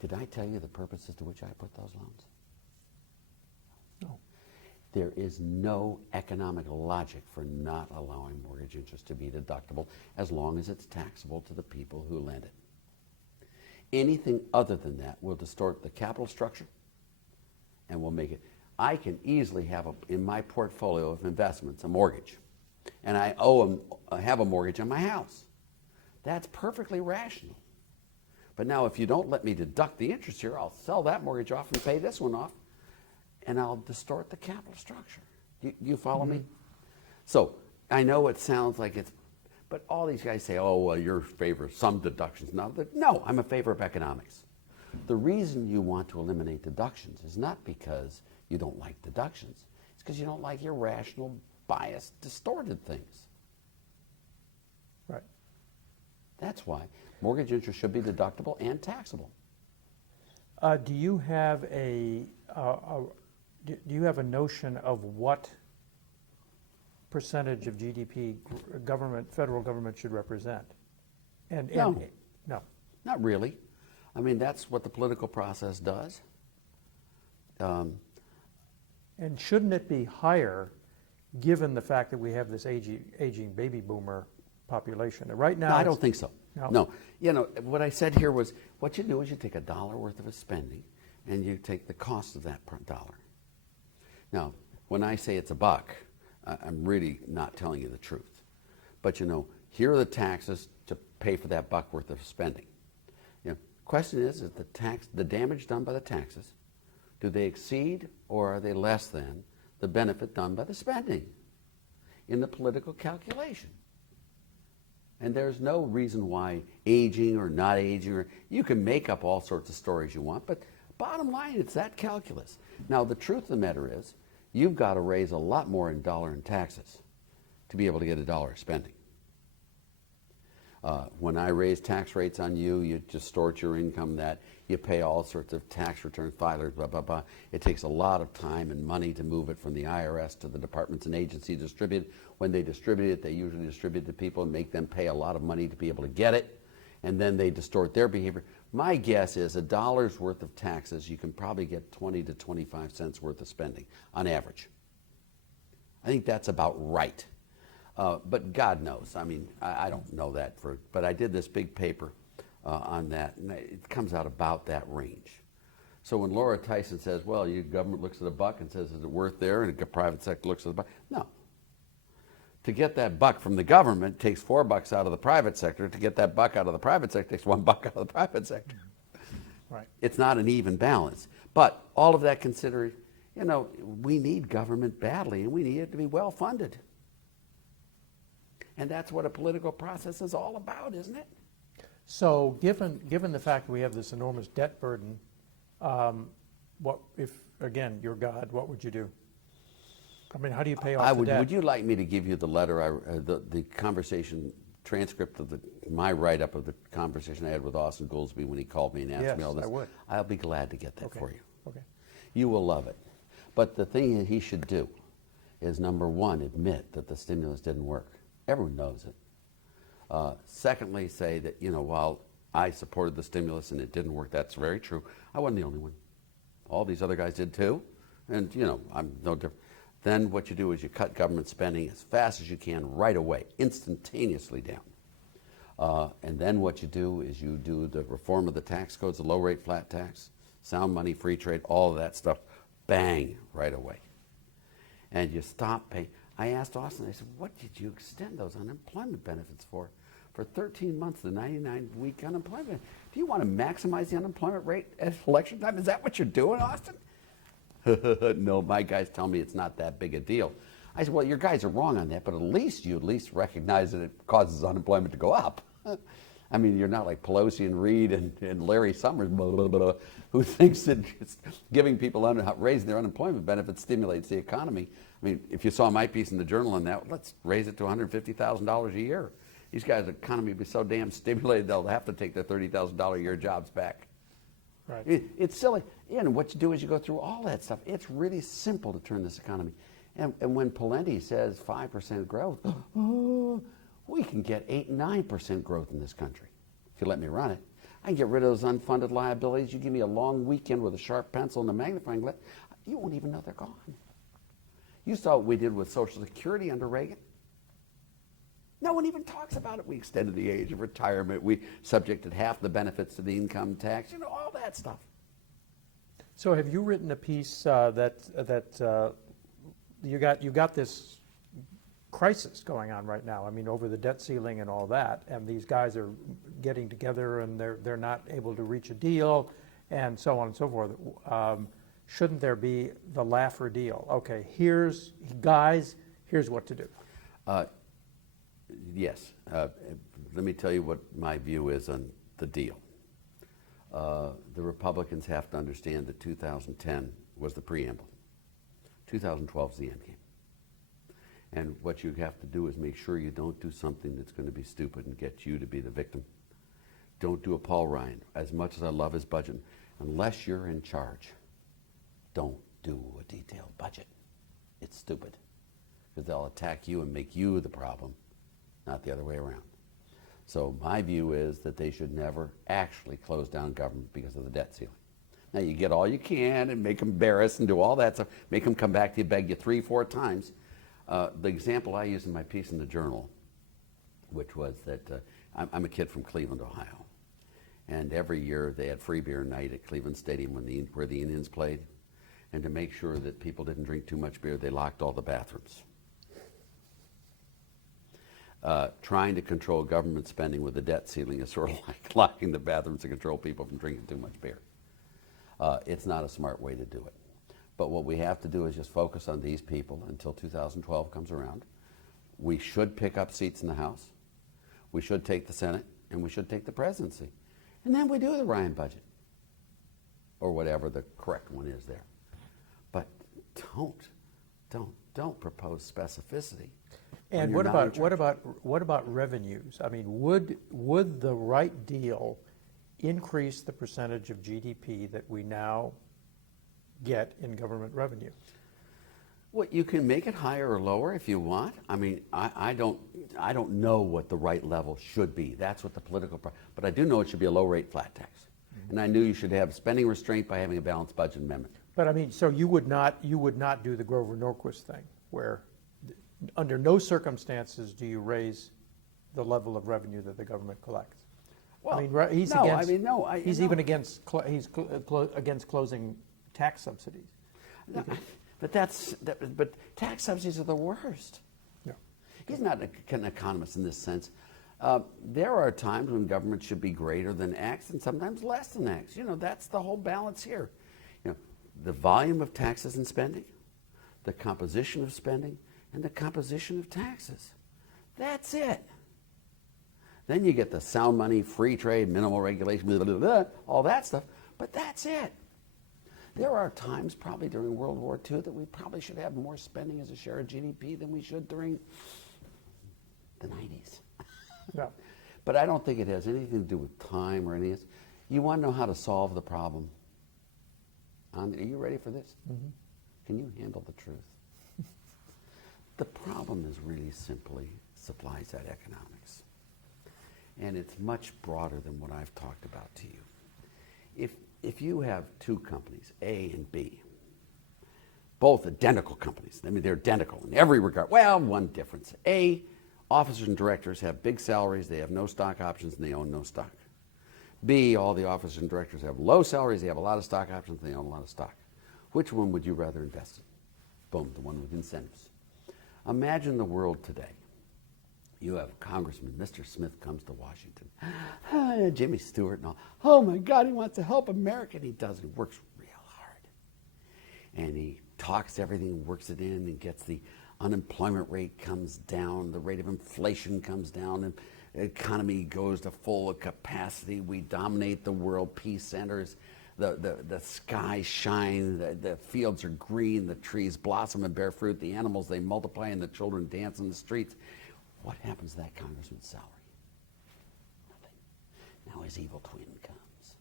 Did I tell you the purposes to which I put those loans? No. There is no economic logic for not allowing mortgage interest to be deductible as long as it's taxable to the people who lend it. Anything other than that will distort the capital structure and will make it. I can easily have in my portfolio of investments a mortgage, and I have a mortgage on my house. That's perfectly rational. But now if you don't let me deduct the interest here, I'll sell that mortgage off and pay this one off, and I'll distort the capital structure. You follow me? So I know it sounds like it's, but all these guys say, oh, well, you're in favor of some deductions. No, I'm in favor of economics. The reason you want to eliminate deductions is not because you don't like deductions. It's because you don't like irrational, biased, distorted things. Right. That's why mortgage interest should be deductible and taxable. Do you have a notion of what percentage of GDP federal government should represent? No. No. Not really. I mean, that's what the political process does. And shouldn't it be higher, given the fact that we have this aging baby boomer population? Right now, no, I don't think so. No. You know, what I said here was, what you do is you take $1 worth of a spending, and you take the cost of that per dollar. Now, when I say it's $1, I'm really not telling you the truth. But you know, here are the taxes to pay for that $1 worth of spending. You know, question is the damage done by the taxes, do they exceed or are they less than the benefit done by the spending in the political calculation? And there's no reason why aging or not aging, or you can make up all sorts of stories you want, but bottom line, it's that calculus. Now, the truth of the matter is, you've got to raise a lot more in taxes to be able to get $1 of spending. When I raise tax rates on you, you distort your income, that you pay all sorts of tax return filers, blah, blah, blah. It takes a lot of time and money to move it from the IRS to the departments and agencies to distribute it. When they distribute it, they usually distribute it to people and make them pay a lot of money to be able to get it, and then they distort their behavior. My guess is $1 worth of taxes, you can probably get 20 to 25 cents worth of spending on average. I think that's about right. But God knows. I mean, I don't know that, but I did this big paper on that, and it comes out about that range. So when Laura Tyson says, well, your government looks at $1 and says, is it worth there? And the private sector looks at $1. No. To get that $1 from the government takes $4 out of the private sector. To get that $1 out of the private sector takes $1 out of the private sector. Right. It's not an even balance. But all of that considered, you know, we need government badly, and we need it to be well funded. And that's what a political process is all about, isn't it? So given the fact that we have this enormous debt burden, what if, again, you're God, what would you do? I mean, how do you pay off the debt? Would you like me to give you the letter, the conversation transcript of my write-up of the conversation I had with Austin Goolsbee when he called me and asked me all this? Yes, I would. I'll be glad to get that for you. Okay. You will love it. But the thing that he should do is, number one, admit that the stimulus didn't work. Everyone knows it. Secondly, say that, you know, while I supported the stimulus and it didn't work, that's very true. I wasn't the only one. All these other guys did too. And, you know, I'm no different. Then what you do is you cut government spending as fast as you can right away, instantaneously down. And then what you do is you do the reform of the tax codes, the low rate flat tax, sound money, free trade, all of that stuff, bang, right away. And you stop paying. I asked Austin, I said, what did you extend those unemployment benefits for? For 13 months, the 99-week unemployment. Do you want to maximize the unemployment rate at election time? Is that what you're doing, Austin? No, my guys tell me it's not that big a deal. I said, well, your guys are wrong on that, but at least recognize that it causes unemployment to go up. I mean, you're not like Pelosi and Reid and Larry Summers, blah, blah, blah, who thinks that just giving people raising their unemployment benefits stimulates the economy. I mean, if you saw my piece in the Journal on that, let's raise it to $150,000 a year. These guys' economy will be so damn stimulated they'll have to take their $30,000 a year jobs back. Right. It's silly. And what you do is you go through all that stuff. It's really simple to turn this economy. And when Pawlenty says 5% growth, we can get 8, 9% growth in this country if you let me run it. I can get rid of those unfunded liabilities. You give me a long weekend with a sharp pencil and a magnifying glass, you won't even know they're gone. You saw what we did with Social Security under Reagan. No one even talks about it. We extended the age of retirement. We subjected half the benefits to the income tax. You know, all that stuff. So have you written a piece that you got this crisis going on right now? I mean, over the debt ceiling and all that, and these guys are getting together and they're not able to reach a deal, and so on and so forth. Shouldn't there be the Laffer deal? Okay, here's what to do. Yes. Let me tell you what my view is on the deal. The Republicans have to understand that 2010 was the preamble. 2012 is the end game. And what you have to do is make sure you don't do something that's going to be stupid and get you to be the victim. Don't do a Paul Ryan. As much as I love his budget, unless you're in charge, don't do a detailed budget. It's stupid. Because they'll attack you and make you the problem, not the other way around. So my view is that they should never actually close down government because of the debt ceiling. Now you get all you can and make them embarrass and do all that stuff, make them come back to you, beg you 3, 4 times. The example I used in my piece in the Journal, which was that I'm a kid from Cleveland, Ohio. And every year they had free beer night at Cleveland Stadium where the Indians played. And to make sure that people didn't drink too much beer, they locked all the bathrooms. Trying to control government spending with the debt ceiling is sort of like locking the bathrooms to control people from drinking too much beer. It's not a smart way to do it. But what we have to do is just focus on these people until 2012 comes around. We should pick up seats in the House. We should take the Senate, and we should take the presidency. And then we do the Ryan budget, or whatever the correct one is there. But don't propose specificity. And what about revenues? I mean, would the right deal increase the percentage of GDP that we now get in government revenue? Well, you can make it higher or lower if you want. I mean, I don't know what the right level should be. That's what the political, but I do know it should be a low rate flat tax. Mm-hmm. And I knew you should have spending restraint by having a balanced budget amendment. But I mean, so you would not do the Grover Norquist thing, where under no circumstances do you raise the level of revenue that the government collects. Well, I mean, he's no, against. I mean, no, he's even against. He's against closing tax subsidies. No, but tax subsidies are the worst. No. He's not an economist in this sense. There are times when government should be greater than X and sometimes less than X. You know, that's the whole balance here. You know, the volume of taxes and spending, the composition of spending, and the composition of taxes. That's it. Then you get the sound money, free trade, minimal regulation, blah, blah, blah, all that stuff, but that's it. There are times, probably during World War II, that we probably should have more spending as a share of GDP than we should during the 90s. No. But I don't think it has anything to do with time or anything. You want to know how to solve the problem? Are you ready for this? Mm-hmm. Can you handle the truth? The problem is really simply supply-side economics. And it's much broader than what I've talked about to you. If you have two companies, A and B, Both identical companies. I mean, they're identical in every regard. Well, one difference. A, officers and directors have big salaries, they have no stock options, and they own no stock. B, all the officers and directors have low salaries, they have a lot of stock options, and they own a lot of stock. Which one would you rather invest in? Boom, the one with incentives. Imagine the world today. You have Congressman Mr. Smith comes to Washington. Jimmy Stewart and all. Oh my God, he wants to help America. And he does. He works real hard. And he talks everything, works it in, and gets the unemployment rate comes down, the rate of inflation comes down, and the economy goes to full capacity. We dominate the world. Peace centers. The skies shine, the fields are green, the trees blossom and bear fruit, the animals, they multiply, and the children dance in the streets. What happens to that congressman's salary? Nothing. Now his evil twin comes,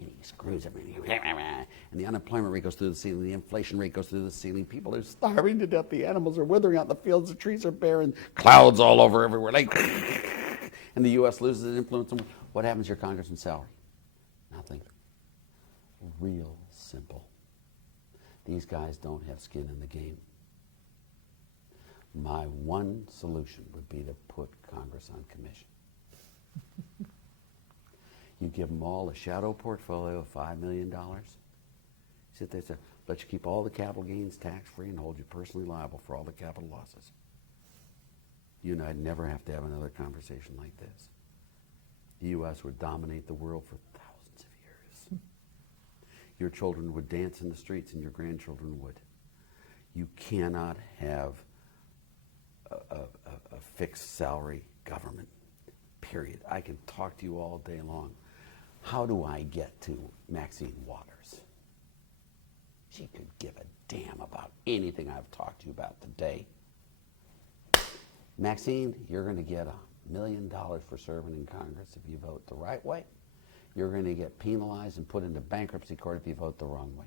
and he screws everything, and the unemployment rate goes through the ceiling, the inflation rate goes through the ceiling, people are starving to death, the animals are withering out in the fields, the trees are bare, and clouds all over everywhere, and the U.S. loses its influence. What happens to your congressman's salary? Nothing. Real simple. These guys don't have skin in the game. My one solution would be to put Congress on commission. You give them all a shadow portfolio of $5 million. Sit there and say, let you keep all the capital gains tax-free and hold you personally liable for all the capital losses. You and I'd never have to have another conversation like this. The U.S. would dominate the world for thousands of years. Your children would dance in the streets and your grandchildren would. You cannot have a fixed salary government, period. I can talk to you all day long. How do I get to Maxine Waters? She could give a damn about anything I've talked to you about today. Maxine, you're going to get $1 million for serving in Congress if you vote the right way. You're going to get penalized and put into bankruptcy court if you vote the wrong way.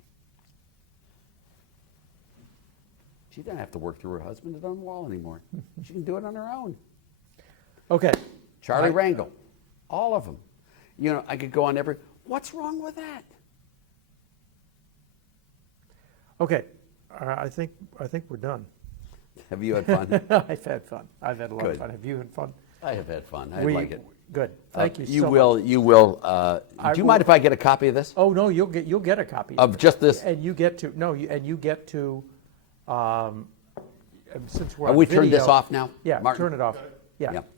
She doesn't have to work through her husband on the wall anymore. She can do it on her own. Okay. Charlie Rangel, all of them. You know, I could go on every. What's wrong with that? Okay. I think we're done. Have you had fun? I've had fun. I've had a lot of fun. Have you had fun? I have had fun. I like it. Good. Thank you You so will. much. You will. Do you mind if I get a copy of this? Oh no, you'll get a copy Of just this? And you get to you get to. Since we're Are on we video, turned this off now? Yeah, Martin? turn it off. Yeah. Yep.